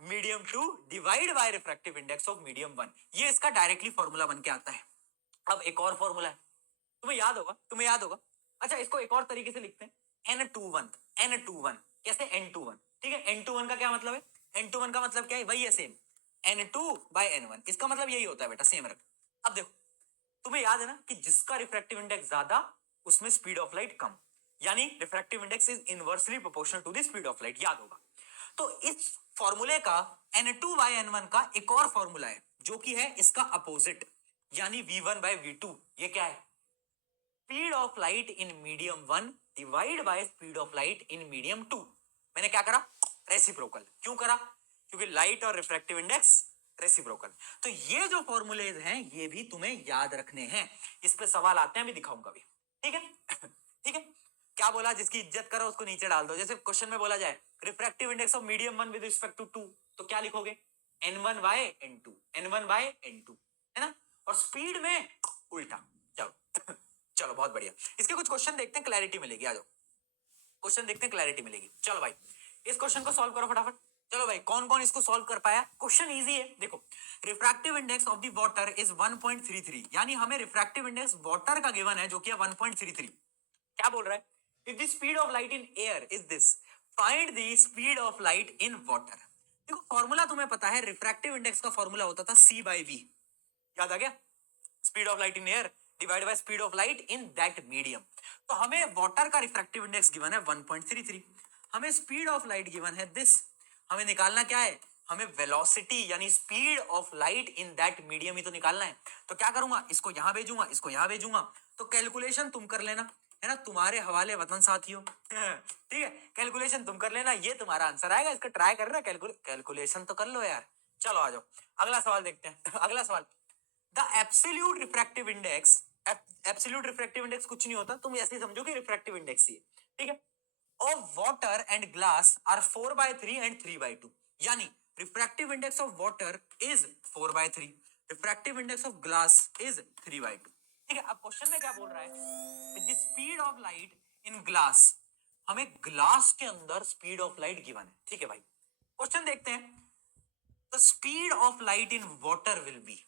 medium 2 divide by refractive index of medium 1, ये इसका डायरेक्टली फॉर्मूला बन के आता है। अब एक और फॉर्मूला है, तुम्हें याद होगा। अच्छा, इसको एक और तरीके से लिखते हैं, N21, कैसे? N21, ठीक है। N21 का क्या मतलब है? N21 का मतलब क्या है? वही है, सेम, N2/N1, इसका मतलब यही होता है बेटा, सेम रख। अब देखो, तुम्हें याद है ना कि जिसका रिफ्रैक्टिव इंडेक्स ज्यादा उसमें स्पीड ऑफ लाइट कम, यानी refractive index is inversely proportional to the speed of light, याद होगा। तो इस फॉर्मूले का N2/N1 का एक और फॉर्मूला है जो कि है इसका अपोजिट, यानी V1/V2। ये क्या है? Speed of light in medium 1 divide by speed of light in medium 2। मैंने क्या करा? रेसिप्रोकल। क्यों करा? क्योंकि लाइट और रिफ्रैक्टिव इंडेक्स रेसिप्रोकल। तो ये जो फॉर्मूलेज हैं ये भी तुम्हें याद रखने हैं, इस पे सवाल आते हैं, भी दिखाऊंगा भी, ठीक है ठीक है। क्या बोला? जिसकी इज्जत करो उसको नीचे डाल दो। जैसे क्वेश्चन में बोला जाए refractive index of medium 1 with respect to 2, तो क्या लिखोगे? N1/N2, N1/N2, है ना। और स्पीड में उल्टा। चलो चलो, बहुत बढ़िया। इसके कुछ क्वेश्चन देखते हैं, क्लैरिटी मिलेगी। आ जाओ, क्वेश्चन देखते हैं, क्लैरिटी मिलेगी। चलो भाई, इस क्वेश्चन को सॉल्व करो फटाफट। चलो भाई, कौन कौन इसको सॉल्व कर पाया? क्वेश्चन इजी है, देखो। Refractive index of the water is 1.33, यानी हमें रिफ्रैक्टिव इंडेक्स वाटर का गिवन है जो कि है 1.33। क्या बोल रहा है? If the speed of light in air is this, find the speed of light in water. देखो फॉर्मूला तुम्हें पता है, रिफ्रैक्टिव इंडेक्स का फॉर्मूला होता था C/V, याद आ गया? Speed of light in air divide by speed of light in that medium. तो हमें वाटर का रिफ्रैक्टिव इंडेक्स गिवन है 1.33, हमें स्पीड ऑफ लाइट गिवन है दिस, हमें निकालना क्या है? हमें वेलोसिटी यानी speed of light in that medium ही तो निकालना है। तो क्या करूंगा, इसको यहां भेजूंगा, इसको यहां भेजूंगा, तो कैलकुलेशन तुम कर लेना, है ना, तुम्हारे हवाले वतन साथियों। ठीक है, कैलकुलेशन तुम कर लेना, ये तुम्हारा आंसर आएगा, इसका ट्राई करना, कैलकुलेशन तो कर लो यार। चलो आ जाओ, अगला सवाल देखते हैं। अगला सवाल, the absolute refractive index, absolute refractive index कुछ नहीं होता, तुम ऐसे ही समझो कि रिफ्रैक्टिव इंडेक्स ही है, ठीक है, of water and glass are 4/3 and 3/2, यानी refractive index of water is 4/3, refractive index of glass is 3/2। ठीक है, अब क्वेश्चन में क्या बोल रहा है? With the speed of light in glass, हमें ग्लास के अंदर स्पीड ऑफ लाइट गिवन है, ठीक है भाई। क्वेश्चन देखते हैं, the speed of light in water will be,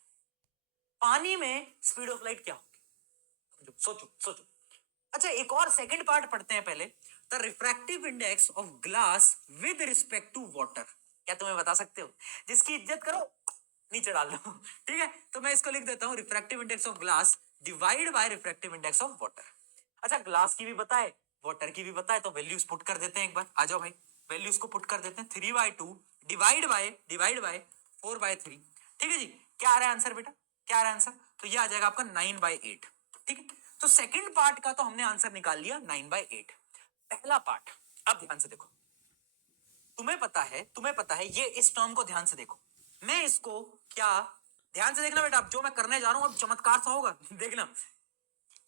पानी में स्पीड ऑफ लाइट क्या होगी? सोचो सोचो। अच्छा, एक और सेकंड पार्ट पढ़ते हैं पहले, the refractive index of glass with respect to water. क्या तुम्हें बता सकते हो? जिसकी इज्जत करो नीचे डाल दो। ठीक है, तो मैं इसको लिख देता हूं, refractive index of glass divide by refractive index of water. अच्छा, ग्लास की भी पता है, वाटर की भी पता है, तो वैल्यूज पुट कर देते हैं एक बार, आ जाओ भाई, वैल्यूज को पुट कर देते हैं। 3/2 डिवाइड बाय 4/3। ठीक है जी, क्या आ रहा है आंसर बेटा? क्या आ रहा है आंसर? तो ये आ जाएगा आपका 9/8। ठीक है, तो सेकंड पार्ट का तो हमने आंसर निकाल लिया 9/8। पहला पार्ट, अब ध्यान से देखो, तुम्हें पता है ये, इस टर्म को ध्यान से देखो, मैं इसको क्या, ध्यान से देखना बेटा, अब जो मैं करने जा रहा हूं अब चमत्कार सा होगा। देखना,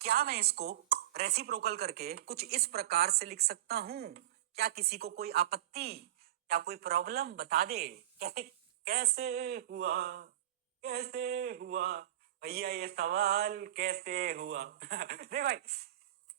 क्या मैं इसको रेसिप्रोकल करके कुछ इस प्रकार से लिख सकता हूं? क्या किसी को कोई आपत्ति या कोई प्रॉब्लम? बता दे कैसे, कैसे हुआ, कैसे हुआ भैया ये सवाल कैसे हुआ? देख भाई,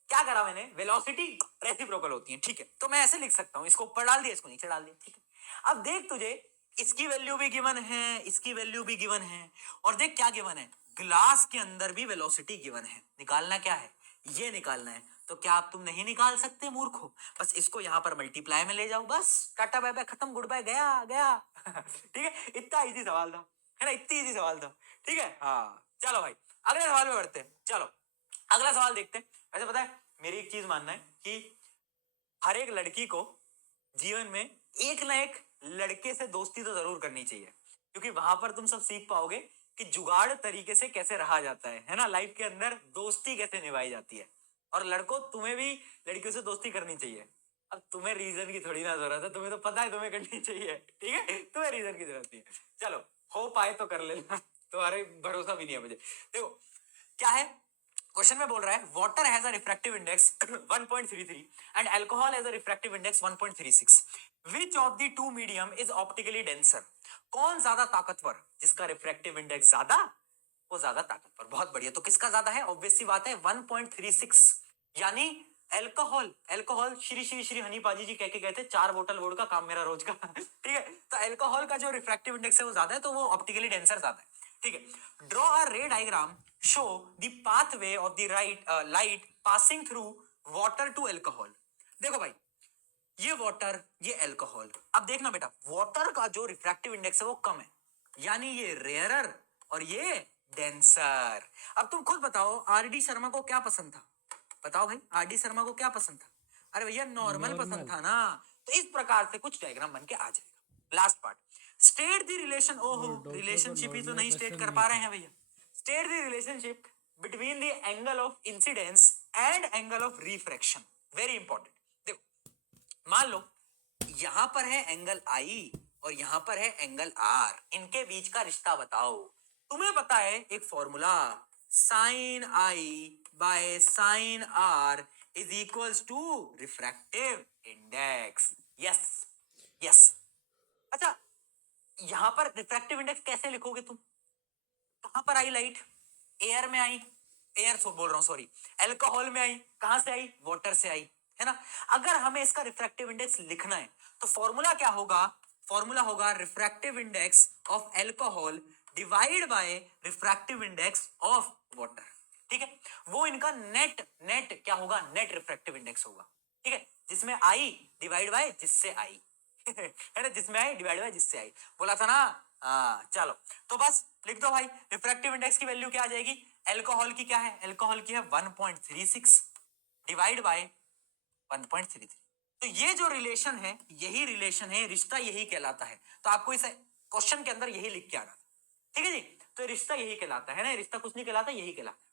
क्या करा मैंने, वेलोसिटी रेसिप्रोकल होती है, ठीक है, तो मैं ऐसे लिख सकता हूं, इसको ऊपर डाल दिया, इसको नीचे डाल दिया, ठीक है। अब देख तुझे इसकी वैल्यू भी गिवन है, इसकी वैल्यू भी गिवन है, और देख क्या गिवन है, ग्लास के अंदर भी वेलोसिटी गिवन है। निकालना क्या है? ये निकालना है। तो क्या आप तुम नहीं निकाल सकते मूर्खो? बस इसको यहां पर मल्टीप्लाई में ले जाओ, बस टाटा बाय बाय, खत्म, गुड बाय, गया गया। ठीक है, इतना इजी सवाल था, है ना, इतनी इजी सवाल था, ठीक है। हाँ चलो भाई, अगले सवाल में बढ़ते हैं। चलो अगला सवाल देखते हैं। वैसे पता है, मेरी एक चीज मानना है कि हर एक लड़की को जीवन में एक ना एक लड़के से दोस्ती तो जरूर करनी चाहिए, क्योंकि वहां पर तुम सब सीख पाओगे कि जुगाड़ तरीके से कैसे रहा जाता है ना, लाइफ के अंदर दोस्ती कैसे निभाई जाती है। और लड़कों, तुम्हें भी लड़कियों से दोस्ती करनी चाहिए। अब तुम्हें रीजन की थोड़ी ना जरूरत है, तुम्हें तो पता है तुम्हें करनी चाहिए, ठीक है, तुम्हें रीजन की जरूरत नहीं है। चलो, हो पाए तो कर लेना, तुम्हारे भरोसा भी नहीं है मुझे। देखो क्या है, क्वेश्चन में बोल रहा है, water has a refractive index 1.33 and alcohol has a refractive index 1.36, which of the to medium is optically denser? कौन ज्यादा ताकतवर? जिसका रिफ्रैक्टिव इंडेक्स ज्यादा, वो ज्यादा ताकतवर। बहुत बढ़िया, तो किसका ज्यादा है? ऑब्वियस सी बात है 1.36, यानी अल्कोहल। अल्कोहल श्री श्री श्री हनी पाजी जी कह के गए थे, 4 बोतल वोड का काम मेरा रोज का। ठीक है, तो अल्कोहल का जो रिफ्रैक्टिव इंडेक्स है वो ज्यादा है, तो वो ऑप्टिकली डेंसर ज्यादा है। ठीक है, draw a ray diagram, show the pathway of the light passing through water to alcohol. देखो भाई, ये वाटर, ये अल्कोहल। अब देखना बेटा, वाटर का जो रिफ्रैक्टिव इंडेक्स है वो कम है, यानी ये रेयरर और ये डेंसर। अब तुम खुद बताओ, आरडी शर्मा को क्या पसंद था? बताओ भाई, आरडी शर्मा को क्या पसंद था? अरे भैया नॉर्मल पसंद था ना। तो इस प्रकार से कुछ डायग्राम बन के आ जाएगा। Last part, state the relation. ओहो, रिलेशनशिप ही तो नहीं स्टेट कर पा रहे हैं भैया। State the relationship between the angle of incidence and angle of refraction. Very important. देखो, मान लो यहां पर है एंगल आई और यहां पर है एंगल आर, इनके बीच का रिश्ता बताओ। तुम्हें पता है एक formula, sine i by sine r is equals to refractive index. Yes yes. अच्छा, यहां पर रिफ्रैक्टिव इंडेक्स कैसे लिखोगे तुम? कहां पर आई लाइट? एयर में आई, एयर सो बोल रहा हूं, सॉरी, अल्कोहल में आई। कहां से आई? वाटर से आई, है ना। अगर हमें इसका रिफ्रैक्टिव इंडेक्स लिखना है तो फॉर्मूला क्या होगा? फॉर्मूला होगा refractive index of alcohol divide by refractive index of water. ठीक है, वो इनका नेट नेट क्या होगा, नेट रिफ्रैक्टिव इंडेक्स होगा। ठीक है, जिसमें आई डिवाइड बाय जिससे आई है ना, जिसमें आई डिवाइड बाय जिससे आई, बोला था ना। हाँ चलो, तो बस लिख दो भाई, रिफ्रैक्टिव इंडेक्स की वैल्यू क्या आ जाएगी, एल्कोहल की क्या है, एल्कोहल की है 1.36 डिवाइड बाय 1.33। तो ये जो रिलेशन है, यही रिलेशन है, रिश्ता यही कहलाता है। तो आपको इस क्वेश्चन के अंदर यही लिख के आना, ठीक है जी। तो रिश्ता यही कहलाता है ना, रिश्ता कुछ नहीं कहलाता, यही कहलाता है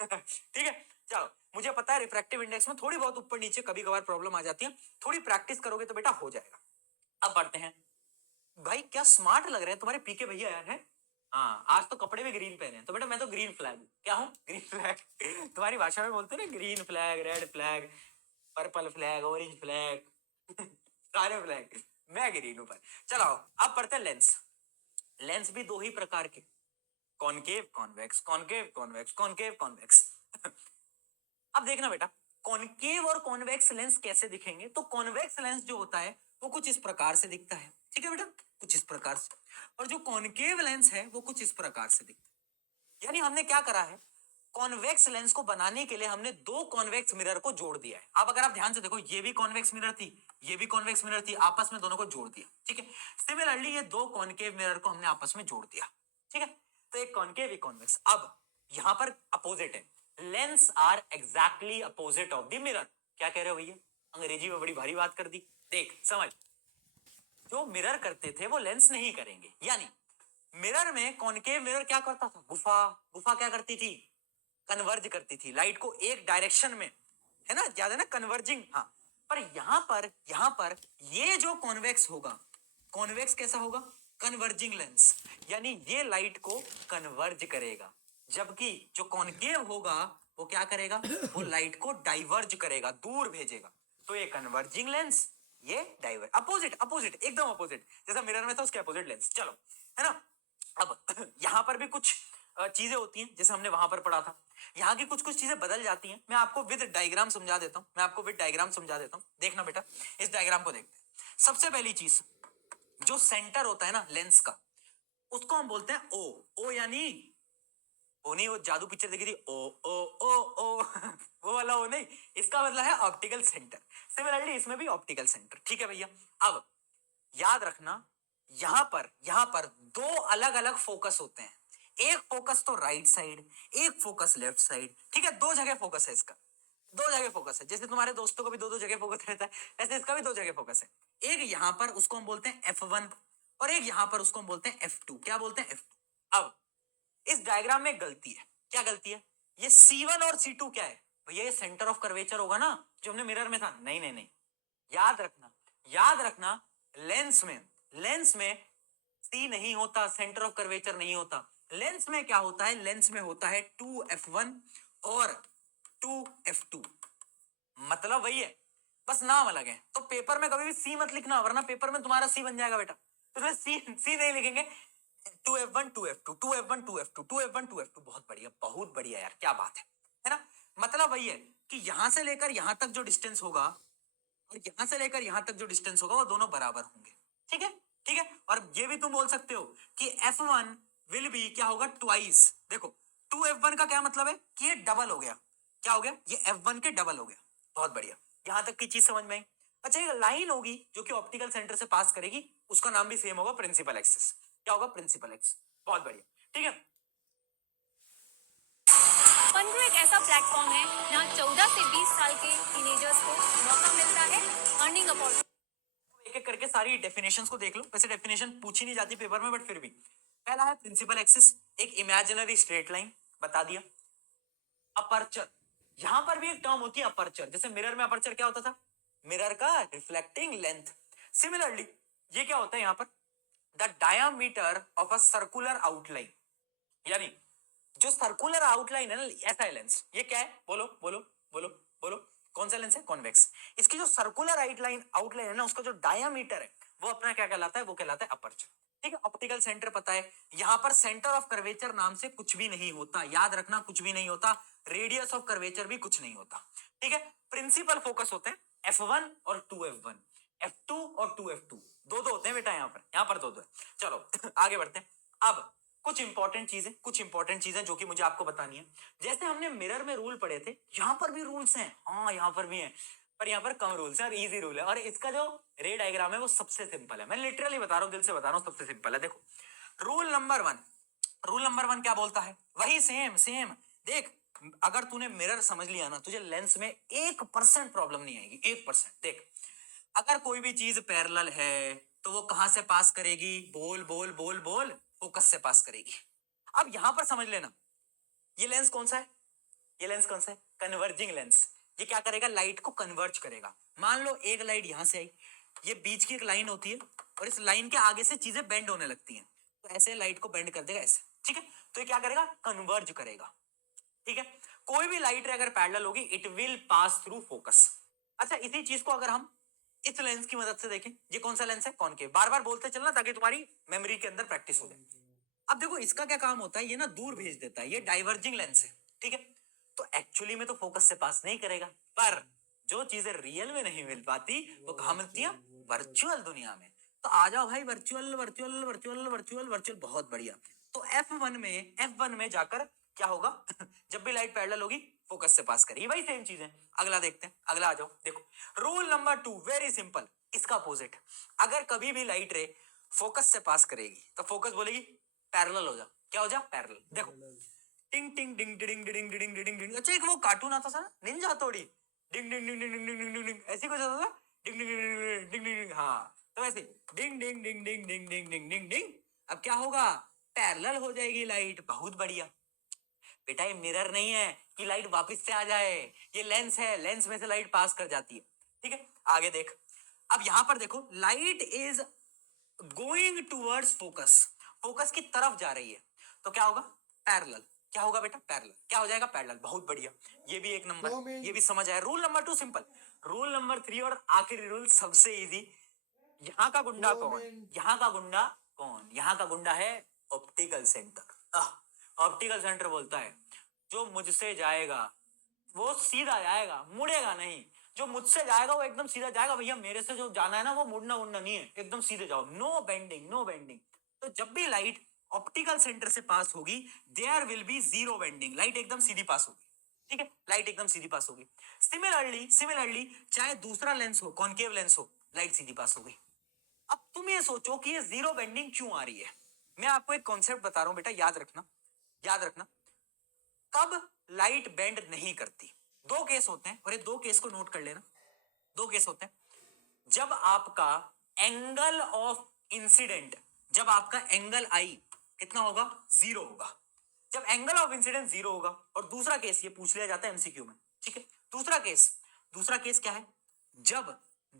ठीक है, चलो मुझे पता है रिफ्रैक्टिव इंडेक्स में थोड़ी बहुत ऊपर नीचे कभी कभार प्रॉब्लम आ जाती है, थोड़ी प्रैक्टिस करोगे तो बेटा हो जाएगा। अब बढ़ते हैं भाई, क्या स्मार्ट लग रहे हैं तुम्हारे पीके भैया यार है। हाँ, आज तो कपड़े भी ग्रीन पहने हैं, तो बेटा मैं तो ग्रीन फ्लैग हूँ, क्या हूँ, ग्रीन फ्लैग तुम्हारी भाषा में बोलते हैं ना, green flag, red flag, purple flag, orange flag सारे फ्लैग, मैं ग्रीन हूँ। चलो अब पढ़ते हैं लेंस। लेंस भी दो ही प्रकार के, concave convex, concave convex, concave convex अब देखना बेटा, कॉनकेव और कॉन्वेक्स लेंस कैसे दिखेंगे। तो कॉन्वेक्स लेंस जो होता है वो कुछ इस प्रकार से दिखता है, ठीक है बेटा, कुछ इस प्रकार से। और जो कॉनकेव लेंस है वो कुछ इस प्रकार से दिखता है। यानी हमने क्या करा है, कॉन्वेक्स लेंस को बनाने के लिए हमने दो कॉन्वेक्स मिरर को जोड़ दिया है। अब अगर आप ध्यान से देखो, ये भी कॉन्वेक्स मिरर थी, ये भी कॉन्वेक्स मिरर थी, आपस में दोनों को जोड़ दिया, ठीक है। सिमिलरली ये दो कॉनकेव मिरर को हमने आपस में जोड़ दिया, ठीक है। तो एक कॉनकेव एक कॉन्वेक्स। अब यहां पर अपोजिट है, lens are exactly opposite of the mirror. क्या कह रहे हो भैया, अंग्रेजी में बड़ी भारी बात कर दी। देख समझ, जो मिरर करते थे वो लेंस नहीं करेंगे। यानी मिरर में, कॉनकेव मिरर क्या करता था, गुफा, गुफा क्या करती थी, कन्वर्ज करती थी लाइट को एक डायरेक्शन में, है ना, ज्यादा ना कन्वर्जिंग। हाँ, पर यहां पर ये जो कॉन्वेक्स होगा, कॉन्वेक्स कैसा होगा, कन्वर्जिंग लेंस, यानी ये लाइट को कन्वर्ज करेगा। जबकि जो कॉनकेव होगा वो क्या करेगा, वो लाइट को डाइवर्ज करेगा, दूर भेजेगा। तो ये कन्वर्जिंग लेंस, ये डाइवर्ज, अपोजिट अपोजिट, एकदम अपोजिट, जैसा मिरर में था उसके अपोजिट लेंस। चलो, है ना। अब यहां पर भी कुछ चीजें होती हैं, जैसे हमने वहां पर पढ़ा था। यहाँ की कुछ कुछ चीजें बदल जाती हैं। मैं आपको विद डायग्राम समझा देता हूँ, मैं आपको विद डायग्राम समझा देता हूँ। देखना बेटा, इस डायग्राम को देखते हैं। सबसे पहली चीज, जो सेंटर होता है ना लेंस का, उसको हम बोलते हैं ओ। ओ यानी ओ नहीं, वो जादू पिक्चर देखी थी, ओ ओ ओ ओ वो वाला ओ नहीं, इसका मतलब है ऑप्टिकल सेंटर। सिमिलरली इसमें भी ऑप्टिकल सेंटर, ठीक है भैया। अब याद रखना, यहां पर दो अलग अलग फोकस होते हैं। एक फोकस तो राइट साइड, एक फोकस लेफ्ट साइड, ठीक है, दो जगह फोकस है इसका, दो जगह फोकस है। जैसे तुम्हारे दोस्तों को भी दो दो जगह फोकस रहता है, वैसे इसका भी दो जगह फोकस है। एक यहां पर, उसको हम बोलते हैं F1, और एक यहां पर, उसको हम बोलते हैं F2। क्या बोलते हैं, F2। अब इस डायग्राम में गलती है, क्या गलती है, ये C1 और C2 क्या है भैया, ये सेंटर ऑफ कर्वेचर होगा ना, जो हमने मिरर में था। नहीं नहीं नहीं, याद रखना, याद रखना, लेंस में सी नहीं होता, सेंटर ऑफ कर्वेचर नहीं होता। लेंस में क्या होता है, लेंस में होता है 2F1 और 2F2, मतलब वही है, बस नाम अलग है। तो पेपर में कभी भी सी मत लिखना, वरना पेपर में तुम्हारा सी बन जाएगा बेटा। तो इसमें सी नहीं लिखेंगे, 2F1 2F2, 2F1 2F2, 2F1 2F2। बहुत बढ़िया, बहुत बढ़िया यार, क्या बात है ना। मतलब वही है कि यहां से लेकर यहां तक जो डिस्टेंस होगा, और यहां से लेकर यहां तक जो डिस्टेंस होगा, वो दोनों बराबर होंगे, ठीक है, ठीक है। और ये भी तुम बोल सकते हो कि F1 विल बी क्या होगा, ट्वाइस। देखो 2F1 का क्या मतलब है कि ये डबल हो गया, क्या हो गया, ये F1 के डबल हो गया। बहुत बढ़िया, यहां तक की चीज समझ में आई। अच्छा, एक लाइन होगी जो कि ऑप्टिकल सेंटर से पास करेगी, उसका नाम भी सेम होगा, प्रिंसिपल एक्सिस। क्या होगा, प्रिंसिपल एक्सिस। बहुत बढ़िया, ठीक है। फनग्रो एक ऐसा प्लेटफॉर्म है जहाँ 14 से 20 साल के टीनेजर्स को मौका मिलता है अर्निंग अपॉर्चुनिटी। एक एक करके सारी डेफिनेशंस को देख लो। वैसे डेफिनेशन पूछी नहीं जाती पेपर में, बट फिर भी पहला है प्रिंसिपल एक्सिस, एक इमेजिनरी स्ट्रेट लाइन, बता दिया। अपर्चर, यहां पर भी एक टर्म होती है अपर्चर, जैसे मिरर में अपर्चर क्या होता था, मिरर का रिफ्लेक्टिंग लेंथ। सिमिलरली ये क्या होता है यहां पर, the diameter of a circular outline, यानी जो सर्कुलर आउटलाइन है ना, ऐसा है लेंस। ये क्या है, बोलो बोलो बोलो बोलो, कौन सा लेंस है, कॉन्वेक्स। इसकी जो सर्कुलर आउटलाइन है ना, उसका जो डायामीटर है वो अपना क्या कहलाता है, वो कहलाता है अपर्चर, ठीक है। ऑप्टिकल सेंटर पता है, यहां पर सेंटर ऑफ कर्वेचर नाम से कुछ भी नहीं होता, याद रखना, कुछ भी नहीं होता। रेडियस ऑफ कर्वेचर भी कुछ नहीं होता, ठीक है। प्रिंसिपल फोकस होते हैं F1 और 2F1। F2 और 2F2 दो दो होते हैं बेटा, यहाँ पर दो दो है। चलो आगे बढ़ते हैं। अब कुछ इंपॉर्टेंट चीजें जो कि मुझे आपको बतानी है। जैसे हमने मिरर में रूल पढ़े थे, यहाँ पर भी रूल्स हैं, हाँ यहाँ पर भी हैं, पर यहाँ पर कम रूल्स हैं और इजी रूल है। और इसका जो रे डायग्राम है वो सबसे सिंपल है, मैं लिटरली बता रहा हूँ, दिल से बता रहा हूँ, सबसे सिंपल है। देखो रूल नंबर वन क्या बोलता है, वही सेम देख। अगर तूने मिरर समझ लिया ना, तुझे लेंस में 1% प्रॉब्लम नहीं आएगी, 1%। देख अगर कोई भी चीज पैरेलल है तो वो कहां से पास करेगी, बोल फोकस से पास करेगी। अब यहां पर समझ लेना, ये लेंस कौन सा है, ये लेंस कौन सा है, कन्वर्जिंग लेंस। ये क्या करेगा, लाइट को कन्वर्ज करेगा। मान लो एक लाइट यहां से आई, ये बीच की एक लाइन होती है और इस लाइन के आगे से चीजें बेंड होने लगती हैं, तो ऐसे लाइट को बेंड कर देगा ऐसे, ठीक है। तो ये क्या करेगा, कन्वर्ज करेगा, ठीक है। कोई भी लाइट अगर पैरेलल होगी it will pass through focus. अच्छा इसी चीज को अगर हम इस लेंस की मदद से देखें, ये कौन सा लेंस है, कॉनकेव, बार बार बोलते चलना ताकि तुम्हारी मेमोरी के अंदर प्रैक्टिस हो जाए। अब देखो इसका क्या काम होता है, ये ना दूर भेज देता है, ये डाइवर्जिंग लेंस है, ठीक है। तो एक्चुअली में तो फोकस से पास नहीं करेगा, पर जो चीजें रियल में नहीं मिल पाती वो कहां मिलती है, वर्चुअल दुनिया में। तो आ जाओ भाई, वर्चुअल, बहुत बढ़िया। तो F1 में जाकर क्या होगा जब भी लाइट पैरेलल होगी फोकस से पास करेगी, भाई सेम चीज है। अगला देखते हैं, अगला आ जाओ। देखो रूल नंबर 2 वेरी सिंपल, इसका अपोजिट। अगर कभी भी लाइट रे फोकस से पास करेगी तो फोकस बोलेगी पैरेलल हो जा, क्या हो जा, पैरेलल। देखो टिंग टिंग डिंग डिंग डिंग डिंग डिंग डिंग। अच्छा एक वो कार्टून आता था ना, निंजा हथौड़ी, डिंग डिंग डिंग डिंग डिंग डिंग डिंग डिंग, ऐसी कुछ आता था, डिंग डिंग डिंग डिंग डिंग डिंग, हाँ तो ऐसे डिंग डिंग डिंग डिंग डिंग डिंग डिंग डिंग डिंग। अब क्या होगा, पैरेलल हो जाएगी लाइट, बहुत बढ़िया। बेटा ये मिरर नहीं है कि लाइट वापस से आ जाए, ये लेंस है, लेंस में से लाइट पास कर जाती है, ठीक है। आगे देख, अब यहां पर देखो light is going towards focus, focus की तरफ जा रही है, तो क्या होगा, पैरेलल। क्या होगा बेटा, पैरेलल। क्या हो जाएगा, पैरेलल, बहुत बढ़िया। ये भी एक नंबर, ये भी समझ आया। Rule number 2 simple. Rule number 3 और आखिरी रूल सबसे इजी। यहाँ का गुंडा कौन, यहाँ का गुंडा कौन, यहाँ का गुंडा है ऑप्टिकल सेंटर। ऑप्टिकल सेंटर बोलता है जो मुझसे जाएगा वो सीधा जाएगा, मुड़ेगा नहीं। जो मुझसे जाएगा वो एकदम सीधा जाएगा, भैया मेरे से जो जाना है ना वो मुड़ना उड़ना नहीं है, एकदम सीधे जाओ, नो बेंडिंग, नो बेंडिंग। तो जब भी लाइट ऑप्टिकल सेंटर से पास होगी there will be zero bending, light एकदम सीधी पास होगी, ठीक है, लाइट एकदम सीधी पास होगी। सिमिलरली चाहे दूसरा लेंस हो, कॉनकेव लेंस हो, लाइट सीधी पास होगी। अब तुम ये सोचो कि ये जीरो बेंडिंग क्यों आ रही है। मैं आपको एक कॉन्सेप्ट बता रहा हूं बेटा, याद रखना। कब लाइट बेंड नहीं करती, दो केस होते हैं, और ये दो केस को नोट कर लेना। दो केस होते हैं, जब आपका एंगल ऑफ इंसिडेंट, जब आपका एंगल आई कितना होगा, जीरो होगा। जब एंगल ऑफ इंसिडेंट जीरो होगा। और दूसरा केस ये पूछ लिया जाता है एमसीक्यू में, ठीक है। दूसरा केस क्या है, जब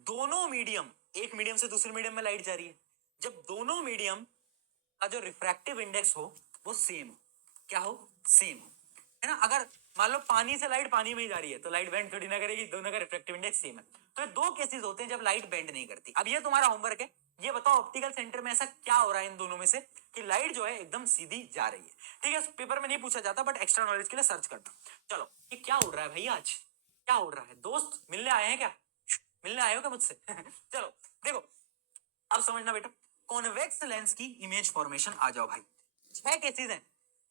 दोनों मीडियम, एक मीडियम से दूसरे मीडियम में लाइट जा रही है, जब दोनों मीडियम का जो रिफ्रैक्टिव इंडेक्स हो वो सेम हो, क्या हो, सेम हो, है ना। अगर मान लो पानी से लाइट पानी में ही जा रही है तो लाइट बेंड थोड़ी ना करेगी, दोनों का रिफ्रैक्टिव इंडेक्स सेम है। तो ये दो केसेस होते हैं जब लाइट बेंड नहीं करती। अब ये तुम्हारा होमवर्क है, ये बताओ ऑप्टिकल सेंटर में ऐसा क्या हो रहा है इन दोनों में से कि लाइट जो है एकदम सीधी जा रही है, ठीक है। पेपर में नहीं पूछा जाता बट एक्स्ट्रा नॉलेज के लिए सर्च करना। चलो ये क्या उड़ रहा है भैया, आज क्या उड़ रहा है, दोस्त मिलने आए हैं क्या, मिलने आए हो क्या मुझसे चलो देखो अब समझना बेटा, कॉन्वेक्स लेंस की इमेज फॉर्मेशन। आ जाओ भाई, 6 केसेस हैं,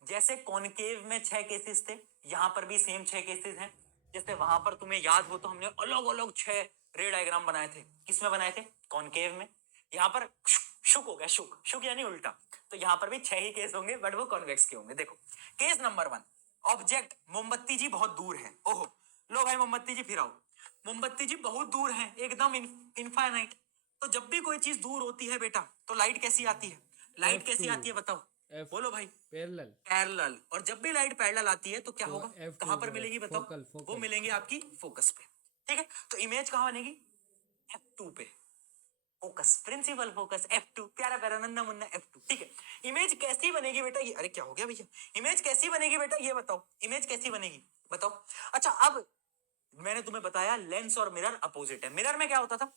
जैसे कॉनकेव में 6 केसेस थे, यहां पर भी सेम 6 केसेस हैं। जैसे वहां पर तुम्हें याद हो तो हमने अलग अलग 6 रे डायग्राम बनाए थे, किसमें बनाए थे, कॉनकेव में। यहाँ पर शुक हो गया, शुक यानी उल्टा, तो यहाँ पर भी 6 ही केस होंगे बट वो कॉन्वेक्स के होंगे। देखो केस नंबर 1, ऑब्जेक्ट मोमबत्ती जी बहुत दूर है, ओहो लो भाई मोमबत्ती जी फिर आओ, मोमबत्ती जी बहुत दूर है, एकदम इनफाइनाइट। तो जब भी कोई चीज दूर होती है बेटा तो लाइट कैसी आती है, लाइट कैसी आती है बताओ, बोलो भाई, पैरेलल। और जब भी लाइट पैरेलल आती है तो क्या होगा, कहां पर मिलेगी बताओ, वो मिलेंगे आपकी फोकस पे, ठीक है। तो इमेज कहां बनेगी, F2 पे, फोकस, प्रिंसिपल फोकस F2, प्यारा प्यारा नन्ना मुन्ना F2, ठीक है। इमेज कैसी बनेगी बेटा, ये अरे क्या हो गया भैया, इमेज कैसी बनेगी बेटा ये बताओ, इमेज कैसी बनेगी बताओ। अच्छा अब मैंने तुम्हें बताया लेंस और मिरर अपोजिट है। मिरर में क्या होता था,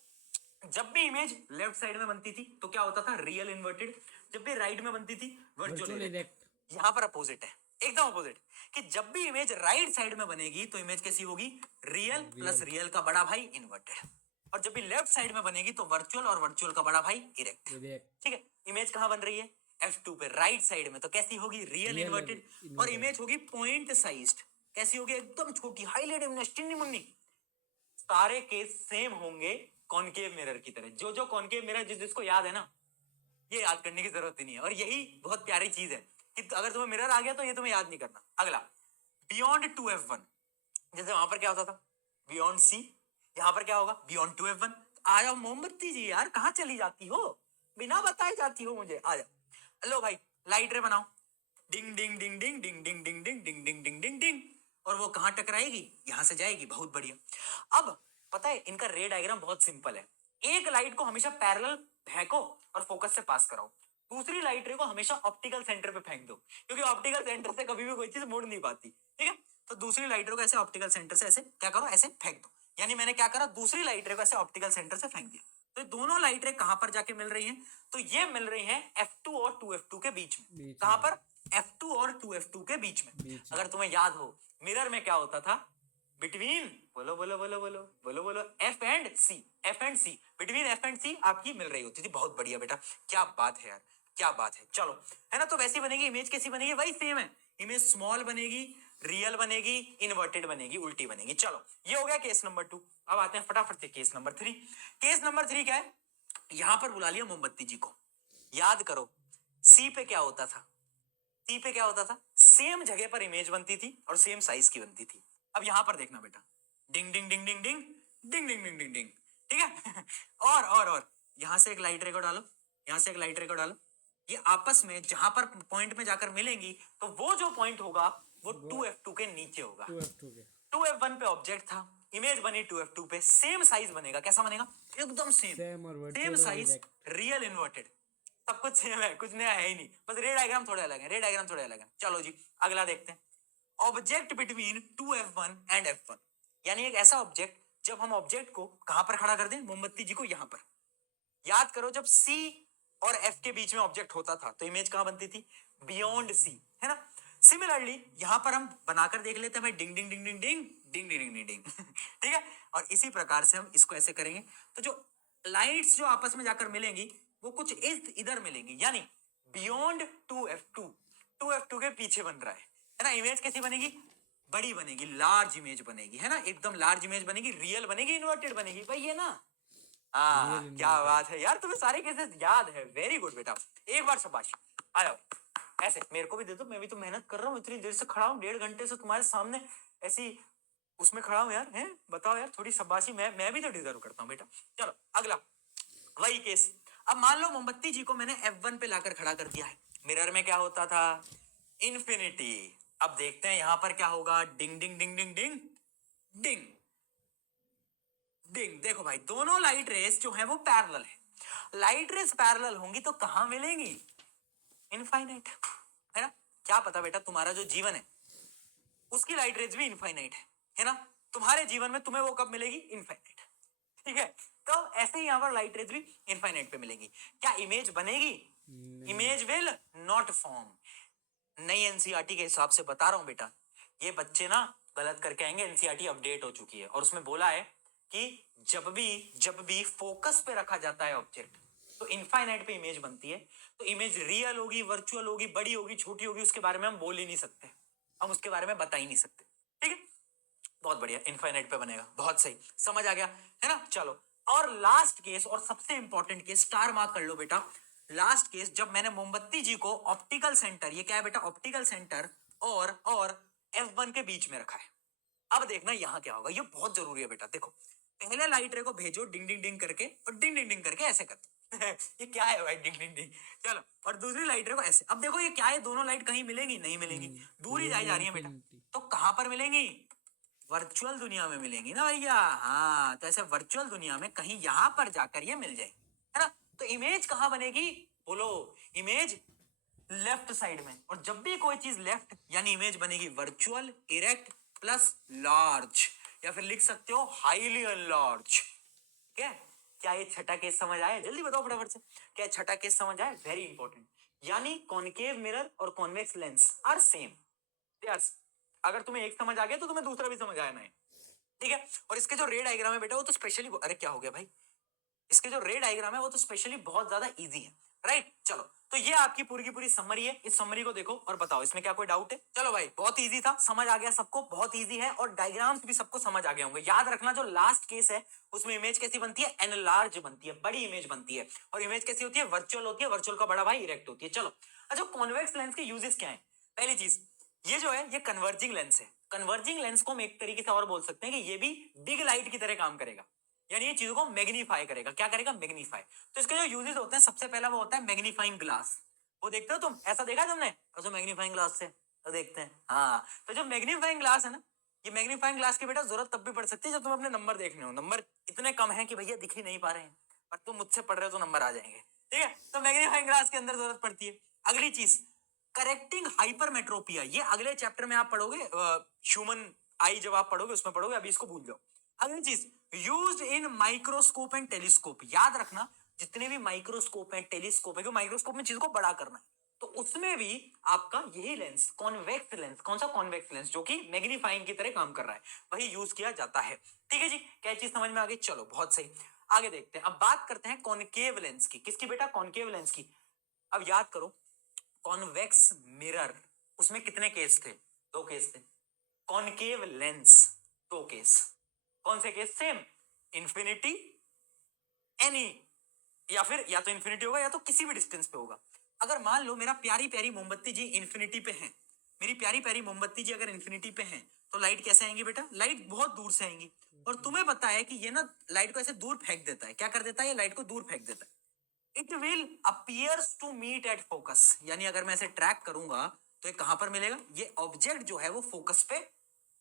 जब भी इमेज लेफ्ट साइड में बनती थी तो क्या होता था, रियल इन्वर्टेड, जब भी राइट में बनती थी वर्चुअल इरेक्ट। यहां पर अपोजिट है, एकदम अपोजिट, कि जब भी इमेज राइट साइड में बनेगी तो इमेज कैसी होगी, रियल प्लस रियल का बड़ा भाई इन्वर्टेड, और जब भी लेफ्ट साइड में बनेगी तो वर्चुअल, और वर्चुअल का बड़ा भाई इरेक्ट। ठीक है, इमेज कहाँ बन रही है? F2 पे राइट साइड में, तो कैसी होगी? Real inverted. और इमेज होगी पॉइंट साइज्ड, कैसी होगी? एकदम छोटी, हाईली डिमिनिश्ड, टिन्नी मुन्नी। सारे केस सेम होंगे कॉनकेव मिरर की तरह। जो जो कॉनकेव मिरर जिसको याद है ना, ये याद करने की जरूरत ही नहीं है। और यही बहुत प्यारी चीज है कि अगर तुम्हें मिरर आ गया तो ये तुम्हें याद नहीं करना। अगला, बियॉन्ड 2F1, जैसे वहां पर क्या होता था? बियॉन्ड C, यहां पर क्या होगा? Beyond 2F1। आ जाओ मोमबत्ती जी, यार कहाँ चली जाती हो, बिना बताए जाती हो मुझे। आ जाओ, लो भाई लाइट रे बनाओ। डिंग डिंग डिंग डिंग डिंग डिंग डिंग डिंग डिंग डिंग डिंग डिंग डिंग। और वो कहाँ टकराएगी? यहां से जाएगी। बहुत बढ़िया। अब पता है इनका रे डायग्राम बहुत सिंपल है। एक लाइट को हमेशा पैरेलल फेंको और फोकस से पास कराओ, दूसरी लाइट रे को हमेशा ऑप्टिकल सेंटर पे फेंक दो, क्योंकि ऑप्टिकल सेंटर से कभी भी कोई चीज मुड़ नहीं पाती। ठीक है, तो दूसरी लाइट रे को ऐसे ऑप्टिकल सेंटर से ऐसे क्या करो, ऐसे फेंक दो। यानी मैंने क्या करा, दूसरी लाइट रे को ऐसे ऑप्टिकल सेंटर से फेंक दिया। तो ये दोनों लाइट रे कहां पर जाके मिल रही हैं? तो ये मिल रही हैं F2 और 2F2 के बीच में। कहां पर? F2 और 2F2 के बीच में। अगर तुम्हें याद हो, मिरर में क्या होता था? बिटवीन, बोलो बोलो बोलो बोलो बोलो बोलो, F and C, F and C, between F and C आपकी मिल रही होती थी। बहुत बढ़िया बेटा, क्या बात है यार, क्या बात है। चलो, है ना? तो वैसी बनेगी इमेज। कैसी बनेगी? वही सेम है। इमेज स्मॉल बनेगी, रियल बनेगी, इन्वर्टेड बनेगी, उल्टी बनेगी। चलो, ये हो गया केस नंबर 2। अब आते हैं फटाफट से केस नंबर 3। केस नंबर 3 क्या है? यहां पर बुला लिया मोमबत्ती जी को। याद करो, सी पे क्या होता था? सी पे क्या होता था? सेम जगह पर इमेज बनती थी और सेम साइज की बनती थी। अब यहां पर देखना बेटा, डिंग डिंग डिंग डिंग डिंग डिंग डिंग डिंग डिंग डिंग। ठीक है और यहां से एक लाइट रे को डालो, यहां से एक लाइट रे को डालो। ये आपस में जहां पर पॉइंट में जाकर मिलेंगी, तो वो जो पॉइंट होगा वो 2F2 के नीचे होगा। 2F1 पे ऑब्जेक्ट था, इमेज बनी 2F2 पे, सेम साइज बनेगा। कैसा बनेगा? एकदम सेम साइज, रियल इन्वर्टेड, सब कुछ सेम है, कुछ नया है ही नहीं। बस रे डायग्राम थोड़े अलग है, रे डायग्राम थोड़े अलग है। चलो जी, अगला देखते हैं। Object between 2F1 and F1, यानी एक ऐसा ऑब्जेक्ट, जब हम ऑब्जेक्ट को कहां पर खड़ा कर दें? मोमबत्ती जी को यहां पर। याद करो, जब C और F के बीच में ऑब्जेक्ट होता था तो इमेज कहां बनती थी? बियॉन्ड C, है ना? सिमिलरली यहां पर हम बनाकर देख लेते हैं भाई, डिंग डिंग डिंग डिंग डिंग डिंग डिंग डिंग डिंग। ठीक है, और इसी प्रकार से हम इसको ऐसे करेंगे, तो जो लाइट्स जो आपस में जाकर मिलेंगी वो कुछ इधर मिलेंगी, यानी बियॉन्ड 2F2, 2F2 के पीछे बन रहा है ना? इमेज कैसी बनेगी? बड़ी बनेगी, लार्ज इमेज बनेगी, है ना? एकदम लार्ज इमेज बनेगी, रियल बनेगी, इन्वर्टेड बनेगी, भाई ये ना। हाँ, क्या बात है यार, तुम्हें सारे केसेस याद है। वेरी गुड बेटा, एक बार शाबाश। आ जाओ, ऐसे मेरे को भी दे दो, मैं भी तो मेहनत कर रहा हूँ, इतनी देर से खड़ा हूँ, 1.5 घंटे से तुम्हारे सामने ऐसी उसमें खड़ा हूँ यार। हैं, बताओ यार, थोड़ी शाबाशी मैं भी तो डिजर्व करता हूँ बेटा। चलो अगला, वही केस। अब मान लो मोमबत्ती जी को मैंने F1 पे लाकर खड़ा कर दिया है। मिरर में क्या होता था? इन्फिनिटी। अब देखते हैं यहां पर क्या होगा। डिंग डिंग डिंग डिंग डिंग डिंग डिंग। देखो भाई, दोनों लाइट रेस जो है वो पैरेलल है। लाइट रेस पैरेलल होंगी तो कहां मिलेंगी? इनफाइनाइट, है ना? क्या पता बेटा, तुम्हारा जो जीवन है उसकी लाइट रेस भी इनफाइनाइट है ना? तुम्हारे जीवन में तुम्हें वो कब मिलेगी? इनफाइनाइट। ठीक है, तो ऐसे ही यहां पर लाइट रेज भी इनफाइनाइट पे मिलेंगी। क्या इमेज बनेगी? Image will not form. नई एनसीईआरटी के हिसाब से बता रहा हूं बेटा, ये बच्चे ना गलत करके आएंगे। एनसीईआरटी अपडेट हो चुकी है और उसमें बोला है कि जब भी फोकस पे रखा जाता है ऑब्जेक्ट, तो इनफाइनाइट पे इमेज बनती है। तो इमेज रियल होगी, वर्चुअल होगी, बड़ी होगी, छोटी होगी, उसके बारे में हम बोल ही नहीं सकते, हम उसके बारे में बता ही नहीं सकते। ठीक है, बहुत बढ़िया, इनफाइनाइट पे बनेगा। बहुत सही, समझ आ गया, है ना? चलो, और लास्ट केस और सबसे इंपॉर्टेंट केस, स्टार मार्क कर लो बेटा। लास्ट केस, जब मैंने मोमबत्ती जी को ऑप्टिकल सेंटर, ये क्या है बेटा? ऑप्टिकल सेंटर और F1 के बीच में रखा है। अब देखना यहां क्या होगा, ये बहुत जरूरी है बेटा। देखो, पहले लाइट रे को भेजो डिंग डिंग डिंग करके, और डिंग डिंग डिंग करके ऐसे कर दो। ये क्या है भाई? डिंग डिंग डिंग। चलो, और दूसरी लाइट रे को ऐसे। अब देखो ये क्या है, दोनों लाइट कहीं मिलेंगी? नहीं मिलेंगी, दूर ही जाई जा रही है बेटा। तो कहां पर मिलेंगी? वर्चुअल दुनिया में मिलेंगी ना भैया। हाँ, तो ऐसे वर्चुअल दुनिया में कहीं यहां पर जाकर ये मिल जाएगी, है ना? तो इमेज कहां बनेगी? बोलो, इमेज लेफ्ट साइड में। और जब भी कोई चीज लेफ्ट, यानी इमेज बनेगी वर्चुअल, इरेक्ट प्लस लार्ज, या फिर लिख सकते हो हाईली अनलार्ज। क्या क्या ये छठा केस समझ आया? जल्दी बताओ फटाफट से, क्या छठा केस समझ आया? Very important. यानी कॉनकेव मिरर और कॉन्वेक्स लेंस आर सेम। अगर तुम्हें एक समझ आ गया तो तुम्हें दूसरा भी समझ आना है। ठीक है। और इसके जो रे डायग्राम है बेटा वो तो स्पेशली, अरे क्या हो गया भाई, इसके जो रे डायग्राम है वो तो स्पेशली बहुत ज्यादा इजी है, राइट। चलो तो ये आपकी पूरी की पूरी समरी है, इस समरी को देखो और बताओ इसमें क्या कोई डाउट है। चलो भाई बहुत इजी था, समझ आ गया सबको, बहुत इजी है और डायग्राम्स भी सबको समझ आ गए होंगे। याद रखना जो लास्ट केस है उसमें इमेज कैसी बनती है, एनलार्ज बनती है, बड़ी इमेज बनती है। और इमेज कैसी होती है, वर्चुअल होती है, वर्चुअल का बड़ा भाई इरेक्ट होती है। चलो अच्छा, कॉन्वेक्स लेंस के यूजेस क्या है। पहली चीज ये जो है ये कन्वर्जिंग लेंस है। कन्वर्जिंग लेंस को हम एक तरीके से और बोल सकते हैं कि ये भी बिग लाइट की तरह काम करेगा, यानी ये चीजों को मैग्नीफाई करेगा। क्या करेगा, मैग्नीफाई। तो इसके जो यूजेस होते हैं सबसे पहला वो होता है मैग्नीफाइंग ग्लास। वो देखते हो तुम, ऐसा देखा है तुमने, और मैग्नीफाइंग ग्लास से तो देखते हैं, हाँ। तो जो मैग्नीफाइंग ग्लास है ना, ये मैग्नीफाइंग ग्लास की बेटा जरूरत तब भी पड़ सकती है जब तुम अपने नंबर देखने हो, नंबर इतने कम है कि भैया दिख ही नहीं पा रहे हैं, पर तुम मुझसे पढ़ रहे हो तो नंबर आ जाएंगे, ठीक है। तो मैग्नीफाइंग ग्लास के अंदर जरूरत पड़ती है। अगली चीज करेक्टिंग हाइपरमेट्रोपिया, ये अगले चैप्टर में आप पढ़ोगे, ह्यूमन आई जब आप पढ़ोगे उसमें पढ़ोगे, अभी इसको भूल जाओ। अगली चीज used in microscope and telescope, याद रखना जितने भी माइक्रोस्कोप है, टेलीस्कोप है, क्योंकि माइक्रोस्कोप में चीज को बड़ा करना है, तो उसमें भी आपका यही लेंस कॉन्वेक्स लेंस, कौन सा कॉन्वेक्स लेंस, जो कि मैग्नीफाइंग की तरह काम कर रहा है, वही यूज किया जाता है। ठीक है जी, क्या चीज समझ में आ गई। चलो बहुत सही, आगे देखते हैं। अब बात करते हैं कॉनकेव लेंस की। किसकी बेटा, कॉनकेव लेंस की। अब याद करो कॉन्वेक्स मिरर, उसमें कितने केस थे, दो केस थे। कॉनकेव लेंस, दो केस। कौन से केस, सेम, इन्फिनिटी, एनी, या फिर या तो इन्फिनिटी होगा या तो किसी भी डिस्टेंस पे होगा। अगर मान लो मेरा प्यारी प्यारी मोमबत्ती जी इन्फिनिटी पे है, मेरी प्यारी प्यारी मोमबत्ती जी अगर इन्फिनिटी पे है, तो लाइट कैसे आएंगी बेटा, लाइट बहुत दूर से आएंगी। और तुम्हें पता है कि ये ना लाइट को ऐसे दूर फेंक देता है, क्या कर देता है, ये लाइट को दूर फेंक देता है। It will appears to meet at focus, यानी अगर मैं इसे ट्रैक करूंगा तो ये कहां पर मिलेगा, ये ऑब्जेक्ट जो है वो फोकस पे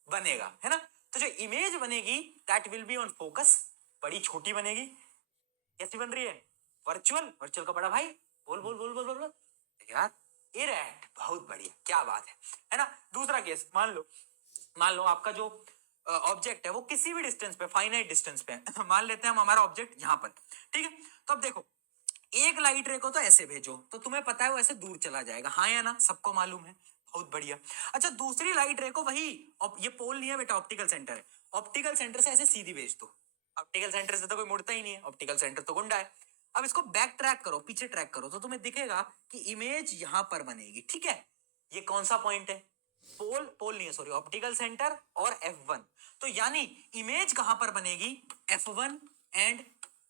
बनेगा, है ना। तो जो इमेज बनेगी that will be on focus, बड़ी छोटी बनेगी। कैसी बन रही है, वर्चुअल, वर्चुअल का बड़ा भाई, बोल बोल बोल बोल बोल, बोल। यार इरेक्ट, बहुत बढ़िया, क्या बात है ना। दूसरा केस, मान लो आपका जो ऑब्जेक्ट है वो किसी भी डिस्टेंस पे, फाइनाइट डिस्टेंस पे है। मान लेते हैं हम हमारा ऑब्जेक्ट यहाँ पर, ठीक है। तो अब देखो एक लाइट रे को तो ऐसे भेजो तो तुम्हें पता है वो ऐसे दूर चला जाएगा, हाँ या ना, सबको मालूम है, बहुत बढ़िया। अच्छा दूसरी लाइट रे को वही, ये पोल नहीं है बेटा, ऑप्टिकल सेंटर है, ऑप्टिकल सेंटर से ऐसे सीधी भेज दो। ऑप्टिकल सेंटर से तो कोई मुड़ता ही नहीं है, ऑप्टिकल सेंटर तो गुंडा है। अब इसको बैक ट्रैक करो, पीछे ट्रैक करो, तो तुम्हें दिखेगा कि इमेज यहां पर बनेगी, ठीक है। ये कौन सा पॉइंट है, पोल, पोल नहीं है सॉरी, ऑप्टिकल सेंटर और F1। तो यानी इमेज कहां पर बनेगी, F1 एंड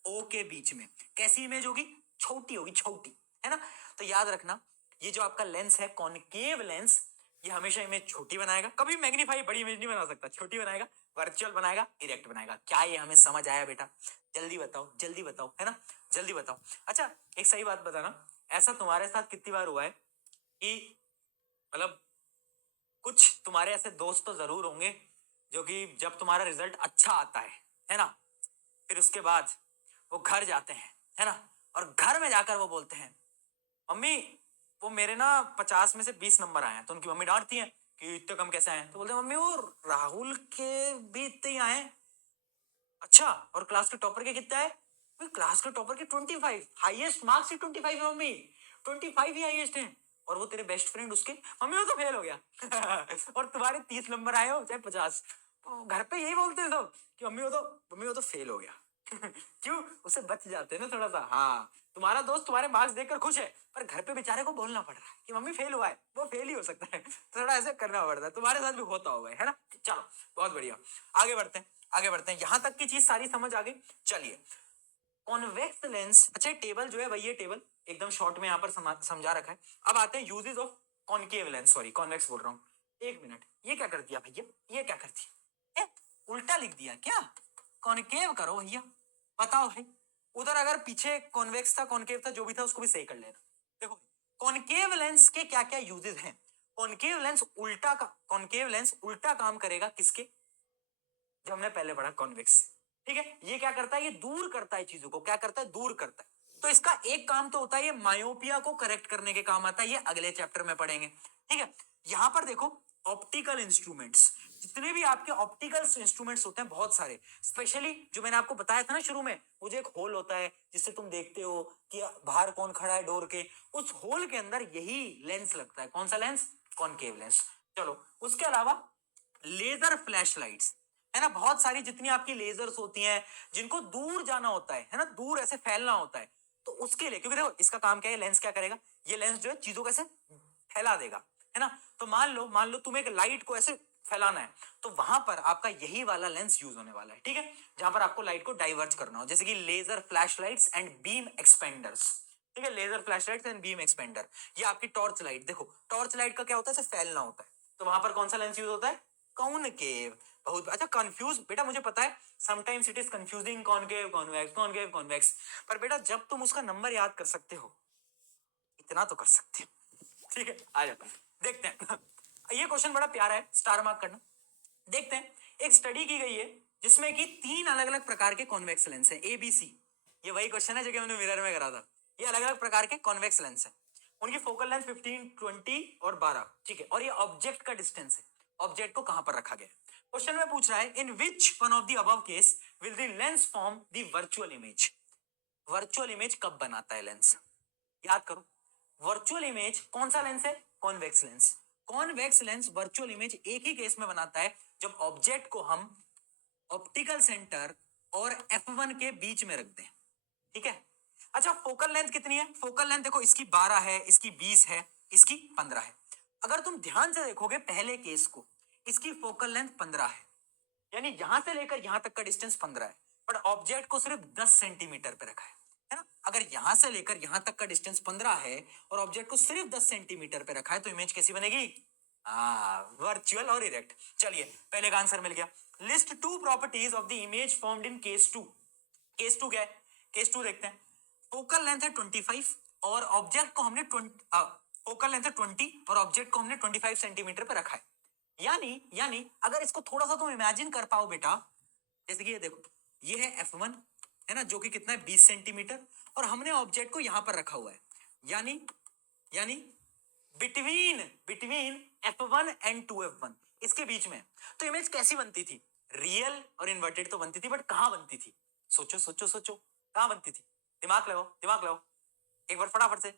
O के बीच में। कैसी इमेज होगी, छोटी होगी, छोटी, है ना। तो याद रखना ये जो आपका लेंस है कॉनकेव लेंस, ये हमेशा इमेज छोटी बनाएगा, कभी मैग्नीफाई बड़ी इमेज नहीं बना सकता, छोटी बनाएगा, वर्चुअल बनाएगा, इरेक्ट बनाएगा। क्या ये हमें समझ आया बेटा, जल्दी बताओ, जल्दी बताओ, है ना, जल्दी बताओ। अच्छा एक सही बात बताना, ऐसा तुम्हारे साथ कितनी बार हुआ है कि मतलब कुछ तुम्हारे ऐसे दोस्त तो जरूर होंगे जो कि जब तुम्हारा रिजल्ट अच्छा आता है ना, फिर उसके बाद वो घर जाते हैं, है ना, और घर में जाकर वो बोलते हैं मम्मी वो मेरे ना 50 में से 20 नंबर आए हैं। तो उनकी मम्मी डांटती है कि इतने कम कैसे आए, तो बोलते हैं मम्मी वो राहुल के भी इतने ही आए हैं। अच्छा और क्लास के टॉपर के कितने आए, क्लास के टॉपर के 25, हाईएस्ट मार्क्स ही 25 है मम्मी, 25 ही हाईएस्ट है। और वो तेरे बेस्ट फ्रेंड उसके, मम्मी वो तो फेल हो गया। और तुम्हारे 30 नंबर आए हो चाहे 50, तो घर पे यही बोलते हैं सब कि मम्मी वो तो फेल हो गया। क्यों, उसे बच जाते हैं ना थोड़ा सा। हाँ तुम्हारा दोस्त तुम्हारे मार्क्स देखकर खुश है, पर घर पे बेचारे को बोलना पड़ रहा है कि मम्मी फेल हुआ है, वो फेल ही हो सकता है। तो थोड़ा ऐसे करना पड़ता है, तुम्हारे साथ भी होता होगा, है ना। चलो बहुत बढ़िया, आगे बढ़ते हैं, आगे बढ़ते हैं। यहां तक की चीज सारी समझ आ गई। चलिए कॉन्वेक्स लेंस, अच्छा टेबल जो है वही है, टेबल एकदम शॉर्ट में यहाँ पर समझा रखा है। अब आते हैं uses of concave lens, sorry convex बोल रहा हूँ। एक मिनट, ये क्या कर दिया भैया, ये क्या कर दिया, उल्टा लिख दिया क्या, कॉन्केव करो भैया, बताओ भाई। उधर अगर पीछे कॉन्वेक्स था, कॉन्केव था, जो भी था उसको भी सही कर लेना। देखो कॉन्केव लेंस के क्या क्या यूजेस हैं। कॉन्केव लेंस उल्टा काम करेगा किसके, जो हमने पहले पढ़ा कॉन्वेक्स, ठीक है। ये क्या करता है, ये दूर करता है चीजों को, क्या करता है, दूर करता है। तो इसका एक काम तो होता है ये मायोपिया को करेक्ट करने के काम आता है, ये अगले चैप्टर में पढ़ेंगे, ठीक है। यहां पर देखो ऑप्टिकल इंस्ट्रूमेंट्स, जितने भी आपके ऑप्टिकल इंस्ट्रूमेंट्स होते हैं बहुत सारे, स्पेशली जो मैंने आपको बताया था ना शुरू में, वो जो एक होल होता है जिससे तुम देखते हो कि बाहर कौन खड़ा है डोर के, उस होल के अंदर यही लेंस लगता है। कौन सा लेंस, कॉनकेव लेंस। चलो उसके अलावा लेजर फ्लैश लाइट्स, है ना, बहुत सारी जितनी आपकी लेजर्स होती हैं जिनको दूर जाना होता है ना, दूर ऐसे फैलना होता है, तो उसके लिए, क्योंकि देखो इसका काम क्या है, लेंस क्या करेगा, ये लेंस जो है चीजों को ऐसे फैला देगा, है ना। तो मान लो तुम्हें एक लाइट को ऐसे फैलाना है, तो वहां पर आपका यही वाला लेंस यूज होने वाला है, ठीक है, जहां पर आपको लाइट को डाइवर्ज करना हो, जैसे कि laser flash lights and beam expanders, ठीक है, laser flash lights and beam expander. ये आपकी टॉर्च लाइट, देखो टॉर्च लाइट का क्या होता है, ऐसे फैलना होता है, तो वहां पर कौन सा लेंस यूज होता है, कॉनकेव। बहुत अच्छा, कंफ्यूज बेटा, मुझे पता है sometimes it is confusing, concave convex, concave convex, पर बेटा जब तुम उसका नंबर याद कर सकते हो, इतना तो कर सकते हो, ठीक है। आ जाता है, देखते हैं ये क्वेश्चन बड़ा प्यारा है, स्टार मार्क करना। देखते हैं, एक स्टडी की गई है जिसमें कि 3 अलग अलग प्रकार के कॉन्वेक्स लेंस हैं, ए बी सी। ये वही क्वेश्चन है जो कि मैंने मिरर में करा था। ये अलग अलग प्रकार के कॉन्वेक्स लेंस हैं, उनकी फोकल लेंथ 15, 20 और 12, ठीक है, और ये ऑब्जेक्ट का डिस्टेंस है, ऑब्जेक्ट को कहां पर रखा गया है। क्वेश्चन में पूछ रहा है, in which one of the above case will the lens form the virtual image. Virtual image कब बनाता है लेंस, याद करो, वर्चुअल इमेज कौन सा लेंस है, convex lens. Convex lens virtual image एक ही केस में बनाता है, जब ऑब्जेक्ट को हम ऑप्टिकल सेंटर और F1 के बीच में रख दें, ठीक है। अच्छा, फोकल लेंथ कितनी है, फोकल लेंथ देखो इसकी 12 है, इसकी 20 है, इसकी 15 है। अगर तुम ध्यान से देखोगे पहले केस को, इसकी फोकल लेंथ 15 है, यानी यहां से लेकर यहां तक का डिस्टेंस 15 है, पर ऑब्जेक्ट को सिर्फ 10 सेंटीमीटर पे रखा है ना। अगर यहां से लेकर यहां तक का डिस्टेंस 15 है और ऑब्जेक्ट को सिर्फ 10 सेंटीमीटर पे रखा है, तो इमेज कैसी बनेगी, वर्चुअल और इरेक्ट। चलिए पहले का आंसर मिल गया। List 2 properties of the image formed in case 2। Case 2 क्या है, केस 2 देखते हैं। फोकल लेंथ है 25 और ऑब्जेक्ट को हमने फोकल लेंथ है 20 और ऑब्जेक्ट को हमने 25 सेंटीमीटर पे रखा है। यानी अगर इसको थोड़ा सा तुम इमेजिन कर पाओ बेटा, जैसे कि ये देखो, ये है F1, है ना, जो कि कितना है 20 सेंटीमीटर, और हमने ऑब्जेक्ट को यहां पर रखा हुआ है, यानी between between F1 and 2F1, इसके बीच में। तो इमेज कैसी बनती थी, रियल और इन्वर्टेड तो बनती थी, बट कहां बनती थी, सोचो सोचो सोचो, कहां बनती थी, दिमाग लगाओ एक बार फटाफट से,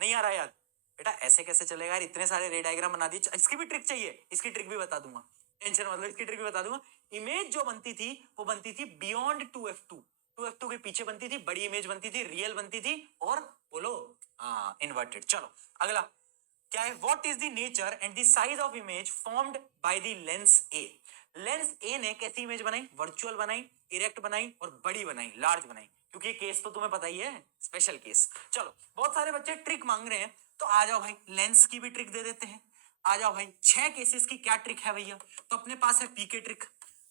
नहीं आ रहा याद बेटा, ऐसे कैसे चलेगा यार, इतने सारे रे डायग्राम बना दिए। इसकी भी ट्रिक चाहिए, इसकी ट्रिक भी बता दूंगा, टेंशन मतलब, इसकी ट्रिक भी बता दूंगा। इमेज जो बनती थी वो बनती थी बियॉन्ड 2F2, 2F2 के पीछे बनती थी, बड़ी इमेज बनती थी, रियल बनती थी, और बोलो इन्वर्टेड। चलो अगला क्या है, what is the nature and the size of image formed by the lens A. Lens A ने कैसी इमेज बनाई, वर्चुअल बनाई, इरेक्ट बनाई और बड़ी बनाई, लार्ज बनाई, क्योंकि केस तो तुम्हें पता ही है, स्पेशल केस। चलो बहुत सारे बच्चे ट्रिक मांग रहे हैं, तो आ जाओ भाई लेंस की भी ट्रिक दे देते हैं। आ जाओ भाई, 6 केसेस की क्या ट्रिक है भैया, तो अपने पास है पीके ट्रिक,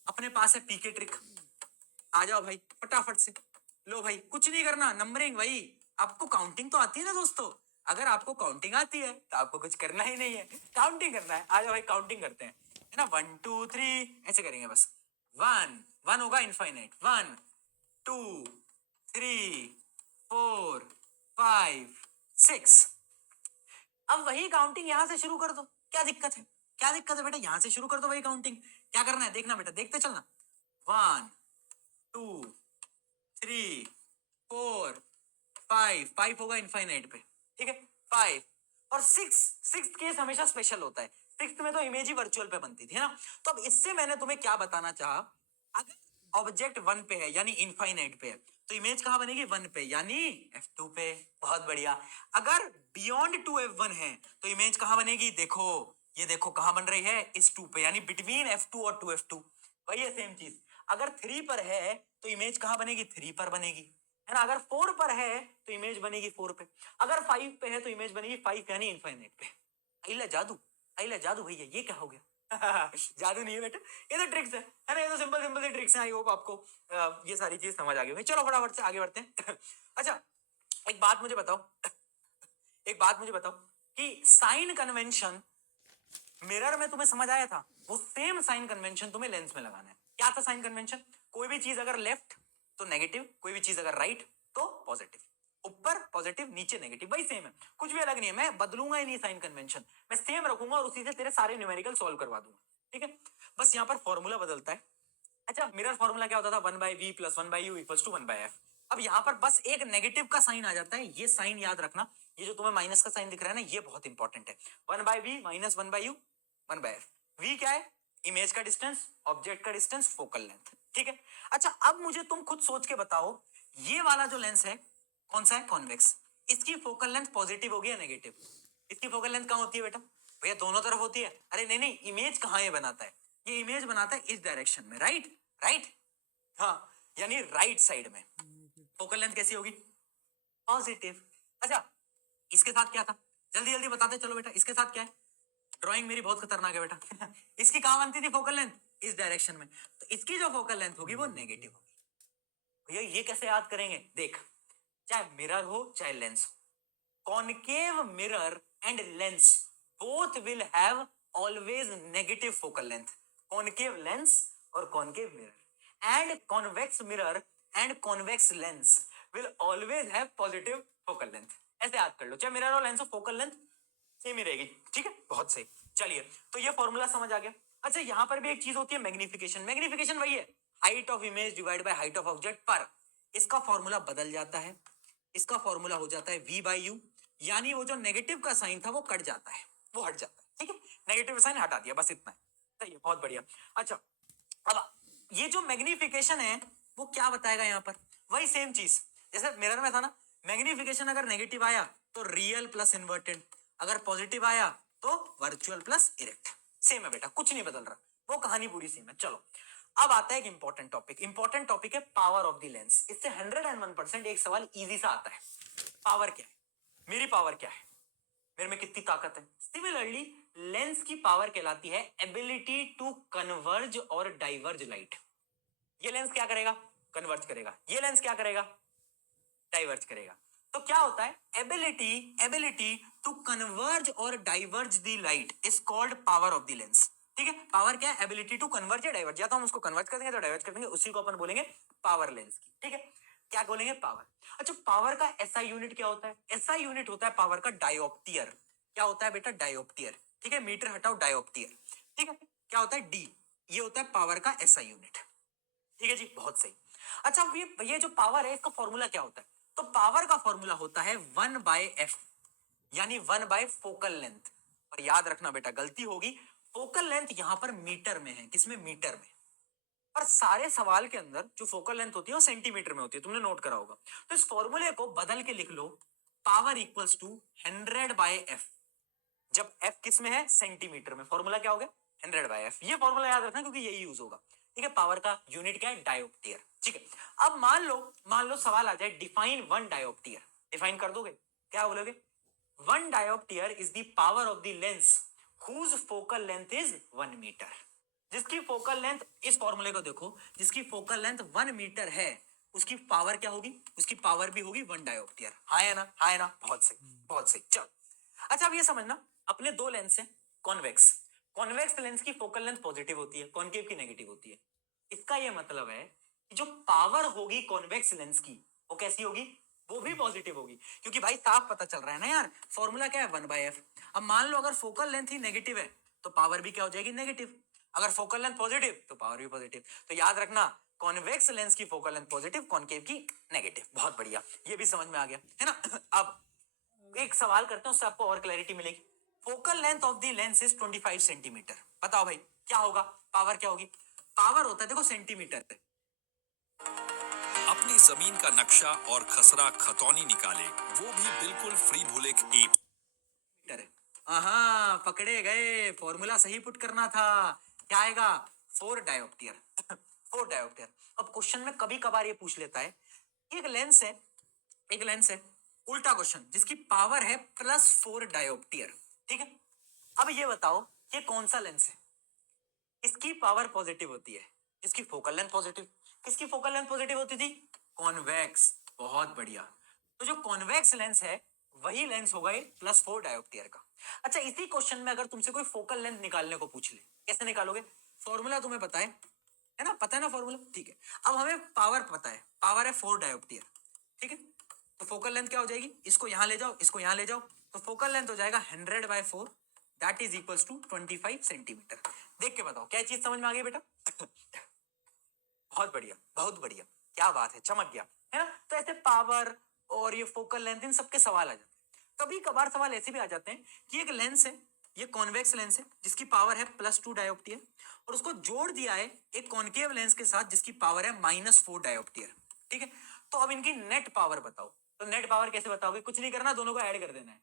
अपने पास है पीके ट्रिक। आ जाओ भाई फटाफट से, लो भाई, कुछ नहीं करना, नंबरिंग भाई, आपको काउंटिंग तो आती है ना दोस्तों, अगर आपको काउंटिंग आती है तो आपको कुछ करना ही नहीं है, काउंटिंग करना है। आ जाओ भाई काउंटिंग करते हैं, है ना, 1 2 3 ऐसे करेंगे बस, 1 होगा इनफाइनाइट, 1 2 3 4 5 6। अब वही काउंटिंग यहां से शुरू कर दो, क्या दिक्कत है, क्या दिक्कत है बेटा, यहां से शुरू कर दो वही काउंटिंग। क्या करना है देखना बेटा, देखते चलना, 1 2 3 4 5 होगा इनफाइनाइट पे, ठीक है, 5 और 6 केस हमेशा स्पेशल होता है, 6 में तो इमेज ही वर्चुअल पे बनती थी, है ना। तो अब इससे मैंने तुम्हें क्या बताना चाहा, अगर ऑब्जेक्ट 1 पे है यानी इनफाइनाइट पे है, तो इमेज कहां बनेगी, 1 पे यानी F2 पे, बहुत बढ़िया। अगर बियॉन्ड 2F1 है तो इमेज कहां बनेगी, देखो ये देखो कहां बन रही है, इस 2 पे, यानी बिटवीन F2 और 2F2, वही है सेम चीज। अगर 3 पर है तो इमेज कहां बनेगी, 3 पर बनेगी, है ना। अगर 4 पर है तो इमेज बनेगी 4 पे, अगर 5 पे है तो इमेज बनेगी 5 यानी इनफाइनाइट पे। अइला जादू भैया, ये क्या हो गया जादू नहीं है बेटा, ये तो ट्रिक्स है ना, ये तो सिंपल सिंपल सी ट्रिक्स हैं। आई होप आपको ये सारी चीज समझ आ गई होगी। चलो फटाफट से आगे बढ़ते हैं अच्छा एक बात मुझे बताओ कि साइन कन्वेंशन मिरर में तुम्हें समझ आया था, वो सेम साइन कन्वेंशन तुम्हें लेंस में लगाना है। क्या था साइन कन्वेंशन, कोई भी चीज अगर लेफ्ट तो नेगेटिव, कोई भी चीज अगर राइट तो पॉजिटिव, ऊपर पॉजिटिव नीचे नेगेटिव, वही सेम है, कुछ भी अलग नहीं है। मैं बदलूंगा ही नहीं साइन कन्वेंशन, मैं सेम रखूंगा और उसी से तेरे सारे न्यूमेरिकल सॉल्व करवा दूंगा, ठीक है। बस यहाँ पर फॉर्मूला बदलता है। अच्छा मिरर फॉर्मूला क्या होता था, 1/v + 1/u = 1/f। अब यहाँ पर बस एक नेगेटिव का साइन आ जाता है, ये साइन याद रखना, ये जो तुम्हें माइनस का साइन दिख रहा है ना, ये बहुत इंपॉर्टेंट है। 1/v - 1/u 1/f। v क्या है, इमेज का डिस्टेंस, ऑब्जेक्ट का डिस्टेंस, फोकल लेंथ, ठीक है। अच्छा अब मुझे तुम खुद सोच के बताओ, ये वाला जो लेंस है कौन सा है, कॉन्वेक्स, इसकी फोकल लेंथ पॉजिटिव होगी या नेगेटिव? इसकी फोकल लेंथ कहाँ होती है बेटा, भैया दोनों तरफ होती है। अरे नहीं नहीं, इमेज कहाँ ये बनाता है, ये इमेज बनाता है इस डायरेक्शन में, राइट राइट, हाँ यानी राइट साइड में। फोकल लेंथ कैसी होगी, पॉजिटिव। अच्छा इसके साथ क्या था, जल्दी जल्दी बताते चलो बेटा, इसके साथ क्या है, ड्राइंग मेरी बहुत खतरनाक है बेटा इसकी कहाँ बनती थी फोकल लेंथ, इस डायरेक्शन में, तो इसकी जो फोकल लेंथ होगी वो नेगेटिव होगी। भैया ये कैसे याद करेंगे, देख चाहे मिरर हो चाहे लेंस हो, concave mirror and lens both will have always negative focal length, concave lens और concave mirror and convex mirror and convex lens will always have positive focal length. ऐसे याद कर लो, चाहे मिरर और लेंस हो फोकल लेंथ सेम ही रहेगी, ठीक है, बहुत सही। चलिए तो ये फॉर्मूला समझ आ गया। अच्छा यहाँ पर भी एक चीज होती है मैग्निफिकेशन, मैग्निफिकेशन वही है height of image divide by height of object, पर इसका फॉर्मूला बदल जाता है, इसका फॉर्मूला हो जाता है v बाई यू, यानी वो जो नेगेटिव का साइन था वो कट जाता है, वो हट जाता है, ठीक है, नेगेटिव साइन हटा दिया, बस इतना है, सही है, बहुत बढ़िया। अच्छा अब ये जो मैग्निफिकेशन है वो क्या बताएगा यहाँ पर, वही सेम चीज जैसे मिरर में था ना, मैग्निफिकेशन अगर नेगेटिव आया तो रियल प्लस इन्वर्टेड, अगर पॉजिटिव आया तो वर्चुअल प्लस इरेक्ट, सेम है बेटा, कुछ नहीं बदल रहा, वो कहानी पूरी सेम है। चलो अब आता है एक इंपॉर्टेंट टॉपिक, इंपॉर्टेंट टॉपिक है पावर ऑफ द लेंस। इससे 101% एक सवाल इजी सा आता है, पावर क्या है, मेरी पावर क्या है, मेरे में कितनी ताकत है। सिमिलरली लेंस की पावर कहलाती है एबिलिटी टू कन्वर्ज और डाइवर्ज लाइट। ये लेंस क्या करेगा, कन्वर्ज करेगा, ये लेंस क्या करेगा, डाइवर्ज करेगा। तो क्या होता है, एबिलिटी एबिलिटी टू कन्वर्ज और diverge the light is called power of the lens, ठीक है। पावर क्या है, एबिलिटी टू कन्वर्ज या डाइवर्ज, या तो हम उसको कन्वर्ज कर देंगे तो डाइवर्ज कर देंगे, उसी को अपन बोलेंगे पावर लेंस की, ठीक है, क्या बोलेंगे पावर। अच्छा पावर का एसआई यूनिट क्या होता है, एसआई यूनिट होता है पावर का डायोप्टियर, क्या होता है बेटा, डायोप्टियर, ठीक है, मीटर हटाओ डायोप्टियर, ठीक है, क्या होता है डी, ये होता है पावर का एसआई यूनिट, ठीक है जी, बहुत सही। अच्छा ये जो पावर है इसका फॉर्मूला क्या होता है, तो पावर का फॉर्मूला होता है 1/f, यानी 1 बाय फोकल लेंथ। और याद रखना बेटा गलती होगी, फोकल लेंथ यहां पर मीटर में है, किसमें, मीटर में, पर सारे सवाल के अंदर जो फोकल लेंथ होती है वो सेंटीमीटर में होती है, तुमने नोट करा होगा। तो इस फॉर्मूले को बदल के लिख लो, पावर इक्वल्स टू 100/f, जब f किस में है, सेंटीमीटर में, फॉर्मूला क्या हो गया, 100/f। ये फॉर्मूला याद रखना क्योंकि यही यूज होगा, ठीक है। पावर का यूनिट क्या है, डायोप्टियर, ठीक है। अब मान लो सवाल आ जाए डिफाइन वन डायोप्टियर, डिफाइन कर दोगे, क्या बोलोगे, one dioptre is the power of the lens whose focal length is 1 metre. जिसकी फोकल लेंथ, इस फॉर्मूले को देखो, जिसकी फोकल लेंथ 1 मीटर है उसकी पावर क्या होगी, उसकी पावर भी होगी 1 डायोप्टियर, हाँ है ना, हाँ है ना, बहुत सही बहुत सही। चलो अच्छा अब ये समझना, अपने दो लेंस हैं, कॉन्वेक्स, कॉन्वेक्स लेंस की फोकल लेंथ पॉजिटिव होती है, कॉन्केव की नेगेटिव होती है। इसका ये मतलब है कि जो पावर होगी कॉन्वेक्स लेंस की वो कैसी होगी, वो भी पॉजिटिव होगी, क्योंकि भाई साफ पता चल रहा है ना यार, फॉर्मूला क्या है 1/f। अब मान लो अगर फोकल लेंथ ही नेगेटिव है तो पावर भी क्या हो जाएगी, नेगेटिव, अगर फोकल लेंथ पॉजिटिव तो पावर भी पॉजिटिव। तो याद रखना कॉन्वेक्स लेंस की फोकल लेंथ पॉजिटिव, कॉन्केव की नेगेटिव, बहुत बढ़िया, ये भी समझ में आ गया है ना। अब एक सवाल करते हैं उससे आपको और क्लैरिटी मिलेगी। Focal length of the lens is 25 centimetre, बताओ भाई क्या होगा, पावर क्या होगी, पावर होता है देखो सेंटीमीटर पे, अपनी जमीन का नक्शा और खसरा खतौनी निकाले, वो भी बिल्कुल फ्री भूलिक ऐप। मीटर है। हाँ पकड़े गए, फॉर्मूला सही पुट करना था, क्या आएगा, 4 डायोप्टियर 4 डायोप्टियर। अब क्वेश्चन में कभी कभार ये पूछ लेता है, एक लेंस है, एक लेंस है, उल्टा क्वेश्चन, जिसकी पावर है +4 डायोप्टियर, ठीक है। अब ये बताओ ये कौन सा लेंस है, इसकी पावर पॉजिटिव होती है, इसकी फोकल लेंथ पॉजिटिव, किसकी फोकल लेंथ पॉजिटिव होती थी, कॉन्वेक्स, बहुत बढ़िया। तो जो कॉन्वेक्स लेंस है वही लेंस होगा ये +4 डायोप्टियर का। अच्छा इसी क्वेश्चन में अगर तुमसे कोई फोकल लेंथ निकालने को पूछ ले, कैसे निकालोगे, फॉर्मूला तुम्हें पता है ना, पता है ना फॉर्मूला, ठीक है। अब हमें पावर पता है, पावर है 4 डायोप्टियर, ठीक है। तो फोकल लेंथ क्या हो जाएगी, इसको यहां ले जाओ, इसको यहां ले जाओ, तो फोकल लेंथ हो जाएगा 100/4, that is equals to 25 centimetre. देख के बताओ क्या चीज समझ में आ गई बेटा बहुत बढ़िया बहुत बढ़िया, क्या बात है, चमक गया है ना। तो ऐसे पावर और ये फोकल लेंथ इन सबके सवाल आ जाते हैं। कभी कभार सवाल ऐसे भी आ जाते हैं कि एक लेंस है, ये कॉन्वेक्स लेंस है जिसकी पावर है +2 डायोप्टियर, और उसको जोड़ दिया है एक कॉनकेव लेंस के साथ जिसकी पावर है -4 डायोप्टियर। ठीक है, तो अब इनकी नेट पावर बताओ। तो नेट पावर कैसे बताओगे? कुछ नहीं करना, दोनों को ऐड कर देना है।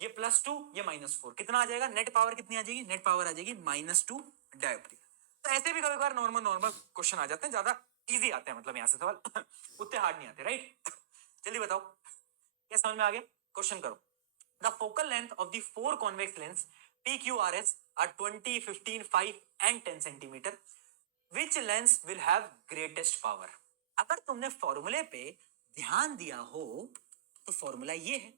ये +2 ये -4, कितना आ जाएगा? नेट पावर कितनी आ जाएगी? नेट पावर आ जाएगी -2 डायोप्टियर। तो ऐसे भी कभी कभार नॉर्मल नॉर्मल क्वेश्चन आ जाते हैं, ज्यादा इजी आते हैं, मतलब यहाँ से सवाल उतने हार्ड नहीं आते, राइट? जल्दी बताओ, क्या समझ में आ गया? क्वेश्चन करो। The focal length of the 4 convex lens PQRS are 20, 15, 5 and 10 centimetre. Which lens will have greatest power? अगर तुमने फॉर्मूले पे ध्यान दिया हो तो फॉर्मूला ये है,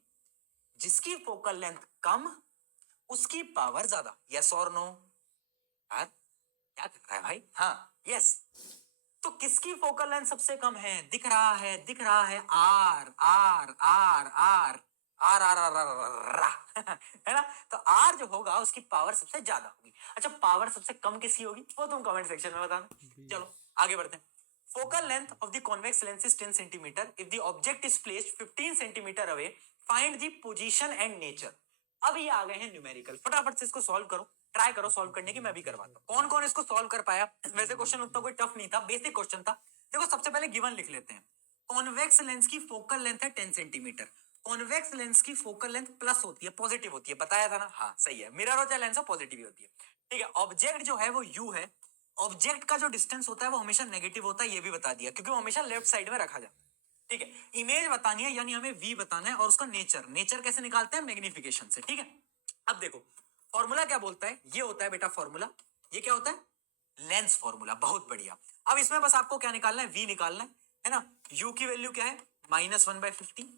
जिसकी फोकल लेंथ कम उसकी पावर ज्यादा। यस और नो? यार क्या कर रहा है भाई? हाँ यस। तो किसकी फोकल लेंथ सबसे कम है? दिख रहा है, दिख रहा है, R R R R R R R R है ना? तो आर जो होगा उसकी पावर सबसे ज्यादा होगी। अच्छा, पावर सबसे कम किसकी होगी वो तुम कमेंट सेक्शन में बताना। चलो आगे बढ़ते हैं। Focal length of the convex lens is 10 centimetre if the object is placed 15 centimetre away, find the position and nature. अब ये आ गए हैं न्यूमेरिकल, फटाफट से इसको सॉल्व करो, ट्राई करो सॉल्व करने की, मैं भी करवाता हूँ। कौन कौन इसको सॉल्व कर पाया? वैसे क्वेश्चन उतना कोई टफ नहीं था, बेसिक क्वेश्चन था। देखो सबसे पहले गिवन लिख लेते हैं। कॉन्वेक्स लेंस की फोकल लेंथ है 10 सेंटीमीटर। कॉन्वेक्स लेंस की फोकल लेंथ प्लस होती है, पॉजिटिव होती है, बताया था ना? हाँ सही है, मिरर हो चाहे लेंस हो पॉजिटिव ही होती है। ठीक है, ऑब्जेक्ट जो है वो यू है, ऑब्जेक्ट का जो डिस्टेंस होता है वो हमेशा नेगेटिव होता है, ये भी बता दिया क्योंकि वो हमेशा लेफ्ट साइड में रखा जाता है। ठीक है, इमेज बतानी है यानी हमें वी बताना है, और उसका नेचर, नेचर कैसे निकालते हैं? मैग्निफिकेशन से। ठीक है, अब देखो फॉर्मूला क्या बोलता है, ये होता है बेटा फॉर्मूला, ये क्या होता है? Lens formula. बहुत बढ़िया। अब इसमें बस आपको क्या निकालना है? वी निकालना है ना? यू की वैल्यू क्या है? -1/50।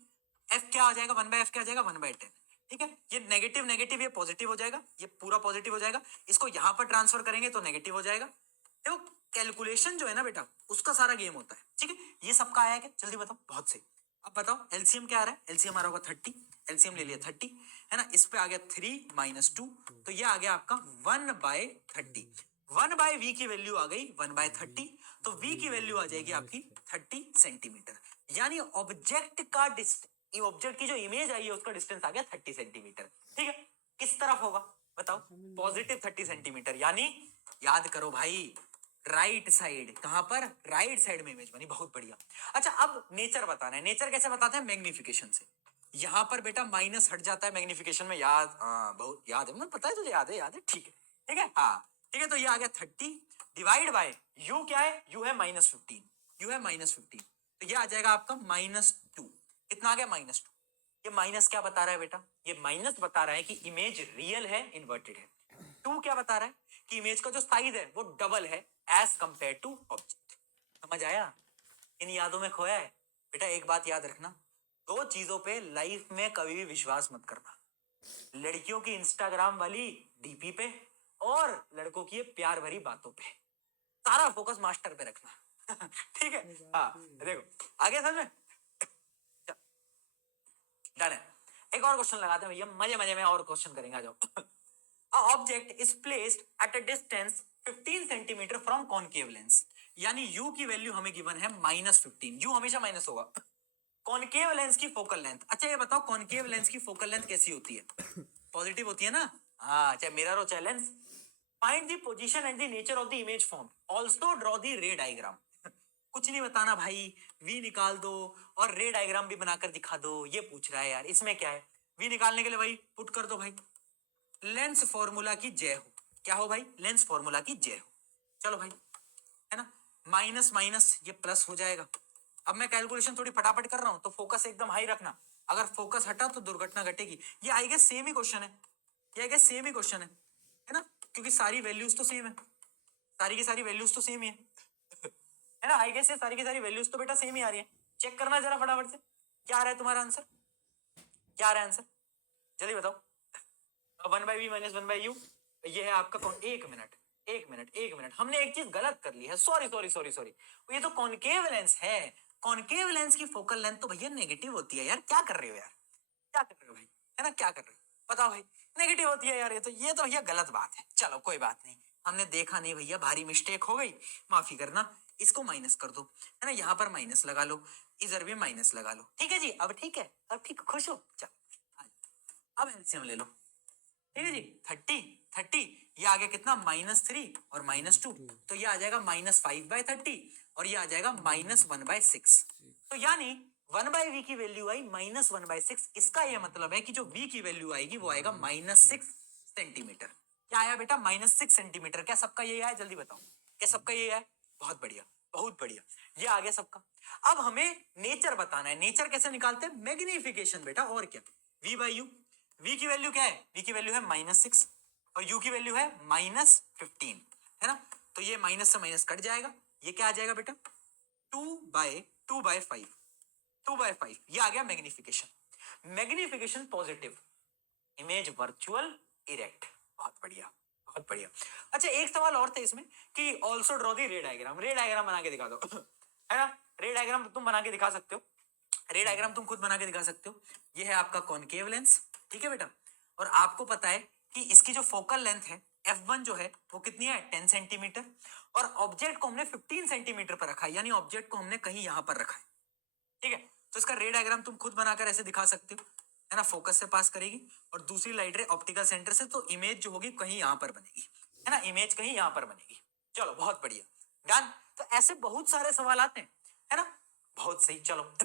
एफ क्या आ जाएगा? 1/f क्या आ जाएगा? 1/10। ठीक है, ये नेगेटिव नेगेटिव ये पॉजिटिव हो जाएगा, ये पूरा पॉजिटिव हो जाएगा, इसको यहां पर ट्रांसफर करेंगे तो नेगेटिव हो जाएगा। देखो कैलकुलेशन जो है ना बेटा, उसका सारा गेम होता है। ठीक है, ये सबका आया क्या? जल्दी बताओ। बहुत सही। अब बताओ एलसीएम क्या आ रहा है? एलसीएम आ रहा होगा 30, एलसीएम ले लिया 30, है ना? इस पे आ गया 3 - 2, तो ये आ गया आपका 1/30। 1/v की वैल्यू आ गई 1/30, तो v की वैल्यू आ जाएगी आपकी 30 सेंटीमीटर। यानी ऑब्जेक्ट का ऑब्जेक्ट की जो इमेज आई है उसका डिस्टेंस आ गया 30 सेंटीमीटर। ठीक है, किस तरफ होगा बताओ? पॉजिटिव 30 सेंटीमीटर, यानी याद करो भाई, राइट साइड। कहां पर? राइट साइड में इमेज बनी। बहुत बढ़िया। अच्छा, अब नेचर बताना है। नेचर कैसे बताते हैं? मैग्निफिकेशन से। यहां पर बेटा माइनस हट जाता है मैग्निफिकेशन में, याद? बहुत याद है, मुझे पता है तुझे याद है, याद है। ठीक है, ठीक है, हाँ ठीक है। तो ये आ गया 30 डिवाइड बाय यू क्या है? यू है -15, यू है -15, तो ये आ जाएगा आपका -2। कितना आ गया? -2। ये माइनस क्या बता रहा है बेटा? ये माइनस बता रहा है कि इमेज रियल है, इन्वर्टेड है। 2 क्या बता रहा है? कि इमेज का जो साइज है वो डबल है एज कंपेयर टू ऑब्जेक्ट। समझ आया? इन यादों में खोया है बेटा। एक बात याद रखना, दो चीजों पे लाइफ में कभी भी विश्वास मत करना। लड़कियों की इंस्टाग्राम वाली डीपी पे और लड़कों की ये प्यार भरी बातों पे। सारा फोकस मास्टर पे रखना। ठीक है, हाँ देखो आगे समझ में डन है। एक और क्वेश्चन लगाते हैं भैया, मजे मजे में और क्वेश्चन करेंगे, आ जाओ। A object is placed at a distance 15 centimetre from concave lens, यानी u की वैल्यू हमें गिवन है -15। u हमेशा माइनस होगा। कॉनकेव लेंस की फोकल लेंथ, अच्छा ये बताओ कॉनकेव लेंस की फोकल लेंथ कैसी होती है? पॉजिटिव होती है ना? हाँ, चाहे मिरर हो चाहे lens. Find the position and the nature of the image form, also draw the रे डायग्राम। कुछ नहीं बताना भाई, वी निकाल दो और रे डायग्राम भी बनाकर दिखा दो। ये पूछ रहा है यार, इसमें क्या है? वी निकालने के लिए भाई पुट कर दो भाई, लेंस फॉर्मूला की जय हो। क्या हो भाई? लेंस फॉर्मूला की जय हो। चलो भाई, है ना? माइनस माइनस ये प्लस हो जाएगा। अब मैं कैलकुलेशन थोड़ी फटाफट कर रहा हूं तो फोकस एकदम हाई रखना, अगर फोकस हटा तो दुर्घटना घटेगी। ये आई गेस सेम ही क्वेश्चन है, ये आई गेस सेम ही क्वेश्चन है ना? क्योंकि सारी वैल्यूज तो सेम है, सारी की सारी वैल्यूज तो सेम ही है ना? आई गेस ये सारी की सारी वैल्यूज तो बेटा सेम ही आ रही है। चेक करना जरा फटाफट से, क्या आ रहा है तुम्हारा आंसर? क्या आ रहा है आंसर? जल्दी बताओ। 1/v - 1/u, ये है आपका कौन? एक मिनट एक मिनट एक मिनट, हमने एक चीज गलत कर ली है। सॉरी सॉरी सॉरी सॉरी, ये तो कॉनकेव लेंस है। कॉनकेव लेंस की फोकल लेंथ तो भैया नेगेटिव होती है यार। क्या कर रहे हो यार? क्या कर रहे हो भाई? है ना? क्या कर रहे हो बताओ भाई? नेगेटिव होती है यार, ये तो भैया गलत बात है। चलो कोई बात नहीं, हमने देखा नहीं भैया, भारी मिस्टेक हो गई, माफी करना। इसको माइनस कर दो, है ना? यहाँ पर माइनस लगा लो, इधर भी माइनस लगा लो। ठीक है जी, अब ठीक है, अब ठीक, खुश हो? चलो अब एलसीएम ले लो। ठीक है जी। 30 ये आ गया कितना, -3 और -2, तो ये आ जाएगा -5/30 और ये आ जाएगा -1/6। तो यानी 1/v की वैल्यू आई -1/6। इसका ये मतलब है कि जो v की वैल्यू आएगी वो आएगा -6 सेंटीमीटर। क्या आया बेटा, -6 सेंटीमीटर। क्या सबका ये आया, जल्दी बताओ, क्या सबका ये आया? बहुत बढ़िया, बहुत बढ़िया, ये आ गया सबका। अब हमें नेचर बताना है। नेचर कैसे निकालते हैं? मैग्निफिकेशन बेटा, और क्या, v/u। v की वैल्यू क्या है? v की वैल्यू है -6 और u की वैल्यू है -15, है ना। तो ये माइनस से माइनस कट जाएगा, ये क्या आ जाएगा बेटा, 2/5 ये आ गया magnification. Magnification positive, image virtual erect. बहुत बढ़िया, बहुत बढ़िया। अच्छा, एक सवाल और था इसमें कि ऑल्सो ड्रॉ दी रे डायग्राम। रे डायग्राम बना के दिखा दो है ना। रे डायग्राम तुम बना के दिखा सकते हो, रे डायग्राम तुम खुद बना के दिखा सकते हो। ये है आपका कॉनकेव लेंस, ठीक है बेटा, और आपको पता है कि इसकी जो फोकल लेंथ है f1 जो है वो कितनी है, 10 सेंटीमीटर, और ऑब्जेक्ट को हमने 15 सेंटीमीटर पर रखा है, यानी ऑब्जेक्ट को हमने कहीं यहां पर रखा है, ठीक है। तो इसका रे डायग्राम तुम खुद बनाकर ऐसे दिखा सकते हो, है ना। फोकस से पास करेगी और दूसरी लाइट रे ऑप्टिकल सेंटर से, तो इमेज जो होगी कहीं यहां पर बनेगी, है ना, इमेज कहीं यहां पर बनेगी। चलो बहुत बढ़िया, डन। तो ऐसे बहुत सारे सवाल आते हैं, है ना, बहुत सही। चलो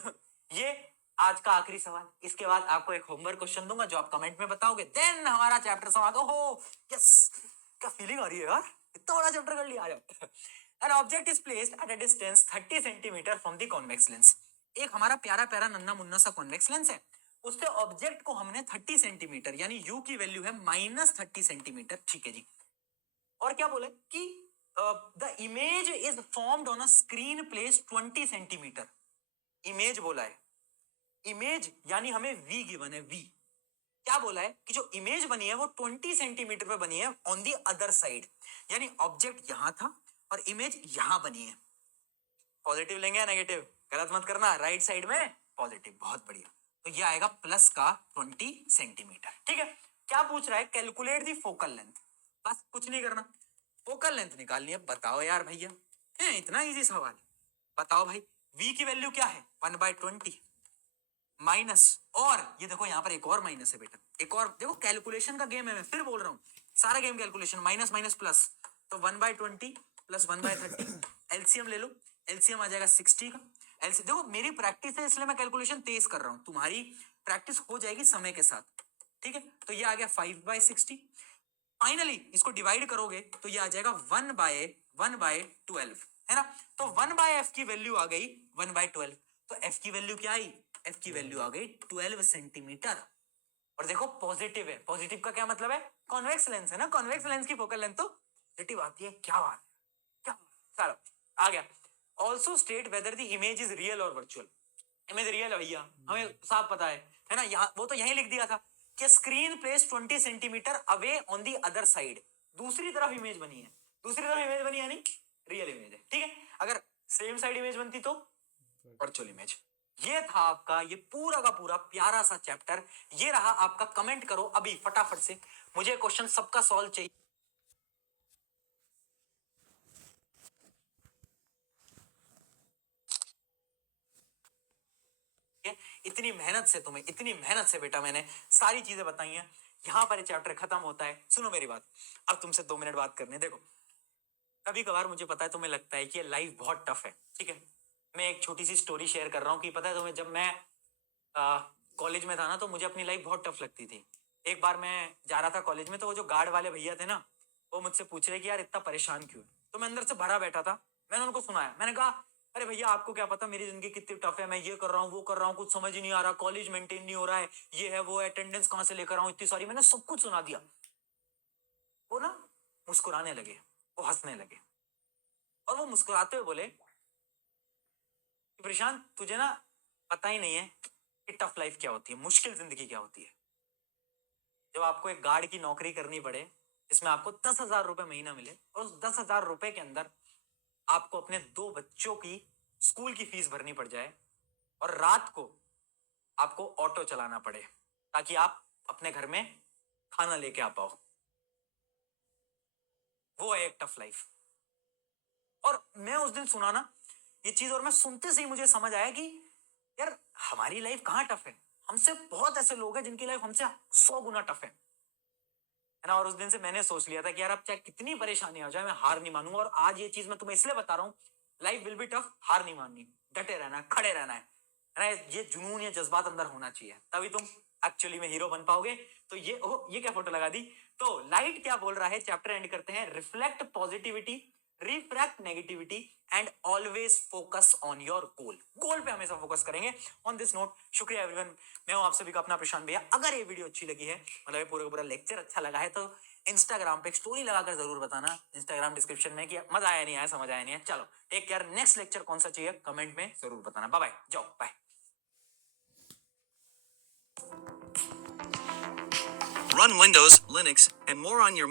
ये आज का आखिरी सवाल, इसके बाद आपको एक होमवर्क क्वेश्चन दूंगा जो आप कमेंट में बताओगे, देन हमारा चैप्टर समाप्त। ओहो यस, क्या फीलिंग आ रही है यार, इतना बड़ा चैप्टर कर लिया। आ जाओ। An object is placed at a distance 30 centimetre from the convex lens। एक हमारा प्यारा प्यारा नन्ना मुन्ना सा कॉन्वेक्स लेंस है, उससे ऑब्जेक्ट को हमने 30 सेंटीमीटर, यानी u की वैल्यू है -30 सेंटीमीटर, ठीक है जी। और क्या बोले कि the image is formed on a screen place 20 centimetre. Image बोला है, इमेज यानी हमें v गिवन है, v क्या बोला है कि जो इमेज बनी है वो 20 सेंटीमीटर पे बनी है ऑन दी अदर साइड, यानी ऑब्जेक्ट यहां था और इमेज यहां बनी है। पॉजिटिव लेंगे या नेगेटिव, गलत मत करना, राइट साइड में पॉजिटिव। बहुत बढ़िया, तो ये आएगा प्लस का 20 सेंटीमीटर, ठीक है। क्या पूछ रहा है, कैलकुलेट दी फोकल लेंथ। बस कुछ नहीं करना, फोकल लेंथ निकालनी है। बताओ यार भैया, है इतना इजी सवाल। बताओ भाई, v की वैल्यू क्या है, 1/20 माइनस, और ये देखो यहाँ पर एक और माइनस है बेटा, एक और देखो, कैलकुलेशन का गेम है, मैं फिर बोल रहा हूँ, सारा game calculation, minus minus plus. तो 1/20 प्लस 1/30, एलसीएम ले लो, एलसीएम आ जाएगा 60 का। एलसीएम देखो, मेरी प्रैक्टिस है इसलिए मैं कैलकुलेशन तेज कर रहा हूँ, तुम्हारी प्रैक्टिस हो जाएगी समय के साथ, ठीक है। तो ये आ गया 5/60। फाइनली इसको डिवाइड करोगे तो ये आ जाएगा 1/12, है ना। तो 1/f की वैल्यू आ गई 1/12, तो f की वैल्यू क्या आई, f की वैल्यू आ गई 12 सेंटीमीटर। और देखो पॉजिटिव है, पॉजिटिव का क्या मतलब है, कॉन्वेक्स लेंस है ना, कॉन्वेक्स लेंस की फोकल लेंथ तो पॉजिटिव आती है। क्या बात, क्या, चलो आ गया। Also state whether the image is real और वर्चुअल। इमेज रियल है भैया, हमें साफ पता है ना, यहाँ वो तो यहीं लिख दिया था कि screen place 20 centimetre away on the other side. दूसरी तरफ इमेज बनी है, दूसरी तरफ इमेज बनी यानी रियल इमेज है, ठीक है। अगर सेम साइड इमेज बनती तो वर्चुअल इमेज। ये था आपका ये पूरा का पूरा प्यारा सा चैप्टर, ये रहा आपका। कमेंट करो अभी फटाफट से, मुझे क्वेश्चन सबका सॉल्व चाहिए। इतनी मेहनत से तुम्हें, इतनी मेहनत से बेटा मैंने सारी चीजें बताई हैं। यहां पर ये चैप्टर खत्म होता है। सुनो मेरी बात, अब तुमसे 2 मिनट बात करने देखो। कभी कभार मुझे पता है तुम्हें लगता है कि ये लाइफ बहुत टफ है, ठीक है। मैं एक छोटी सी स्टोरी शेयर कर रहा हूँ कि पता है तुम्हें, जब मैं कॉलेज में था ना तो मुझे अपनी लाइफ बहुत टफ लगती थी। एक बार मैं जा रहा था कॉलेज में, तो वो जो गार्ड वाले भैया थे ना, वो मुझसे पूछ रहे कि यार इतना परेशान क्यों है। तो मैं अंदर से भरा बैठा था, मैंने उनको सुनाया, मैंने कहा अरे भैया आपको क्या पता मेरी जिंदगी कितनी टफ है, मैं ये कर रहा हूँ वो कर रहा हूँ, कुछ समझ ही नहीं आ रहा, कॉलेज मेंटेन नहीं हो रहा है, ये है वो है, अटेंडेंस कहाँ से लेकर आऊँ इतनी सारी, मैंने सब कुछ सुना दिया। वो ना मुस्कुराने लगे, वो हंसने लगे, और वो मुस्कुराते हुए बोले कि प्रशांत तुझे ना पता ही नहीं है कि टफ लाइफ क्या होती है, मुश्किल जिंदगी क्या होती है। जब आपको एक गार्ड की नौकरी करनी पड़े जिसमें आपको 10,000 रुपए महीना मिले, और उस 10,000 रुपए के अंदर आपको अपने 2 बच्चों की स्कूल की फीस भरनी पड़ जाए, और रात को आपको ऑटो चलाना पड़े ताकि आप अपने घर में खाना लेके आ पाओ, वो है एक टफ लाइफ। और मैं उस दिन सुना ना ये चीज, और मैं सुनते से ही मुझे समझ आया कि यार हमारी लाइफ कहाँ टफ है, हमसे बहुत ऐसे लोग हैं जिनकी लाइफ हमसे 100 गुना टफ है। है ना। और उस दिन से मैंने सोच लिया था कि यार अब चाहे कितनी परेशानी आ जाए मैं हार नहीं मानूंगा। और आज ये चीज मैं तुम्हें इसलिए बता रहा हूँ, लाइफ विल बी टफ, हार नहीं माननी, डटे रहना है, खड़े रहना है ना। ये जुनून, ये जज्बात अंदर होना चाहिए, तभी तुम एक्चुअली में हीरो बन पाओगे। तो ये क्या फोटो लगा दी। तो लाइट क्या बोल रहा है, चैप्टर एंड करते हैं। Reflect positivity, refract negativity and always focus on your goal. Goal पे हमेशा फोकस करेंगे। ऑन दिस नोट, शुक्रिया एवरीवन, मैं हूं आप सभी का अपना प्रशांत भैया। अगर ये वीडियो अच्छी लगी है, मतलब ये पूरा का पूरा लेक्चर अच्छा लगा है, तो इंस्टाग्राम पे एक स्टोरी लगाकर जरूर बताना, इंस्टाग्राम डिस्क्रिप्शन में, कि मजा आया नहीं आया, समझ आया नहीं है। चलो टेक केयर, नेक्स्ट लेक्चर कौन सा चाहिए कमेंट में जरूर बताना। बाय बाय, जाओ bye. Run Windows, Linux, and more on your